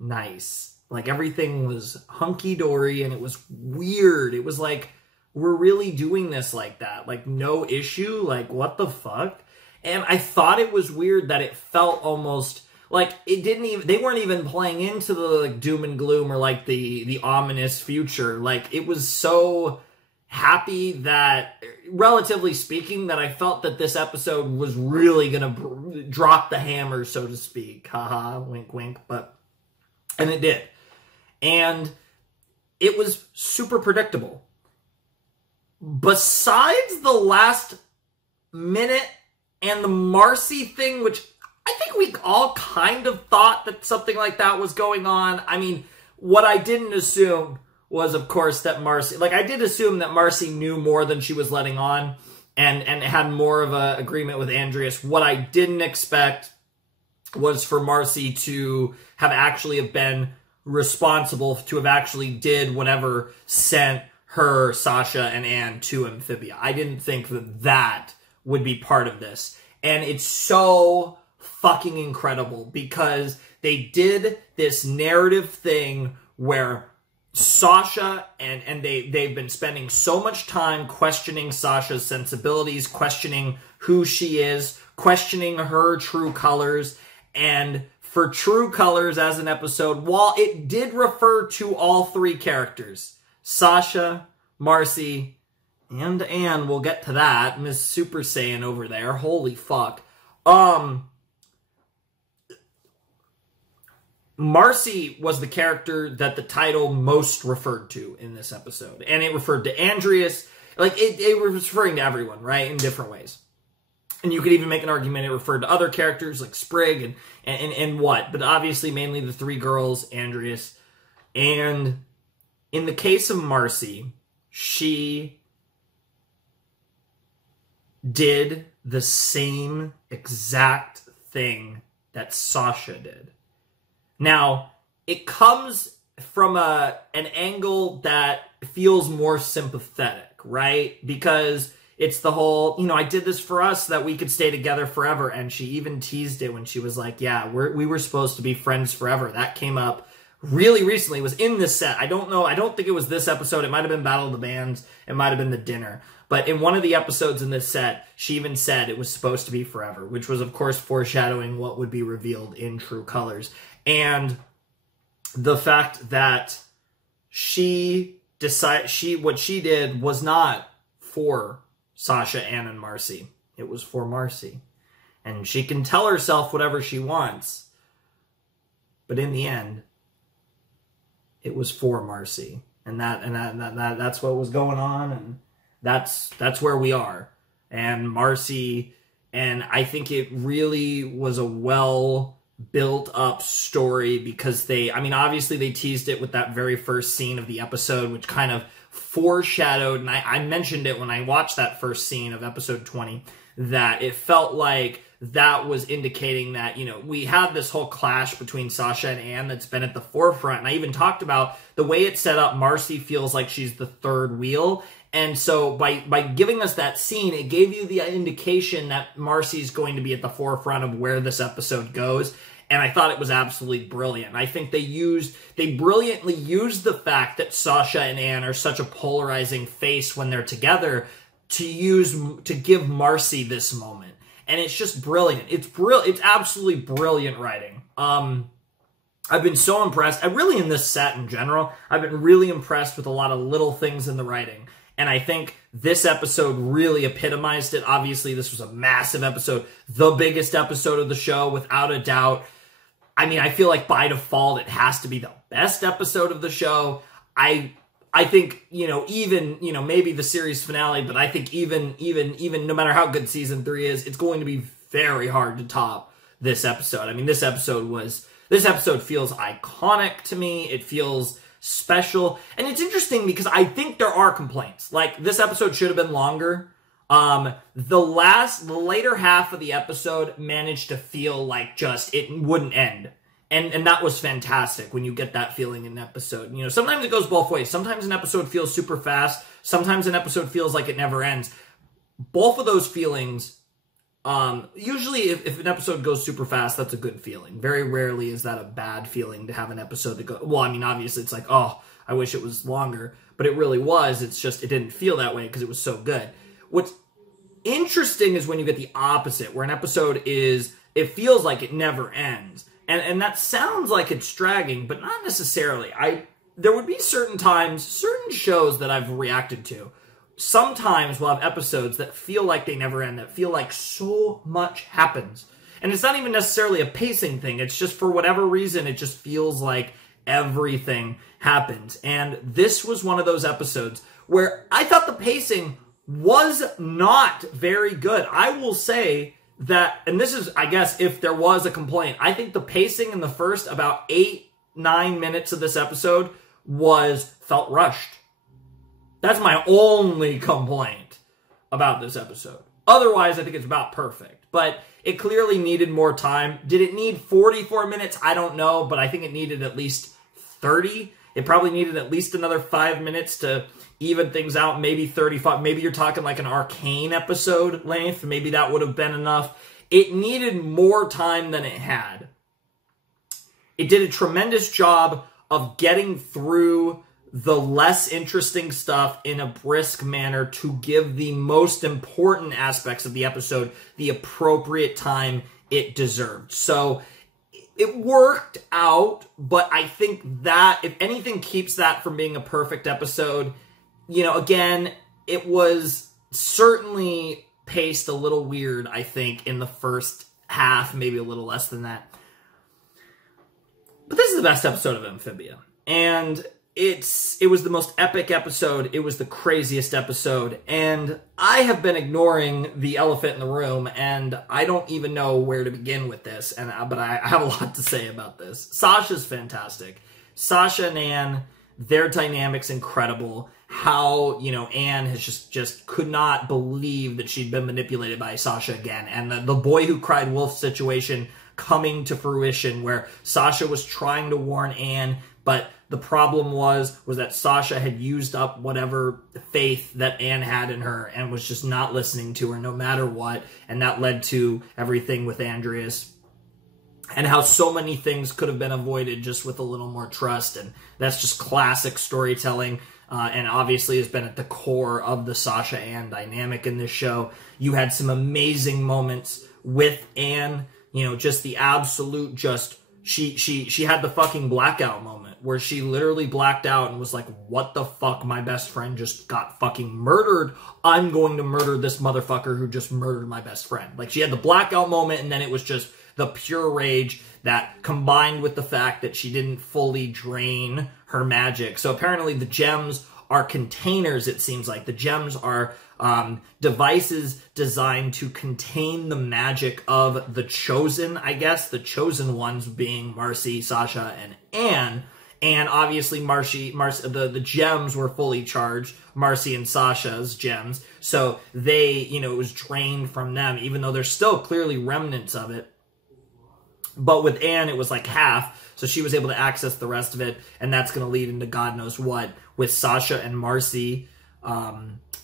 nice. Like everything was hunky-dory and it was weird. It was like, we're really doing this like that. Like no issue. Like what the fuck? And I thought it was weird that it felt almost like it didn't even, they weren't even playing into the like doom and gloom or like the ominous future. Like it was so happy that, relatively speaking, that I felt that this episode was really gonna drop the hammer, so to speak. Haha, wink wink, and it did. And it was super predictable. Besides the last minute and the Marcy thing, which I think we all kind of thought that something like that was going on. I mean, what I didn't assume was, of course, that Marcy... Like, I did assume that Marcy knew more than she was letting on and had more of an agreement with Andreas. What I didn't expect was for Marcy to have actually been responsible, to have actually did whatever sent her, Sasha, and Anne to Amphibia. I didn't think that would be part of this. And it's so fucking incredible because they did this narrative thing where Sasha, and they've been spending so much time questioning Sasha's sensibilities, questioning who she is, questioning her true colors, and for True Colors as an episode, while it did refer to all 3 characters, Sasha, Marcy, and Anne, we'll get to that, Miss Super Saiyan over there, holy fuck. Marcy was the character that the title most referred to in this episode. And it referred to Andreas. Like, it was referring to everyone, right? In different ways. And you could even make an argument it referred to other characters like Sprig and what. But obviously, mainly the three girls, Andreas. And in the case of Marcy, she did the same exact thing that Sasha did. Now, it comes from an angle that feels more sympathetic, right? Because it's the whole, you know, I did this for us so that we could stay together forever. And she even teased it when she was like, yeah, we were supposed to be friends forever. That came up really recently. It was in this set. I don't know. I don't think it was this episode. It might have been Battle of the Bands. It might have been the dinner. But in one of the episodes in this set, she even said it was supposed to be forever, which was, of course, foreshadowing what would be revealed in True Colors. And the fact that what she did was not for Sasha, Anne, and Marcy. It was for Marcy. And she can tell herself whatever she wants. But in the end, it was for Marcy. And that's what was going on, and that's where we are. And Marcy, and I think it really was a well-built up story because obviously they teased it with that very first scene of the episode, which kind of foreshadowed, and I mentioned it when I watched that first scene of episode 20, that it felt like that was indicating that, you know, we have this whole clash between Sasha and Anne that's been at the forefront. And I even talked about the way it's set up, Marcy feels like she's the third wheel. And so by giving us that scene, it gave you the indication that Marcy's going to be at the forefront of where this episode goes. And I thought it was absolutely brilliant. I think they brilliantly used the fact that Sasha and Anne are such a polarizing face when they're together to give Marcy this moment. And it's just brilliant. It's absolutely brilliant writing. I've been so impressed. In this set in general, I've been really impressed with a lot of little things in the writing. And I think this episode really epitomized it. Obviously, this was a massive episode. The biggest episode of the show, without a doubt. I mean, I feel like by default, it has to be the best episode of the show. I think, maybe the series finale, but I think even no matter how good season 3 is, it's going to be very hard to top this episode. I mean, this episode feels iconic to me. It feels special. And it's interesting because I think there are complaints. Like, this episode should have been longer. The later half of the episode managed to feel like just it wouldn't end. And that was fantastic when you get that feeling in an episode. You know, sometimes it goes both ways. Sometimes an episode feels super fast. Sometimes an episode feels like it never ends. Both of those feelings, usually if an episode goes super fast, that's a good feeling. Very rarely is that a bad feeling to have an episode that go, well, I mean, obviously it's like, oh, I wish it was longer. But it really was. It's just, it didn't feel that way because it was so good. What's interesting is when you get the opposite, where an episode it feels like it never ends. And that sounds like it's dragging, but not necessarily. There would be certain times, certain shows that I've reacted to, sometimes we'll have episodes that feel like they never end, that feel like so much happens. And it's not even necessarily a pacing thing. It's just for whatever reason, it just feels like everything happens. And this was one of those episodes where I thought the pacing was not very good. I will say that, and this is, I guess, if there was a complaint, I think the pacing in the first about 8-9 minutes of this episode felt rushed. That's my only complaint about this episode. Otherwise, I think it's about perfect. But it clearly needed more time. Did it need 44 minutes? I don't know, but I think it needed at least 30. It probably needed at least another 5 minutes to even things out, maybe 35. Maybe you're talking like an Arcane episode length. Maybe that would have been enough. It needed more time than it had. It did a tremendous job of getting through the less interesting stuff in a brisk manner to give the most important aspects of the episode the appropriate time it deserved. So it worked out, but I think that, if anything keeps that from being a perfect episode, again, it was certainly paced a little weird, I think, in the first half, maybe a little less than that. But this is the best episode of Amphibia. And it was the most epic episode. It was the craziest episode. And I have been ignoring the elephant in the room, and I don't even know where to begin with this. But I have a lot to say about this. Sasha's fantastic. Sasha and Anne, their dynamic's incredible. How, you know, Anne has just could not believe that she'd been manipulated by Sasha again. And the boy who cried wolf situation coming to fruition, where Sasha was trying to warn Anne, but the problem was that Sasha had used up whatever faith that Anne had in her and was just not listening to her no matter what. And that led to everything with Andreas. And how so many things could have been avoided just with a little more trust. And that's just classic storytelling. And obviously has been at the core of the Sasha Anne dynamic in this show. You had some amazing moments with Anne. You know, just the absolute she had the fucking blackout moment where she literally blacked out and was like, what the fuck? My best friend just got fucking murdered. I'm going to murder this motherfucker who just murdered my best friend. Like, she had the blackout moment, and then it was just the pure rage that combined with the fact that she didn't fully drain her magic. So apparently the gems are containers, it seems like. The gems are devices designed to contain the magic of the chosen, I guess. The chosen ones being Marcy, Sasha, and Anne. And obviously the gems were fully charged, Marcy and Sasha's gems. So they, you know, it was drained from them, even though there's still clearly remnants of it. But with Anne, it was like half, so she was able to access the rest of it, and that's going to lead into God knows what with Sasha and Marcy,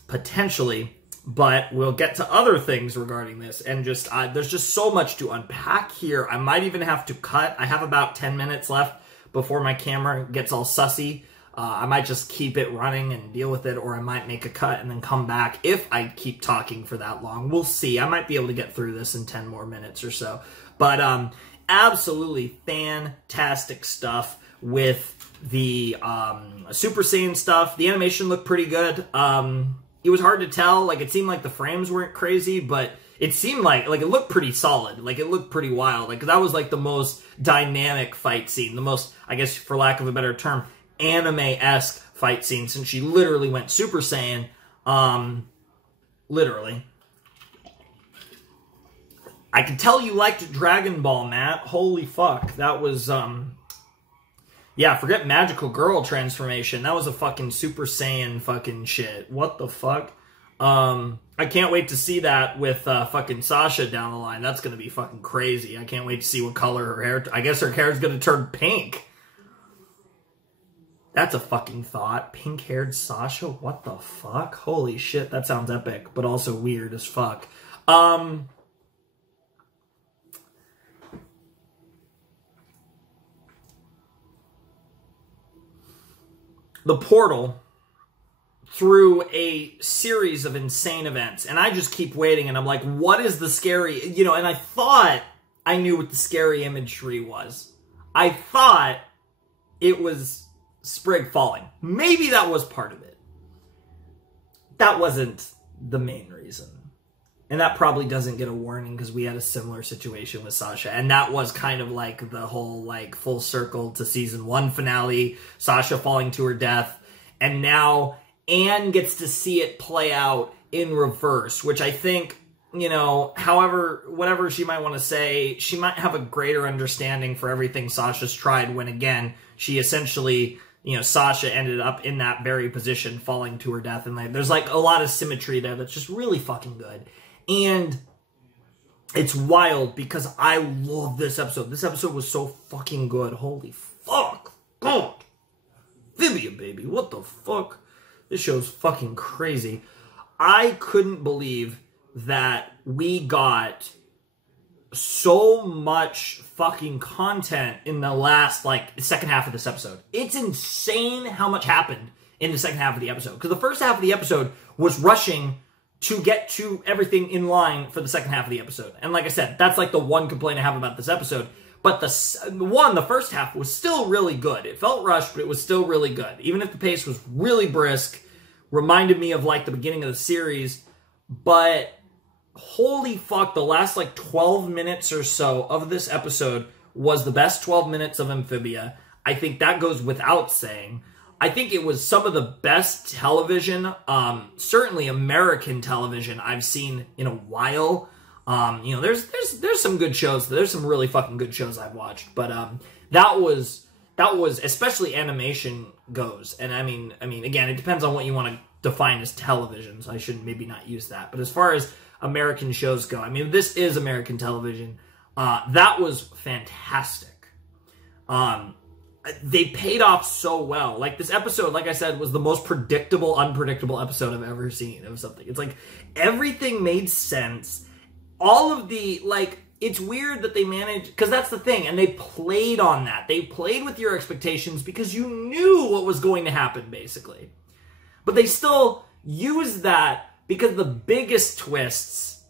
potentially. But we'll get to other things regarding this, and just there's just so much to unpack here. I might even have to cut. I have about 10 minutes left before my camera gets all sussy. I might just keep it running and deal with it, or I might make a cut and then come back if I keep talking for that long. We'll see. I might be able to get through this in 10 more minutes or so. But absolutely fantastic stuff with the Super Saiyan stuff. The animation looked pretty good. It was hard to tell. Like, it seemed like the frames weren't crazy, but it seemed like it looked pretty solid. Like, it looked pretty wild. Like, that was like the most dynamic fight scene. The most, I guess, for lack of a better term, anime-esque fight scene, since she literally went Super Saiyan. Literally. I can tell you liked Dragon Ball, Matt. Holy fuck. That was, yeah, forget Magical Girl transformation. That was a fucking Super Saiyan fucking shit. What the fuck? I can't wait to see that with fucking Sasha down the line. That's gonna be fucking crazy. I can't wait to see what color her hair... I guess her hair's gonna turn pink. That's a fucking thought. Pink-haired Sasha? What the fuck? Holy shit, that sounds epic, but also weird as fuck. The portal through a series of insane events. And I just keep waiting, and I'm like, what is the scary... You know, and I thought I knew what the scary imagery was. I thought it was Sprig falling. Maybe that was part of it. That wasn't the main reason. And that probably doesn't get a warning because we had a similar situation with Sasha. And that was kind of like the whole like full circle to season 1 finale. Sasha falling to her death. And now Anne gets to see it play out in reverse. Which I think, you know, however, whatever she might want to say, she might have a greater understanding for everything Sasha's tried when, again, she essentially... You know, Sasha ended up in that very position, falling to her death. And there's like a lot of symmetry there that's just really fucking good. And it's wild because I love this episode. This episode was so fucking good. Holy fuck. God. Amphibia, baby. What the fuck? This show's fucking crazy. I couldn't believe that we got so much fucking content in the last, like, second half of this episode. It's insane how much happened in the second half of the episode. Because the first half of the episode was rushing to get to everything in line for the second half of the episode. And like I said, that's like the one complaint I have about this episode. But the first half was still really good. It felt rushed, but it was still really good. Even if the pace was really brisk, reminded me of like the beginning of the series. But holy fuck, the last like 12 minutes or so of this episode was the best 12 minutes of Amphibia. I think that goes without saying. I think it was some of the best television, certainly American television I've seen in a while. You know, there's some good shows. There's some really fucking good shows I've watched, but that was especially animation goes. And I mean, again, it depends on what you want to define as television, so I should maybe not use that. But as far as American shows go, I mean, this is American television. That was fantastic. They paid off so well. Like, this episode, like I said, was the most predictable, unpredictable episode I've ever seen of something. It's like, everything made sense. All of the, like, it's weird that they managed, because that's the thing, and they played on that. They played with your expectations because you knew what was going to happen, basically. But they still used that because the biggest twists,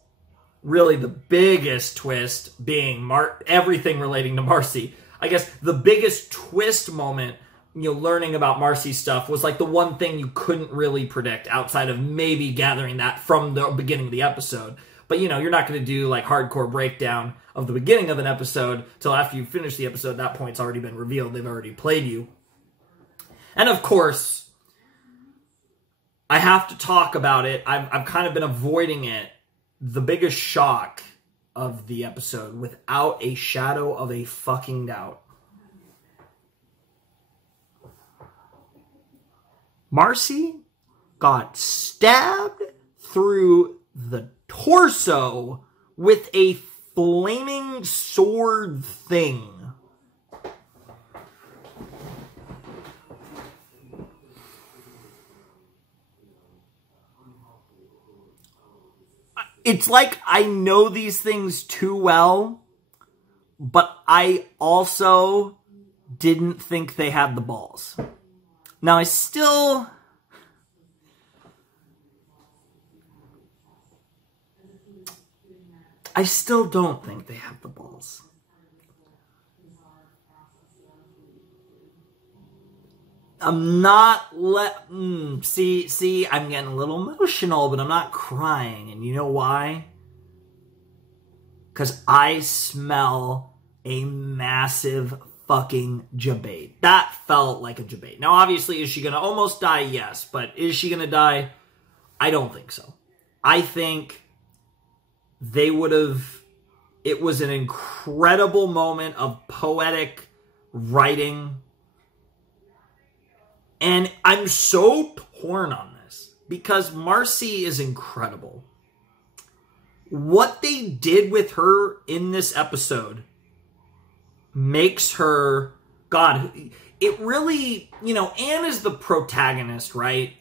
really the biggest twist being everything relating to Marcy. I guess the biggest twist moment, you know, learning about Marcy's stuff was like the one thing you couldn't really predict outside of maybe gathering that from the beginning of the episode. But, you know, you're not going to do like hardcore breakdown of the beginning of an episode till after you finish the episode. That point's already been revealed. They've already played you. And of course, I have to talk about it. I've kind of been avoiding it. The biggest shock of the episode, without a shadow of a fucking doubt. Marcy got stabbed through the torso with a flaming sword thing. It's like I know these things too well, but I also didn't think they had the balls. Now, I still don't think they have the balls. I'm not see, I'm getting a little emotional, but I'm not crying. And you know why? Because I smell a massive fucking debate. That felt like a debate. Now, obviously, is she going to almost die? Yes. But is she going to die? I don't think so. I think they would have... It was an incredible moment of poetic writing. And I'm so torn on this because Marcy is incredible. What they did with her in this episode makes her, God, it really, you know, Anne is the protagonist, right?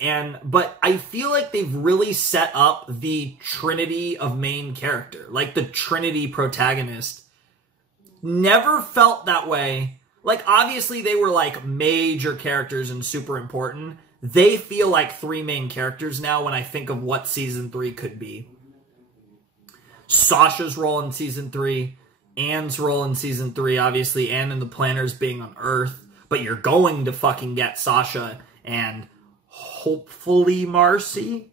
But I feel like they've really set up the trinity of main character, like the trinity protagonist. Never felt that way. Like, obviously, they were, like, major characters and super important. They feel like three main characters now when I think of what Season 3 could be. Sasha's role in Season 3. Anne's role in Season 3. Obviously, Anne and the Planners being on Earth. But you're going to fucking get Sasha and hopefully Marcy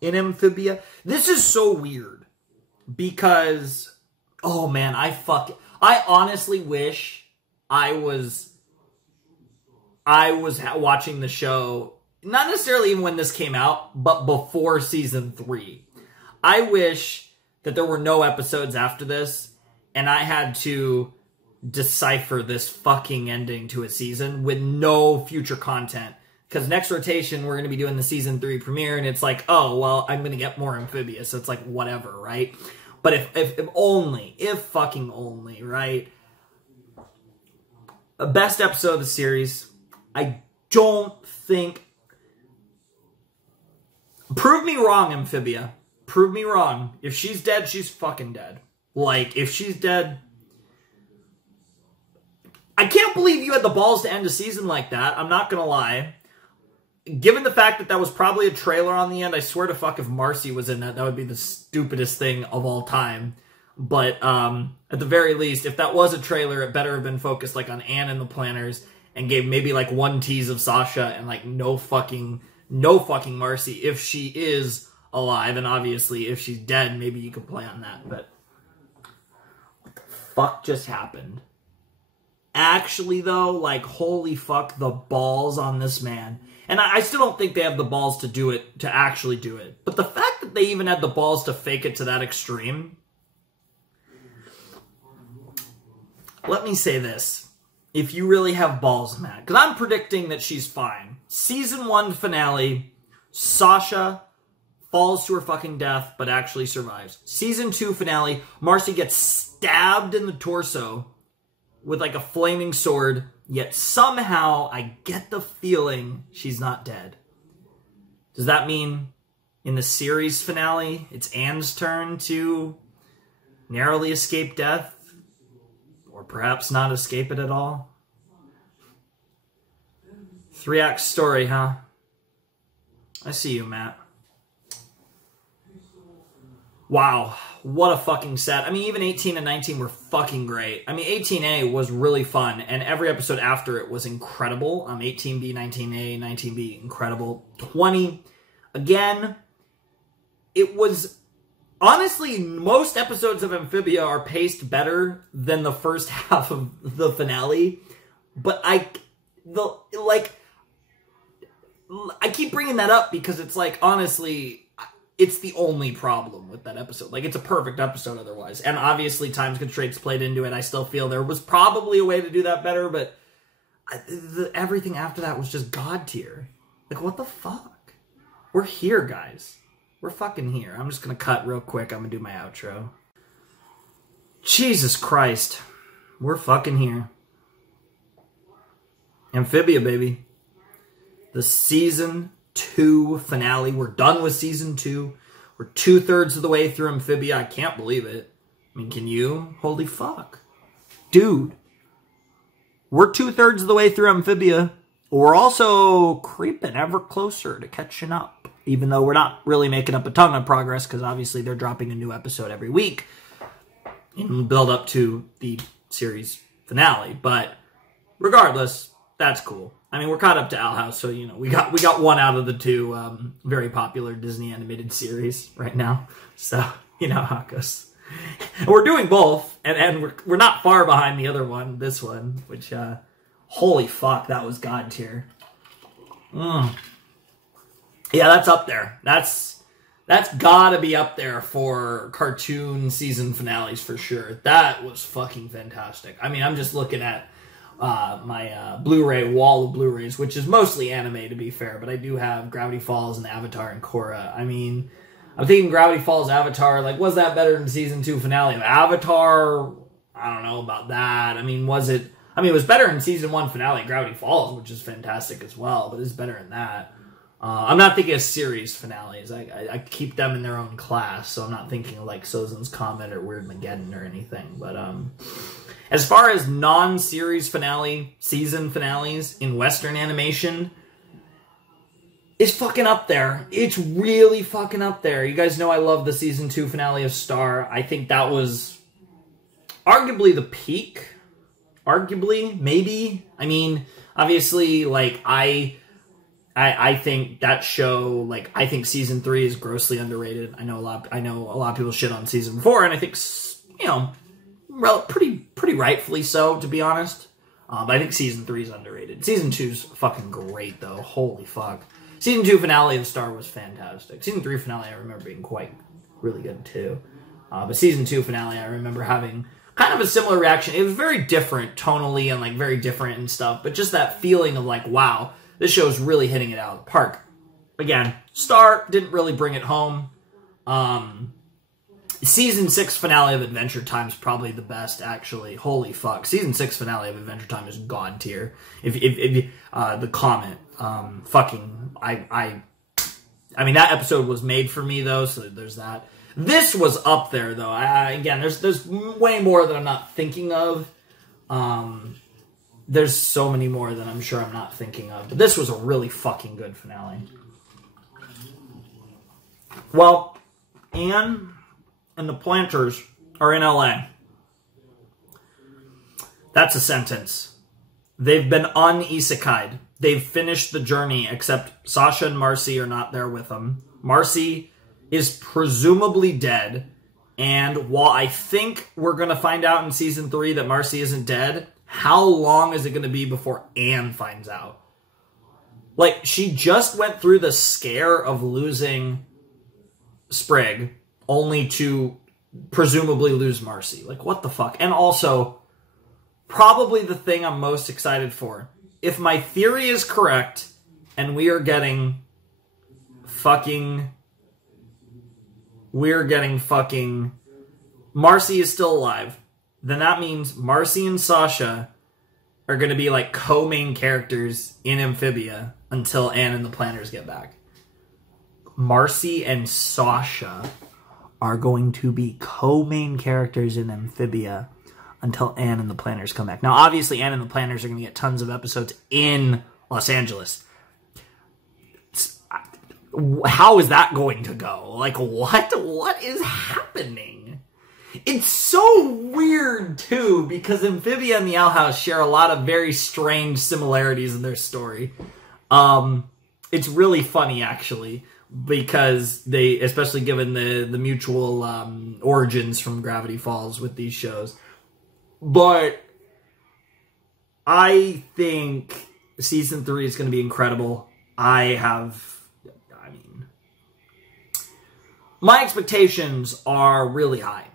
in Amphibia. This is so weird. Because, oh, man, I honestly wish I was watching the show, not necessarily even when this came out, but before Season 3. I wish that there were no episodes after this, and I had to decipher this fucking ending to a season with no future content. Because next rotation, we're going to be doing the Season 3 premiere, and it's like, oh, well, I'm going to get more Amphibia, so it's like, whatever, right? But if fucking only, right? The best episode of the series, I don't think... Prove me wrong, Amphibia. Prove me wrong. If she's dead, she's fucking dead. Like, if she's dead... I can't believe you had the balls to end a season like that. I'm not gonna lie. Given the fact that that was probably a trailer on the end, I swear to fuck if Marcy was in that, that would be the stupidest thing of all time. But at the very least, if that was a trailer, it better have been focused like on Anne and the Planners and gave maybe like one tease of Sasha and like no fucking Marcy if she is alive, and obviously if she's dead, maybe you could play on that, but what the fuck just happened? Actually, though, like, holy fuck, the balls on this man. And I still don't think they have the balls to do it, to actually do it. But the fact that they even had the balls to fake it to that extreme. Let me say this. If you really have balls, Matt. Because I'm predicting that she's fine. Season 1 finale, Sasha falls to her fucking death, but actually survives. Season 2 finale, Marcy gets stabbed in the torso with like a flaming sword, yet somehow I get the feeling she's not dead. Does that mean in the series finale, it's Anne's turn to narrowly escape death? Or perhaps not escape it at all? 3-act story, huh? I see you, Matt. Wow, what a fucking set. I mean, even 18 and 19 were fucking great. I mean, 18A was really fun, and every episode after it was incredible. 18B, 19A, 19B, incredible. 20, again, it was... Honestly, most episodes of Amphibia are paced better than the first half of the finale, but I keep bringing that up because it's like, honestly, it's the only problem with that episode. Like, it's a perfect episode otherwise. And obviously, time constraints played into it. I still feel there was probably a way to do that better, but everything after that was just God tier. Like, what the fuck? We're here, guys. We're fucking here. I'm just gonna cut real quick. I'm gonna do my outro. Jesus Christ. We're fucking here. Amphibia, baby. The season 2 finale. We're done with season 2. We're 2/3 of the way through Amphibia. I can't believe it. I mean, can you? Holy fuck. Dude. We're 2/3 of the way through Amphibia. We're also creeping ever closer to catching up. Even though we're not really making up a ton of progress, because obviously they're dropping a new episode every week in build up to the series finale. But regardless, that's cool. I mean, we're caught up to Owl House, so you know we got one out of the 2 very popular Disney animated series right now. So you know how it goes. And we're doing both, and we're not far behind the other one, this one, which holy fuck, that was God tier. Yeah, that's up there. That's gotta be up there for cartoon season finales for sure. That was fucking fantastic. I mean, I'm just looking at my Blu-ray wall of Blu-rays, which is mostly anime to be fair, but I do have Gravity Falls and Avatar and Korra. I mean, I'm thinking Gravity Falls, Avatar, like, was that better than season 2 finale of Avatar? I don't know about that. I mean, was it... I mean, it was better in season 1 finale of Gravity Falls, which is fantastic as well, but it's better in that. I'm not thinking of series finales. I keep them in their own class, so I'm not thinking of like Sozin's Comet or Weird Mageddon or anything. But as far as non-series finale, season finales in Western animation, it's fucking up there. It's really fucking up there. You guys know I love the season 2 finale of Star. I think that was arguably the peak. Arguably, maybe. I mean, obviously, like, I think that show, like, I think season 3 is grossly underrated. I know a lot of people shit on season 4, and I think, you know, pretty rightfully so, to be honest. But I think season 3 is underrated. Season 2's fucking great, though. Holy fuck. Season 2 finale of Star was fantastic. Season 3 finale, I remember being really good, too. But season 2 finale, I remember having kind of a similar reaction. It was very different tonally and, like, very different and stuff. But just that feeling of, like, wow, this show's really hitting it out of the park. Again, Star didn't really bring it home. Season 6 finale of Adventure Time is probably the best, actually. Holy fuck. Season 6 finale of Adventure Time is god tier. If the comment, fucking, I mean, that episode was made for me, though, so there's that. This was up there, though. Again, there's way more that I'm not thinking of. There's so many more that I'm sure I'm not thinking of. But this was a really fucking good finale. Well, Anne and the Planters are in LA. That's a sentence. They've been un-isekai'd. They've finished the journey, except Sasha and Marcy are not there with them. Marcy is presumably dead. And while I think we're going to find out in season 3 that Marcy isn't dead, how long is it going to be before Anne finds out? Like, she just went through the scare of losing Sprig, only to presumably lose Marcy. Like, what the fuck? And also, probably the thing I'm most excited for. If my theory is correct, and we are getting fucking Marcy is still alive, then that means Marcy and Sasha are going to be like co-main characters in Amphibia until Anne and the Planners get back. Marcy and Sasha are going to be co-main characters in Amphibia until Anne and the Planners come back. Now, obviously, Anne and the Planners are going to get tons of episodes in Los Angeles. How is that going to go? Like, what? What is happening? It's so weird, too, because Amphibia and the Owl House share a lot of very strange similarities in their story. It's really funny, actually, because they, especially given the mutual origins from Gravity Falls with these shows. But I think season 3 is going to be incredible. My expectations are really high.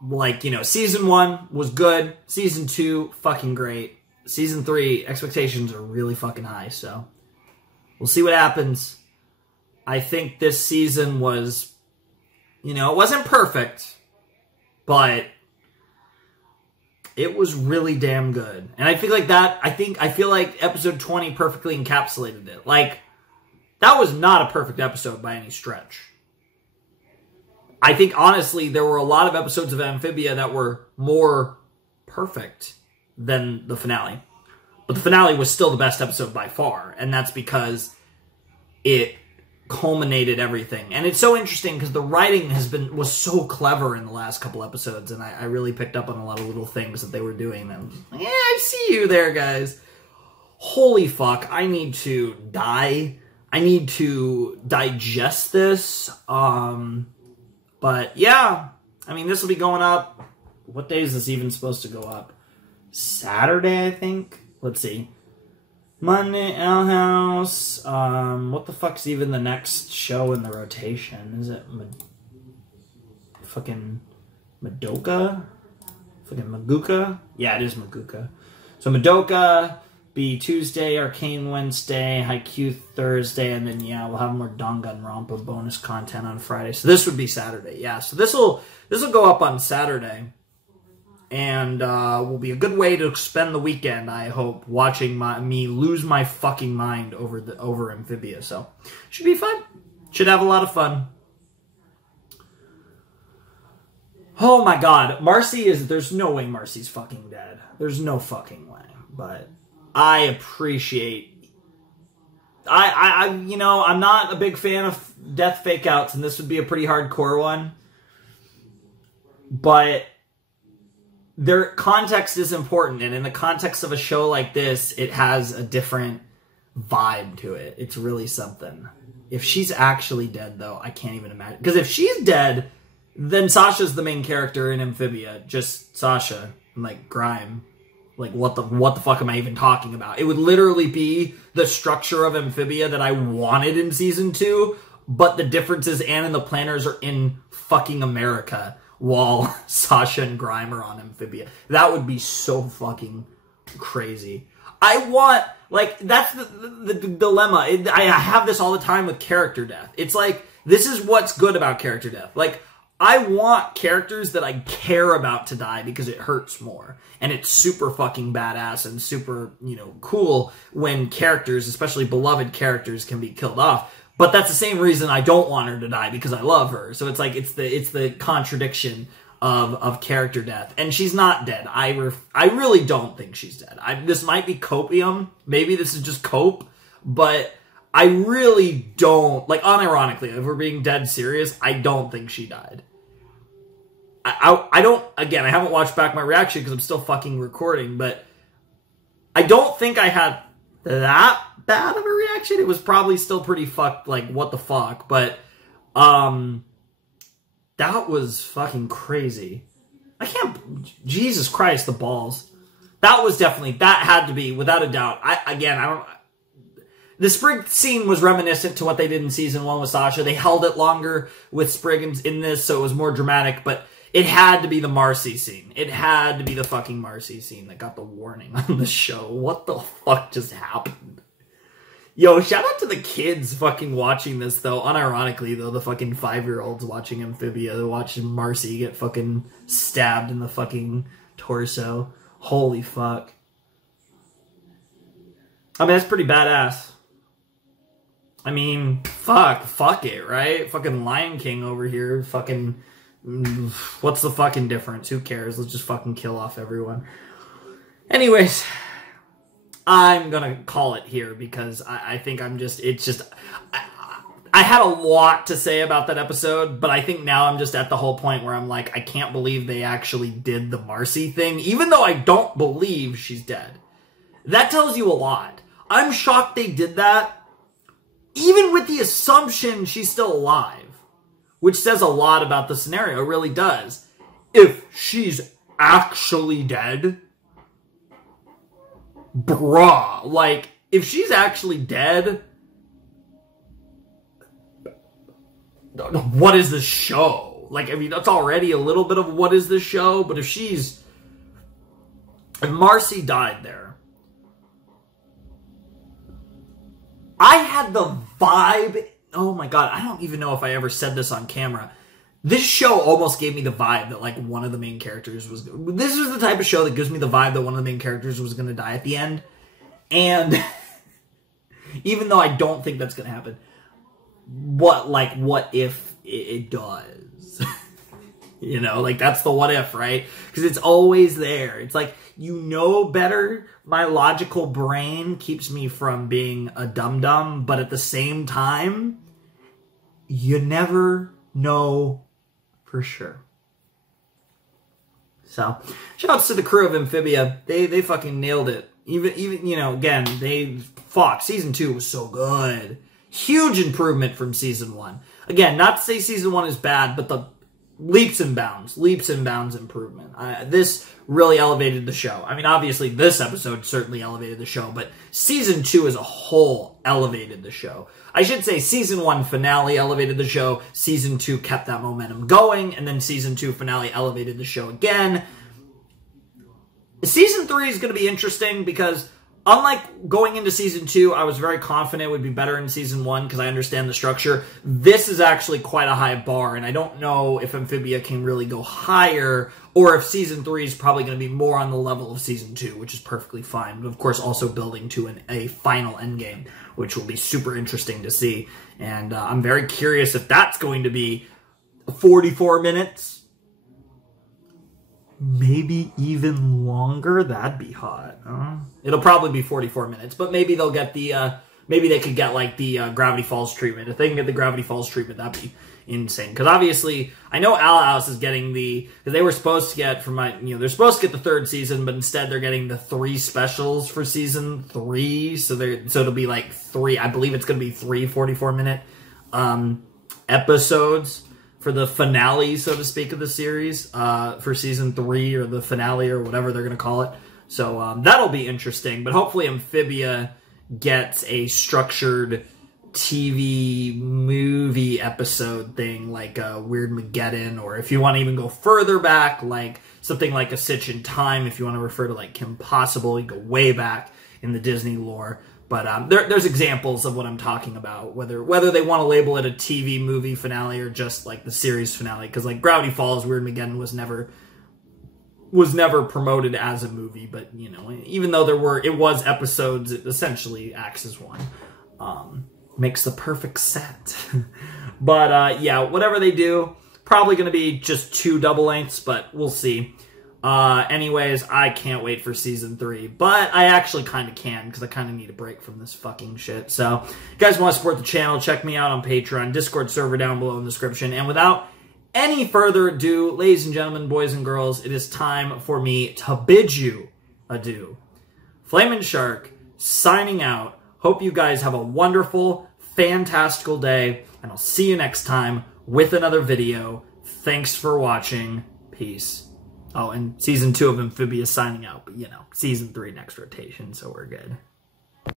Like, you know, season 1 was good. Season 2, fucking great. Season 3, expectations are really fucking high, so we'll see what happens. I think this season was, you know, it wasn't perfect, but it was really damn good. And I feel like I feel like episode 20 perfectly encapsulated it. Like, that was not a perfect episode by any stretch. I think, honestly, there were a lot of episodes of Amphibia that were more perfect than the finale. But the finale was still the best episode by far, and that's because it culminated everything. And it's so interesting because the writing was so clever in the last couple episodes, and I really picked up on a lot of little things that they were doing. And I'm just like, yeah, I see you there, guys. Holy fuck, I need to die. I need to digest this. But yeah, I mean, this will be going up. What day is this even supposed to go up? Saturday, I think. Let's see. Monday, Owl House. What the fuck's even the next show in the rotation? Is it fucking Madoka? Fucking Maguka? Yeah, it is Maguka. So Madoka be Tuesday, Arcane Wednesday, Haikyuu Thursday, and then, yeah, we'll have more Danganronpa bonus content on Friday. So this would be Saturday, yeah. So this will go up on Saturday, and will be a good way to spend the weekend, I hope, watching me lose my fucking mind over Amphibia. So should be fun. Should have a lot of fun. Oh my god, there's no way Marcy's fucking dead. There's no fucking way, but I appreciate... you know, I'm not a big fan of death fake-outs, and this would be a pretty hardcore one. But their context is important, and in the context of a show like this, it has a different vibe to it. It's really something. If she's actually dead, though, I can't even imagine. Because if she's dead, then Sasha's the main character in Amphibia. Just Sasha, like Grime. Like, what the fuck am I even talking about? It would literally be the structure of Amphibia that I wanted in Season 2, but the difference is Anne and the Planners are in fucking America while Sasha and Grime are on Amphibia. That would be so fucking crazy. I want, like, that's the dilemma. I have this all the time with character death. It's like, this is what's good about character death. Like, I want characters that I care about to die because it hurts more. And it's super fucking badass and super, you know, cool when characters, especially beloved characters, can be killed off. But that's the same reason I don't want her to die, because I love her. So it's like, it's the contradiction of character death. And she's not dead. I really don't think she's dead. This might be copium. Maybe this is just cope. But I really don't, like, unironically, if we're being dead serious, I don't think she died. I don't, again, I haven't watched back my reaction because I'm still fucking recording, but I don't think I had that bad of a reaction. It was probably still pretty fucked, like, what the fuck, but That was fucking crazy. Jesus Christ, the balls. That was definitely, that had to be, without a doubt. The Sprig scene was reminiscent to what they did in season 1 with Sasha. They held it longer with Sprig in this, so it was more dramatic, but it had to be the Marcy scene. It had to be the fucking Marcy scene that got the warning on the show. What the fuck just happened? Yo, shout out to the kids fucking watching this, though. Unironically, though, the fucking 5-year-olds watching Amphibia. They're watching Marcy get fucking stabbed in the fucking torso. Holy fuck. I mean, that's pretty badass. I mean, fuck it, right? Fucking Lion King over here. Fucking, what's the fucking difference? Who cares? Let's just fucking kill off everyone. Anyways, I'm gonna call it here because I think I had a lot to say about that episode, but I think now I'm just at the whole point where I'm like, I can't believe they actually did the Marcy thing, even though I don't believe she's dead. That tells you a lot. I'm shocked they did that, even with the assumption she's still alive, which says a lot about the scenario. It really does. If she's actually dead, bruh, like, if she's actually dead, what is this show? Like, I mean, that's already a little bit of what is this show, but if Marcy died there, I had the vibe, oh my god, I don't even know if I ever said this on camera. This show almost gave me the vibe that, like, one of the main characters was... This is the type of show that gives me the vibe that one of the main characters was going to die at the end. And even though I don't think that's going to happen, what if it does? You know, like, that's the what if, right? Because it's always there. It's like, you know better. My logical brain keeps me from being a dum-dum, but at the same time, you never know for sure. So, shoutouts to the crew of Amphibia. They fucking nailed it. Even you know, again, season 2 was so good. Huge improvement from season 1. Again, not to say season 1 is bad, but the leaps and bounds improvement. This really elevated the show. I mean, obviously, this episode certainly elevated the show, but season 2 as a whole elevated the show. I should say season 1 finale elevated the show, season 2 kept that momentum going, and then season 2 finale elevated the show again. Season 3 is going to be interesting because, unlike going into season 2, I was very confident it would be better in season 1 because I understand the structure. This is actually quite a high bar, and I don't know if Amphibia can really go higher, or if season 3 is probably going to be more on the level of season 2, which is perfectly fine. But of course, also building to a final endgame, which will be super interesting to see. And I'm very curious if that's going to be 44 minutes. Maybe even longer. That'd be hot. It'll probably be 44 minutes, but maybe they'll get maybe they could get like the Gravity Falls treatment. If they can get the Gravity Falls treatment, that'd be insane. Because obviously, I know Owl House is getting because they were supposed to get they're supposed to get the 3rd season, but instead they're getting the 3 specials for season 3. So it'll be like 3. I believe it's going to be 3 44-minute episodes for the finale, so to speak, of the series, for season 3, or the finale, or whatever they're going to call it. So that'll be interesting. But hopefully Amphibia gets a structured TV movie episode thing, like a Weird Mageddon, or if you want to even go further back, like something like A Stitch in Time, if you want to refer to like Kim Possible, you go way back in the Disney lore. But there's examples of what I'm talking about, whether they want to label it a TV movie finale or just like the series finale, because like Gravity Falls, Weird Mageddon was never promoted as a movie, but you know, even though it was episodes, it essentially acts as one. Makes the perfect set. But yeah, whatever they do, probably going to be just 2 double lengths, but we'll see. Anyways, I can't wait for season 3, but I actually kind of can, because I kind of need a break from this fucking shit. So, if you guys want to support the channel, check me out on Patreon, Discord server down below in the description. And without any further ado, ladies and gentlemen, boys and girls, it is time for me to bid you adieu. Flamin' Shark, signing out. Hope you guys have a wonderful, fantastical day, and I'll see you next time with another video. Thanks for watching. Peace. Oh, and Season 2 of Amphibia signing out, but, you know, Season 3 next rotation, so we're good.